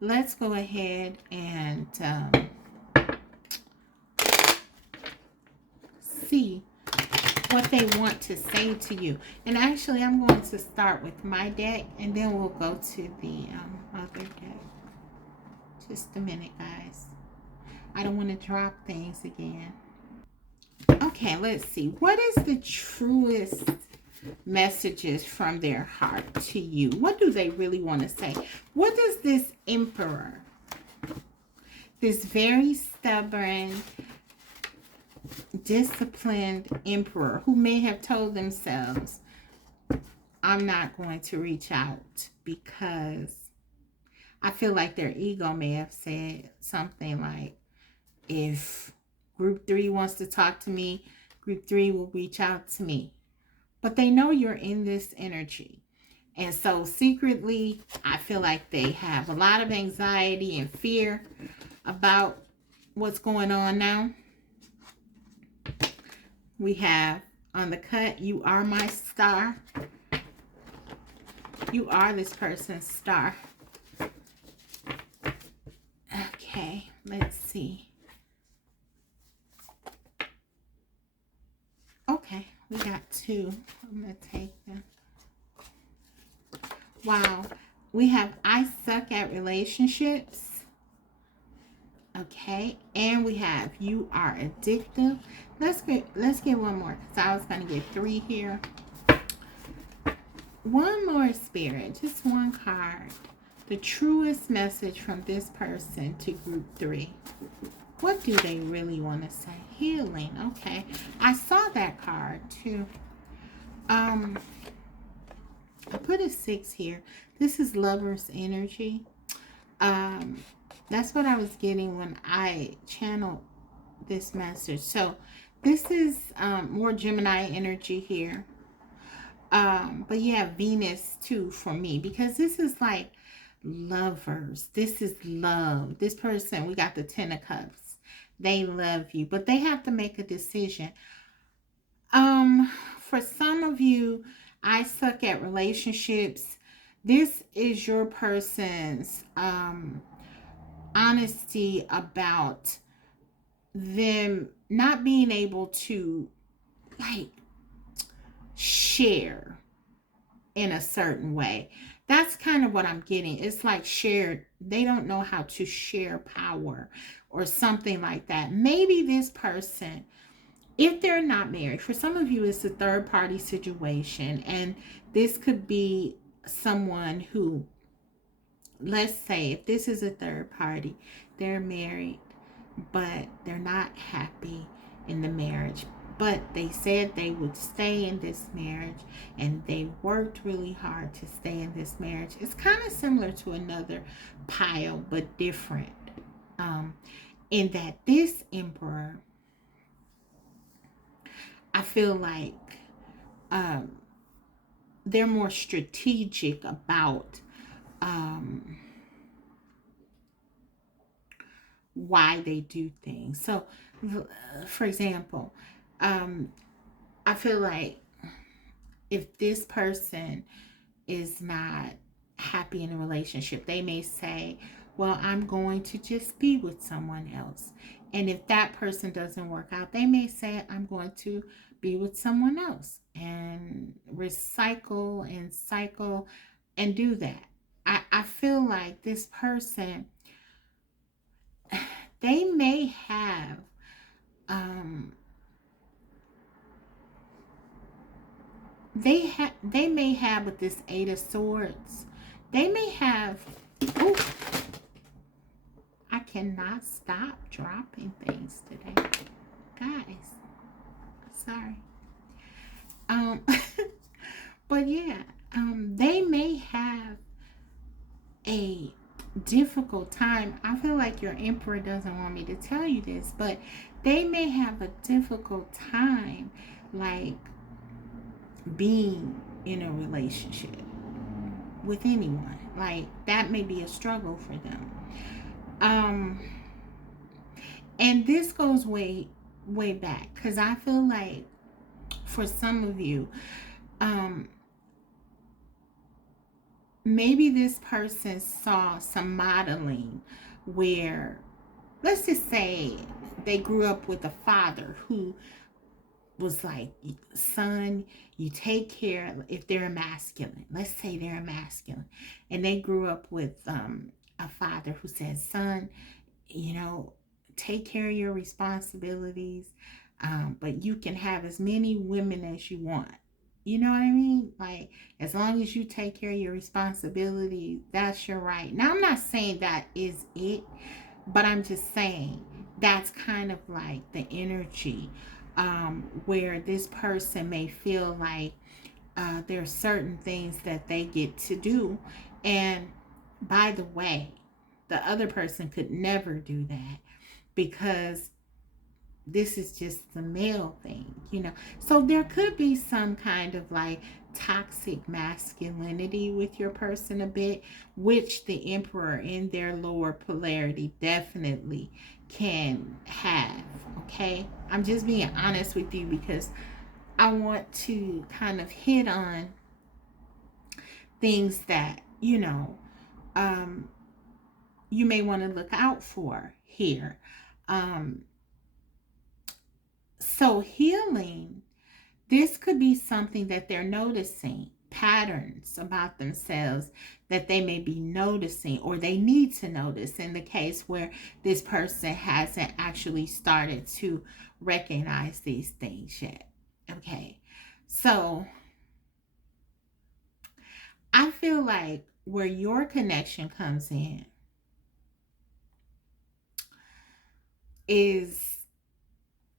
let's go ahead and see what they want to say to you. And actually, I'm going to start with my deck, and then we'll go to the other deck. Just a minute, guys. I don't want to drop things again. Okay, let's see. What is the truest messages from their heart to you? What do they really want to say? What does this emperor, this very stubborn, disciplined emperor who may have told themselves, I'm not going to reach out because I feel like their ego may have said something like, if group 3 wants to talk to me, group 3 will reach out to me. But they know you're in this energy. And so secretly, I feel like they have a lot of anxiety and fear about what's going on now. We have on the cut, you are my star. You are this person's star. Okay, let's see. Okay, we got 2. I'm going to take them. Wow. We have I suck at relationships. Okay, and we have you are addictive. Let's get one more, because I was going to get 3 here. One more, Spirit, just one card. The truest message from this person to group 3. What do they really want to say? Healing. Okay, I saw that card too. I put a 6 here. This is lover's energy. That's what I was getting when I channeled this message. So this is more Gemini energy here. But yeah, Venus too for me, because this is like lovers. This is love. This person, we got the Ten of Cups. They love you, but they have to make a decision. For some of you, I suck at relationships. This is your person's honesty about them not being able to like share in a certain way. That's kind of what I'm getting. It's like shared, they don't know how to share power or something like that. Maybe this person, if they're not married, for some of you, it's a third party situation, and this could be someone who, let's say, if this is a third party, they're married, but they're not happy in the marriage. But they said they would stay in this marriage and they worked really hard to stay in this marriage. It's kind of similar to another pile, but different. Um, in that this emperor, I feel like um, they're more strategic about um, why they do things. So, for example, um, I feel like if this person is not happy in a relationship, they may say, well, I'm going to just be with someone else. And if that person doesn't work out, they may say, I'm going to be with someone else and recycle and cycle and do that. I feel like this person, they may have um, they may have with this Eight of Swords, they may have, oh, I cannot stop dropping things today, guys. Sorry. Um, but yeah, they may have a difficult time. I feel like your emperor doesn't want me to tell you this, but they may have a difficult time, like being in a relationship with anyone. Like that may be a struggle for them. Um, and this goes way back because I feel like for some of you, um, maybe this person saw some modeling where, let's just say, they grew up with a father who was like, son, you take care, if they're masculine, let's say they're masculine, and they grew up with a father who says, son, you know, take care of your responsibilities, but you can have as many women as you want. You know what I mean? Like, as long as you take care of your responsibilities, that's your right. Now, I'm not saying that is it, but I'm just saying that's kind of like the energy where this person may feel like there are certain things that they get to do. And by the way, the other person could never do that because this is just the male thing, you know. So there could be some kind of like toxic masculinity with your person a bit, which the emperor in their lower polarity definitely can have. Okay, I'm just being honest with you because I want to kind of hit on things that, you know, um, you may want to look out for here. Um, so healing, this could be something that they're noticing, patterns about themselves that they may be noticing or they need to notice in the case where this person hasn't actually started to recognize these things yet. Okay, so I feel like where your connection comes in is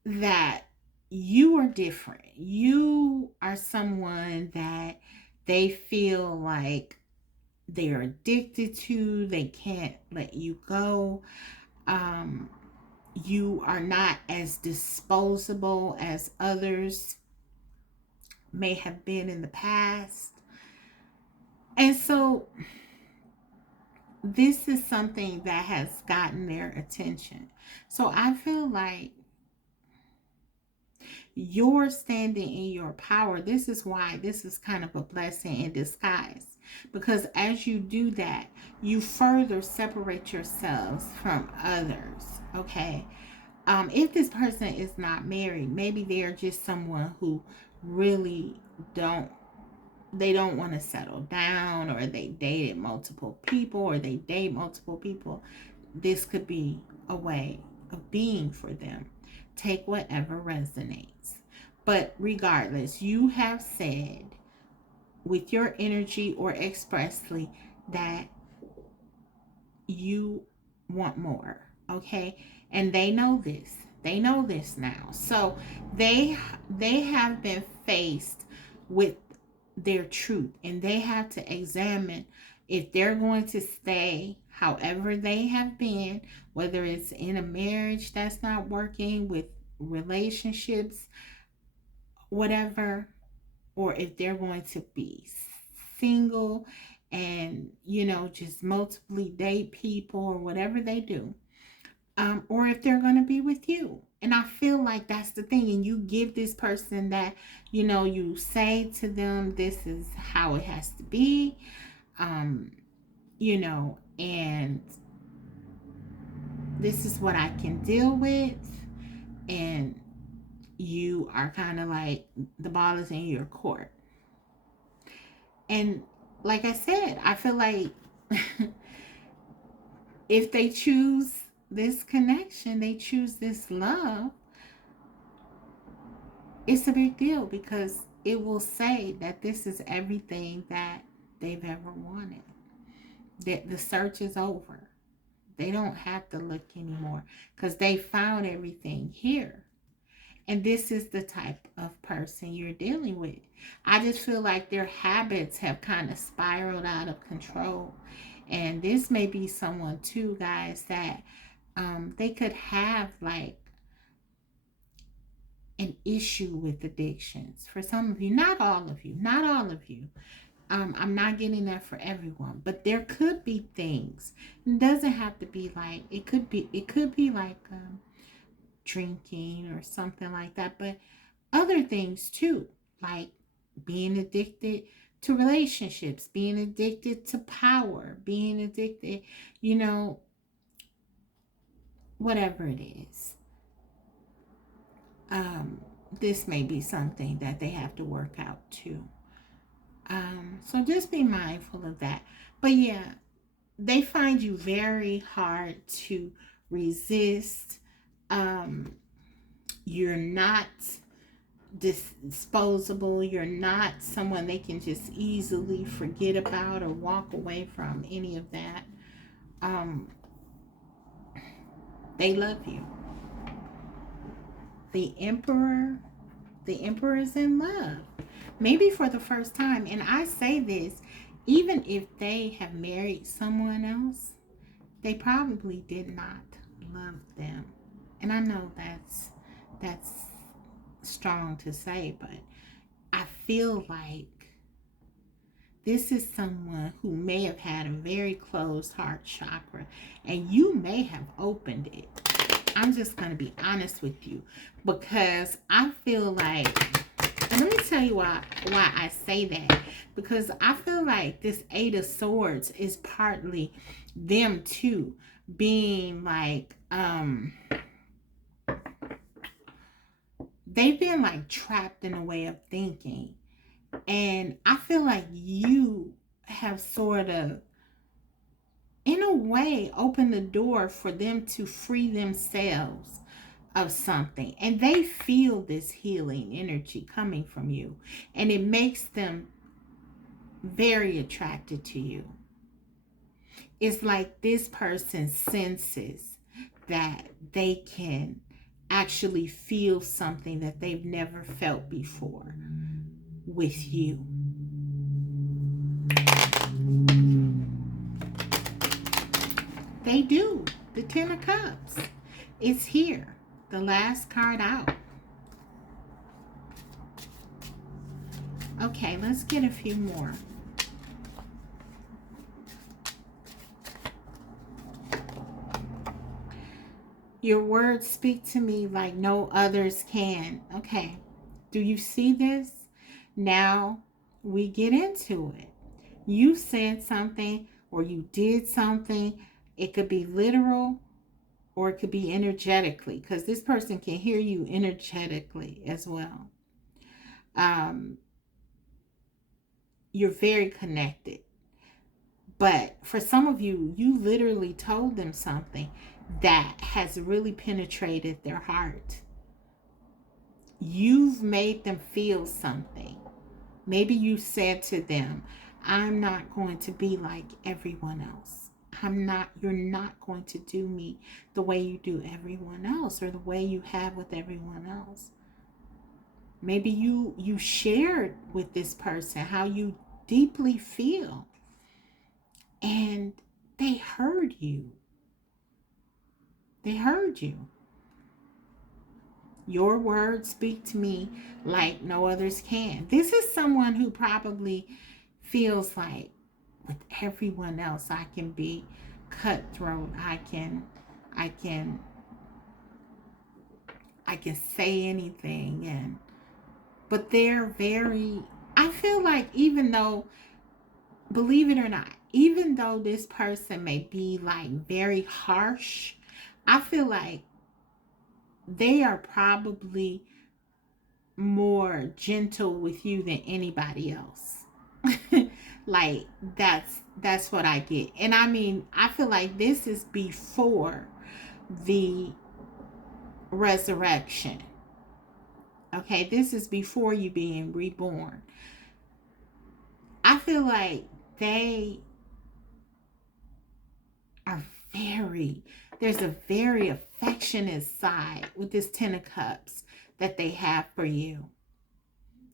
that you are different. You are someone that they feel like they're addicted to, they can't let you go. Um, you are not as disposable as others may have been in the past. And so this is something that has gotten their attention. So I feel like you're standing in your power. This is why this is kind of a blessing in disguise. Because as you do that, you further separate yourselves from others. Okay. If this person is not married, maybe they're just someone who really don't want to settle down, or they dated multiple people, or they date multiple people. This could be a way of being for them. Take whatever resonates. But regardless, you have said with your energy or expressly that you want more, okay? And they know this. They know this now. So they have been faced with their truth, and they have to examine if they're going to stay however they have been, whether it's in a marriage that's not working, with relationships, whatever, or if they're going to be single and, just multiply date people or whatever they do, or if they're going to be with you. And I feel like that's the thing. And you give this person that, you say to them, this is how it has to be, and this is what I can deal with. And you are kind of like, the ball is in your court. And like I said, I feel like if they choose this connection, they choose this love, it's a big deal, because it will say that this is everything that they've ever wanted. That the search is over. They don't have to look anymore, because they found everything here. And this is the type of person you're dealing with. I just feel like their habits have kind of spiraled out of control. And this may be someone too, guys, that they could have like an issue with addictions. For some of you, not all of you, not all of you. I'm not getting that for everyone, but there could be things. It doesn't have to be like, it could be like drinking or something like that, but other things too, like being addicted to relationships, being addicted to power, being addicted, whatever it is. This may be something that they have to work out too. So just be mindful of that. But yeah, they find you very hard to resist. You're not disposable. You're not someone they can just easily forget about or walk away from, any of that. They love you. The emperor is in love, maybe for the first time. And I say this, even if they have married someone else, they probably did not love them. And I know that's strong to say, but I feel like this is someone who may have had a very closed heart chakra, and you may have opened it. I'm just going to be honest with you, because I feel like, and let me tell you why I say that, because I feel like this Eight of Swords is partly them too, being like, they've been like trapped in a way of thinking. And I feel like you have sort of, in a way, opened the door for them to free themselves of something. And they feel this healing energy coming from you. And it makes them very attracted to you. It's like this person senses that they can actually feel something that they've never felt before with you. They do. The Ten of Cups. It's here. The last card out. Okay, let's get a few more. Your words speak to me like no others can. Okay. Do you see this? Now we get into it. You said something or you did something. It could be literal or it could be energetically, because this person can hear you energetically as well. Um, you're very connected. But for some of you, you literally told them something that has really penetrated their heart. You've made them feel something. Maybe you said to them, I'm not going to be like everyone else. You're not going to do me the way you do everyone else or the way you have with everyone else. Maybe you shared with this person how you deeply feel and they heard you. They heard you. Your words speak to me like no others can. This is someone who probably feels like with everyone else I can be cutthroat. I can say anything, and but they're very, I feel like, even though, believe it or not, even though this person may be like very harsh, I feel like they are probably more gentle with you than anybody else. Like that's what I get. And I mean, I feel like this is before the resurrection. Okay, this is before you being reborn. I feel like they are very, there's a very affectionate side with this 10 of cups that they have for you.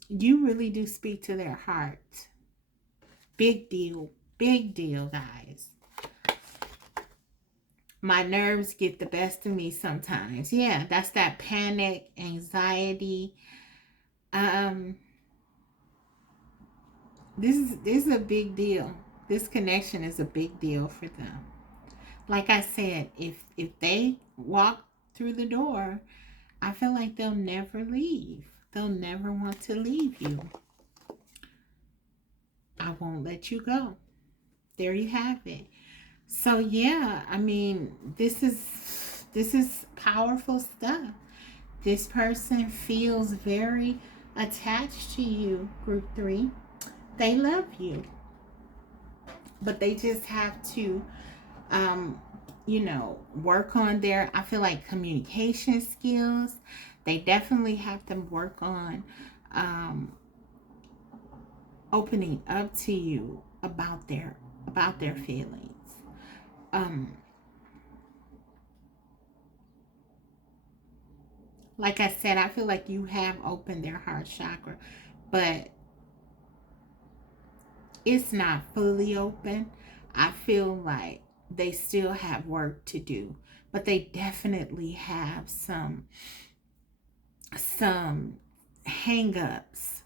You really do speak to their heart. Big deal, guys. My nerves get the best of me sometimes. Yeah, that's that panic, anxiety. This is a big deal. This connection is a big deal for them. Like I said, if they walk through the door, I feel like they'll never leave. They'll never want to leave you. I won't let you go. There you have it. So yeah, I mean, this is powerful stuff. This person feels very attached to you, group 3. They love you. But they just have to work on their, I feel like, communication skills. They definitely have to work on opening up to you about their feelings. Like I said, I feel like you have opened their heart chakra, but it's not fully open. I feel like they still have work to do, but they definitely have some hang-ups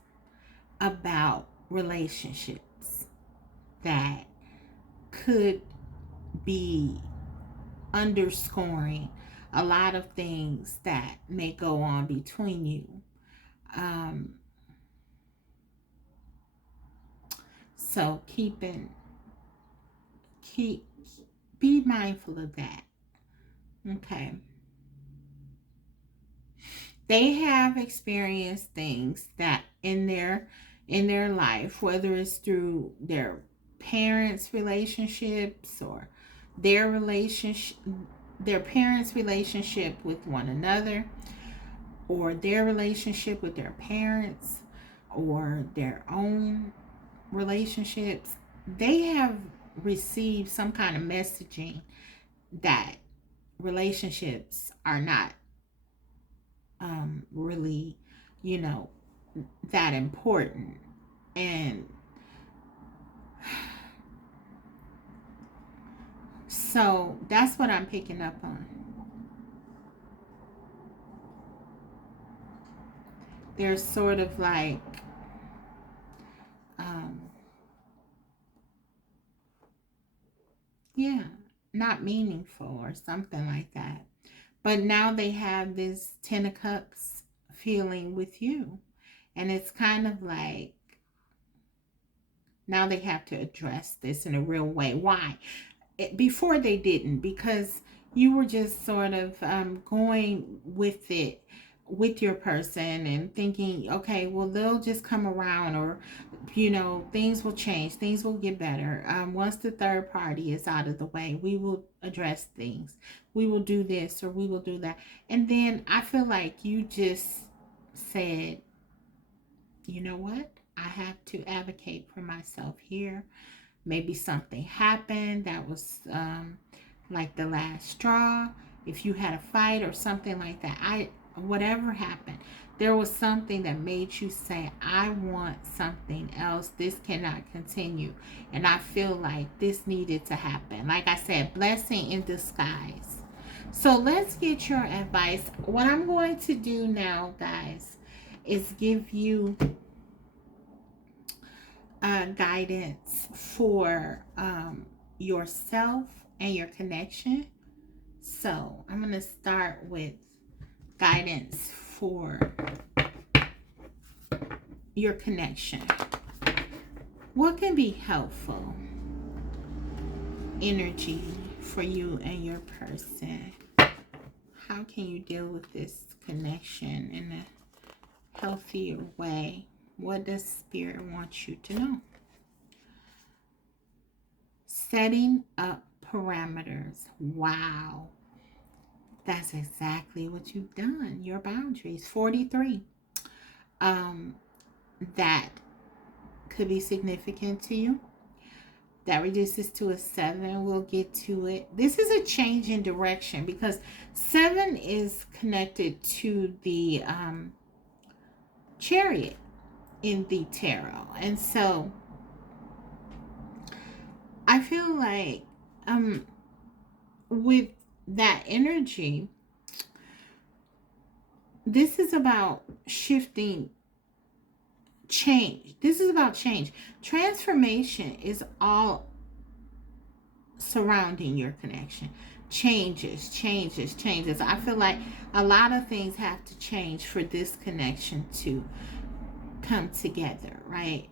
about relationships that could be underscoring a lot of things that may go on between you. So be mindful of that. Okay. They have experienced things that in their life, whether it's through their parents' relationships or their relationship, their parents' relationship with one another, or their relationship with their parents, or their own relationships. They have received some kind of messaging that relationships are not really, you know, that important. And so that's what I'm picking up on. There's sort of like, um, yeah, not meaningful or something like that. But now they have this Ten of Cups feeling with you. And it's kind of like now they have to address this in a real way. Why? Before they didn't, because you were just sort of going with it with your person and thinking, okay, well, they'll just come around, or things will change, things will get better once the third party is out of the way. We will address things, we will do this, or we will do that. And then I feel like you just said, you know what, I have to advocate for myself here. Maybe something happened that was like the last straw. If you had a fight or something like that, whatever happened, there was something that made you say, I want something else. This cannot continue. And I feel like this needed to happen. Like I said, blessing in disguise. So let's get your advice. What I'm going to do now, guys, is give you guidance for yourself and your connection. So I'm going to start with guidance for your connection. What can be helpful energy for you and your person? How can you deal with this connection in a healthier way? What does Spirit want you to know? Setting up parameters. Wow. That's exactly what you've done. Your boundaries. 43. That could be significant to you. That reduces to a 7. We'll get to it. This is a change in direction because 7 is connected to the Chariot in the tarot. And so I feel like with that energy, this is about shifting, change. This is about change. Transformation is all surrounding your connection. Changes. I feel like a lot of things have to change for this connection to come together, right?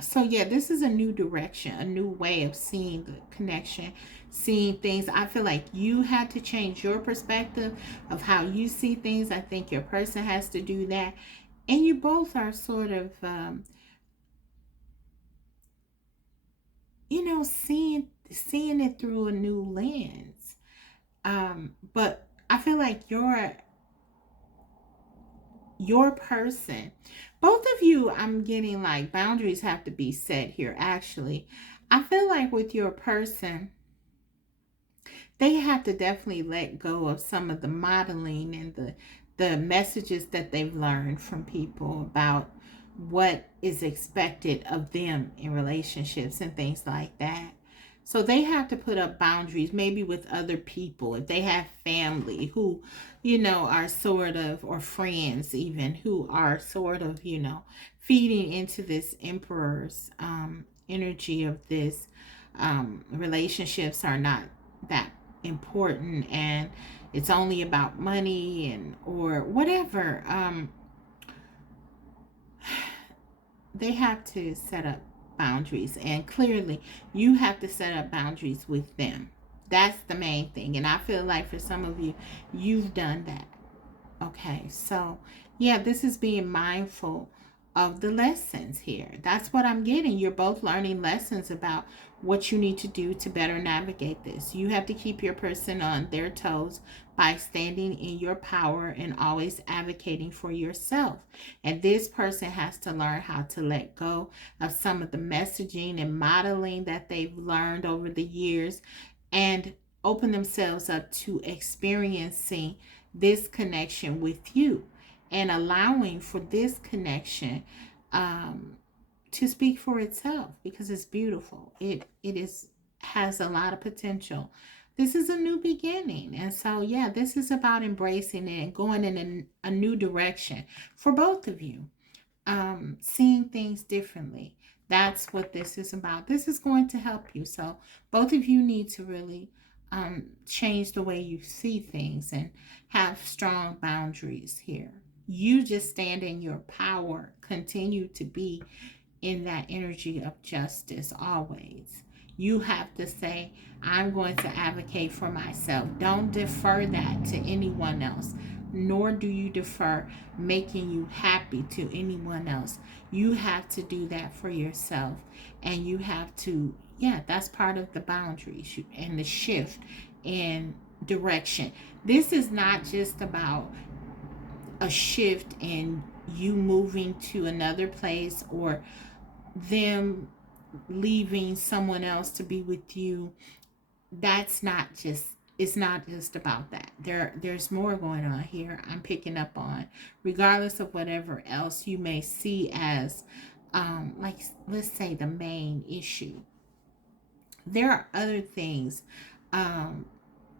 So yeah, this is a new direction, a new way of seeing the connection, seeing things. I feel like you had to change your perspective of how you see things. I think your person has to do that. And you both are sort of, seeing it through a new lens. But I feel like your person, both of you, I'm getting like boundaries have to be set here. Actually, I feel like with your person, they have to definitely let go of some of the modeling and the messages that they've learned from people about what is expected of them in relationships and things like that. So they have to put up boundaries, maybe with other people. If they have family who, are sort of, or friends even, who are sort of, feeding into this emperor's energy of this, relationships are not that important and it's only about money and or whatever. They have to set up boundaries, and clearly you have to set up boundaries with them. That's the main thing, and I feel like for some of you, you've done that. Okay, so yeah, this is being mindful of the lessons here. That's what I'm getting. You're both learning lessons about what you need to do to better navigate this. You have to keep your person on their toes by standing in your power and always advocating for yourself. And this person has to learn how to let go of some of the messaging and modeling that they've learned over the years and open themselves up to experiencing this connection with you and allowing for this connection to speak for itself, because it's beautiful. It has a lot of potential. This is a new beginning, and so yeah, this is about embracing it and going in a new direction for both of you. Seeing things differently. That's what this is about. This is going to help you. So both of you need to really change the way you see things and have strong boundaries here. You just stand in your power, continue to be in that energy of justice always. You have to say, I'm going to advocate for myself. Don't defer that to anyone else, nor do you defer making you happy to anyone else. You have to do that for yourself. And you have to, yeah, that's part of the boundaries and the shift in direction. This is not just about a shift in you moving to another place or them leaving someone else to be with you. That's not just, it's not just about that. There's more going on here. I'm picking up on, regardless of whatever else you may see as like, let's say, the main issue. There are other things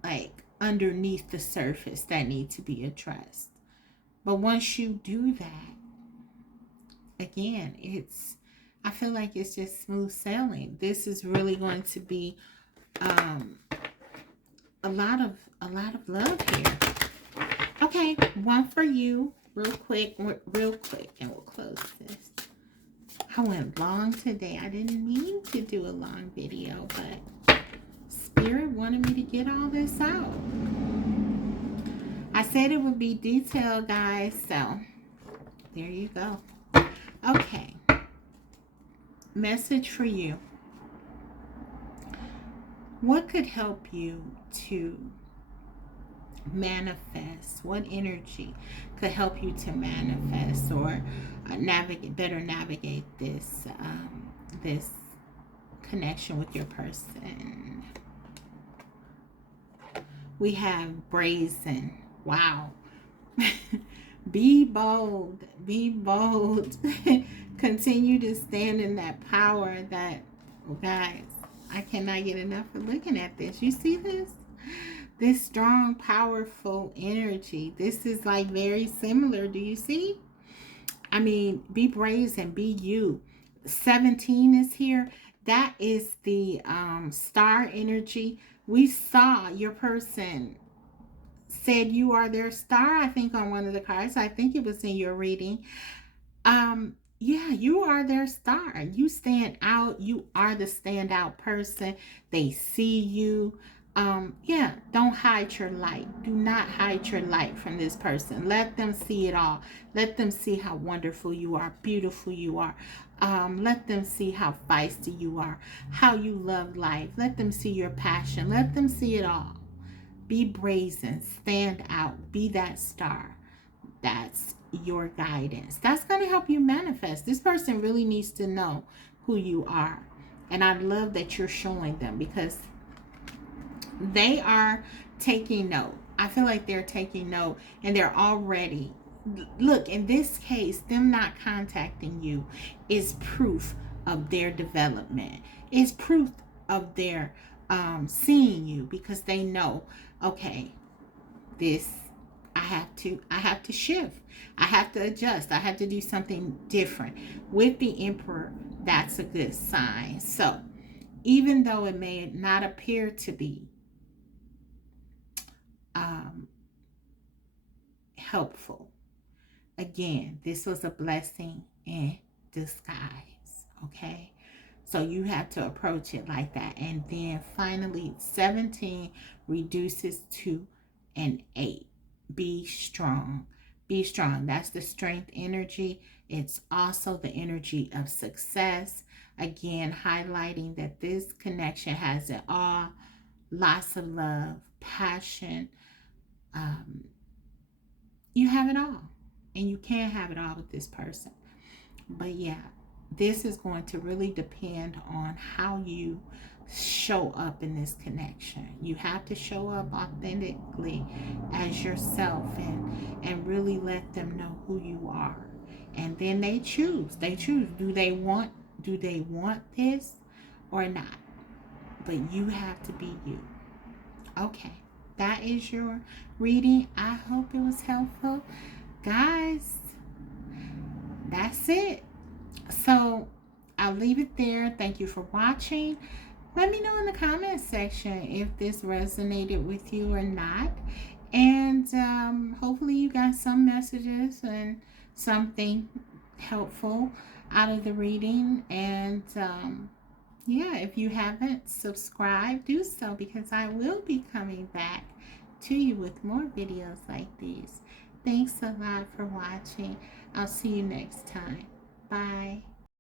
like underneath the surface that need to be addressed. But once you do that, again, I feel like it's just smooth sailing. This is really going to be a lot of love here. Okay, one for you, real quick, and we'll close this. I went long today. I didn't mean to do a long video, but Spirit wanted me to get all this out. I said it would be detailed, guys, so there you go. Okay. Message for you. What could help you to manifest? What energy could help you to manifest or navigate this this connection with your person? We have brazen. Wow. Be bold. Be bold. Continue to stand in that power that, guys, I cannot get enough of looking at this. You see this? This strong, powerful energy. This is like very similar. Do you see? I mean, be brazen. Be you. 17 is here. That is the star energy. We saw your person said you are their star, I think, on one of the cards. I think it was in your reading. Yeah, you are their star. You stand out. You are the standout person. They see you. Yeah, don't hide your light. Do not hide your light from this person. Let them see it all. Let them see how wonderful you are, beautiful you are. Let them see how feisty you are, how you love life. Let them see your passion. Let them see it all. Be brazen. Stand out. Be that star. That's your guidance. That's going to help you manifest. This person really needs to know who you are. And I love that you're showing them, because they are taking note. I feel like they're taking note, and they're already, look, in this case, them not contacting you is proof of their development. It's proof of their seeing you, because they know, okay, this, I have to shift. I have to adjust. I have to do something different. With the Emperor, that's a good sign. So even though it may not appear to be helpful, again, this was a blessing in disguise. Okay, so you have to approach it like that. And then finally, 17 reduces to an 8. Be strong. Be strong. That's the strength energy. It's also the energy of success. Again, highlighting that this connection has it all. Lots of love, passion. You have it all. And you can't have it all with this person. But yeah, this is going to really depend on how you show up in this connection. You have to show up authentically as yourself and really let them know who you are. And then they choose. Do they want this or not? But you have to be you. Okay. That is your reading. I hope it was helpful. Guys, that's it. So I'll leave it there. Thank you for watching. Let me know in the comment section if this resonated with you or not. And hopefully you got some messages and something helpful out of the reading. And yeah, if you haven't subscribed, do so, because I will be coming back to you with more videos like these. Thanks a lot for watching. I'll see you next time. Bye.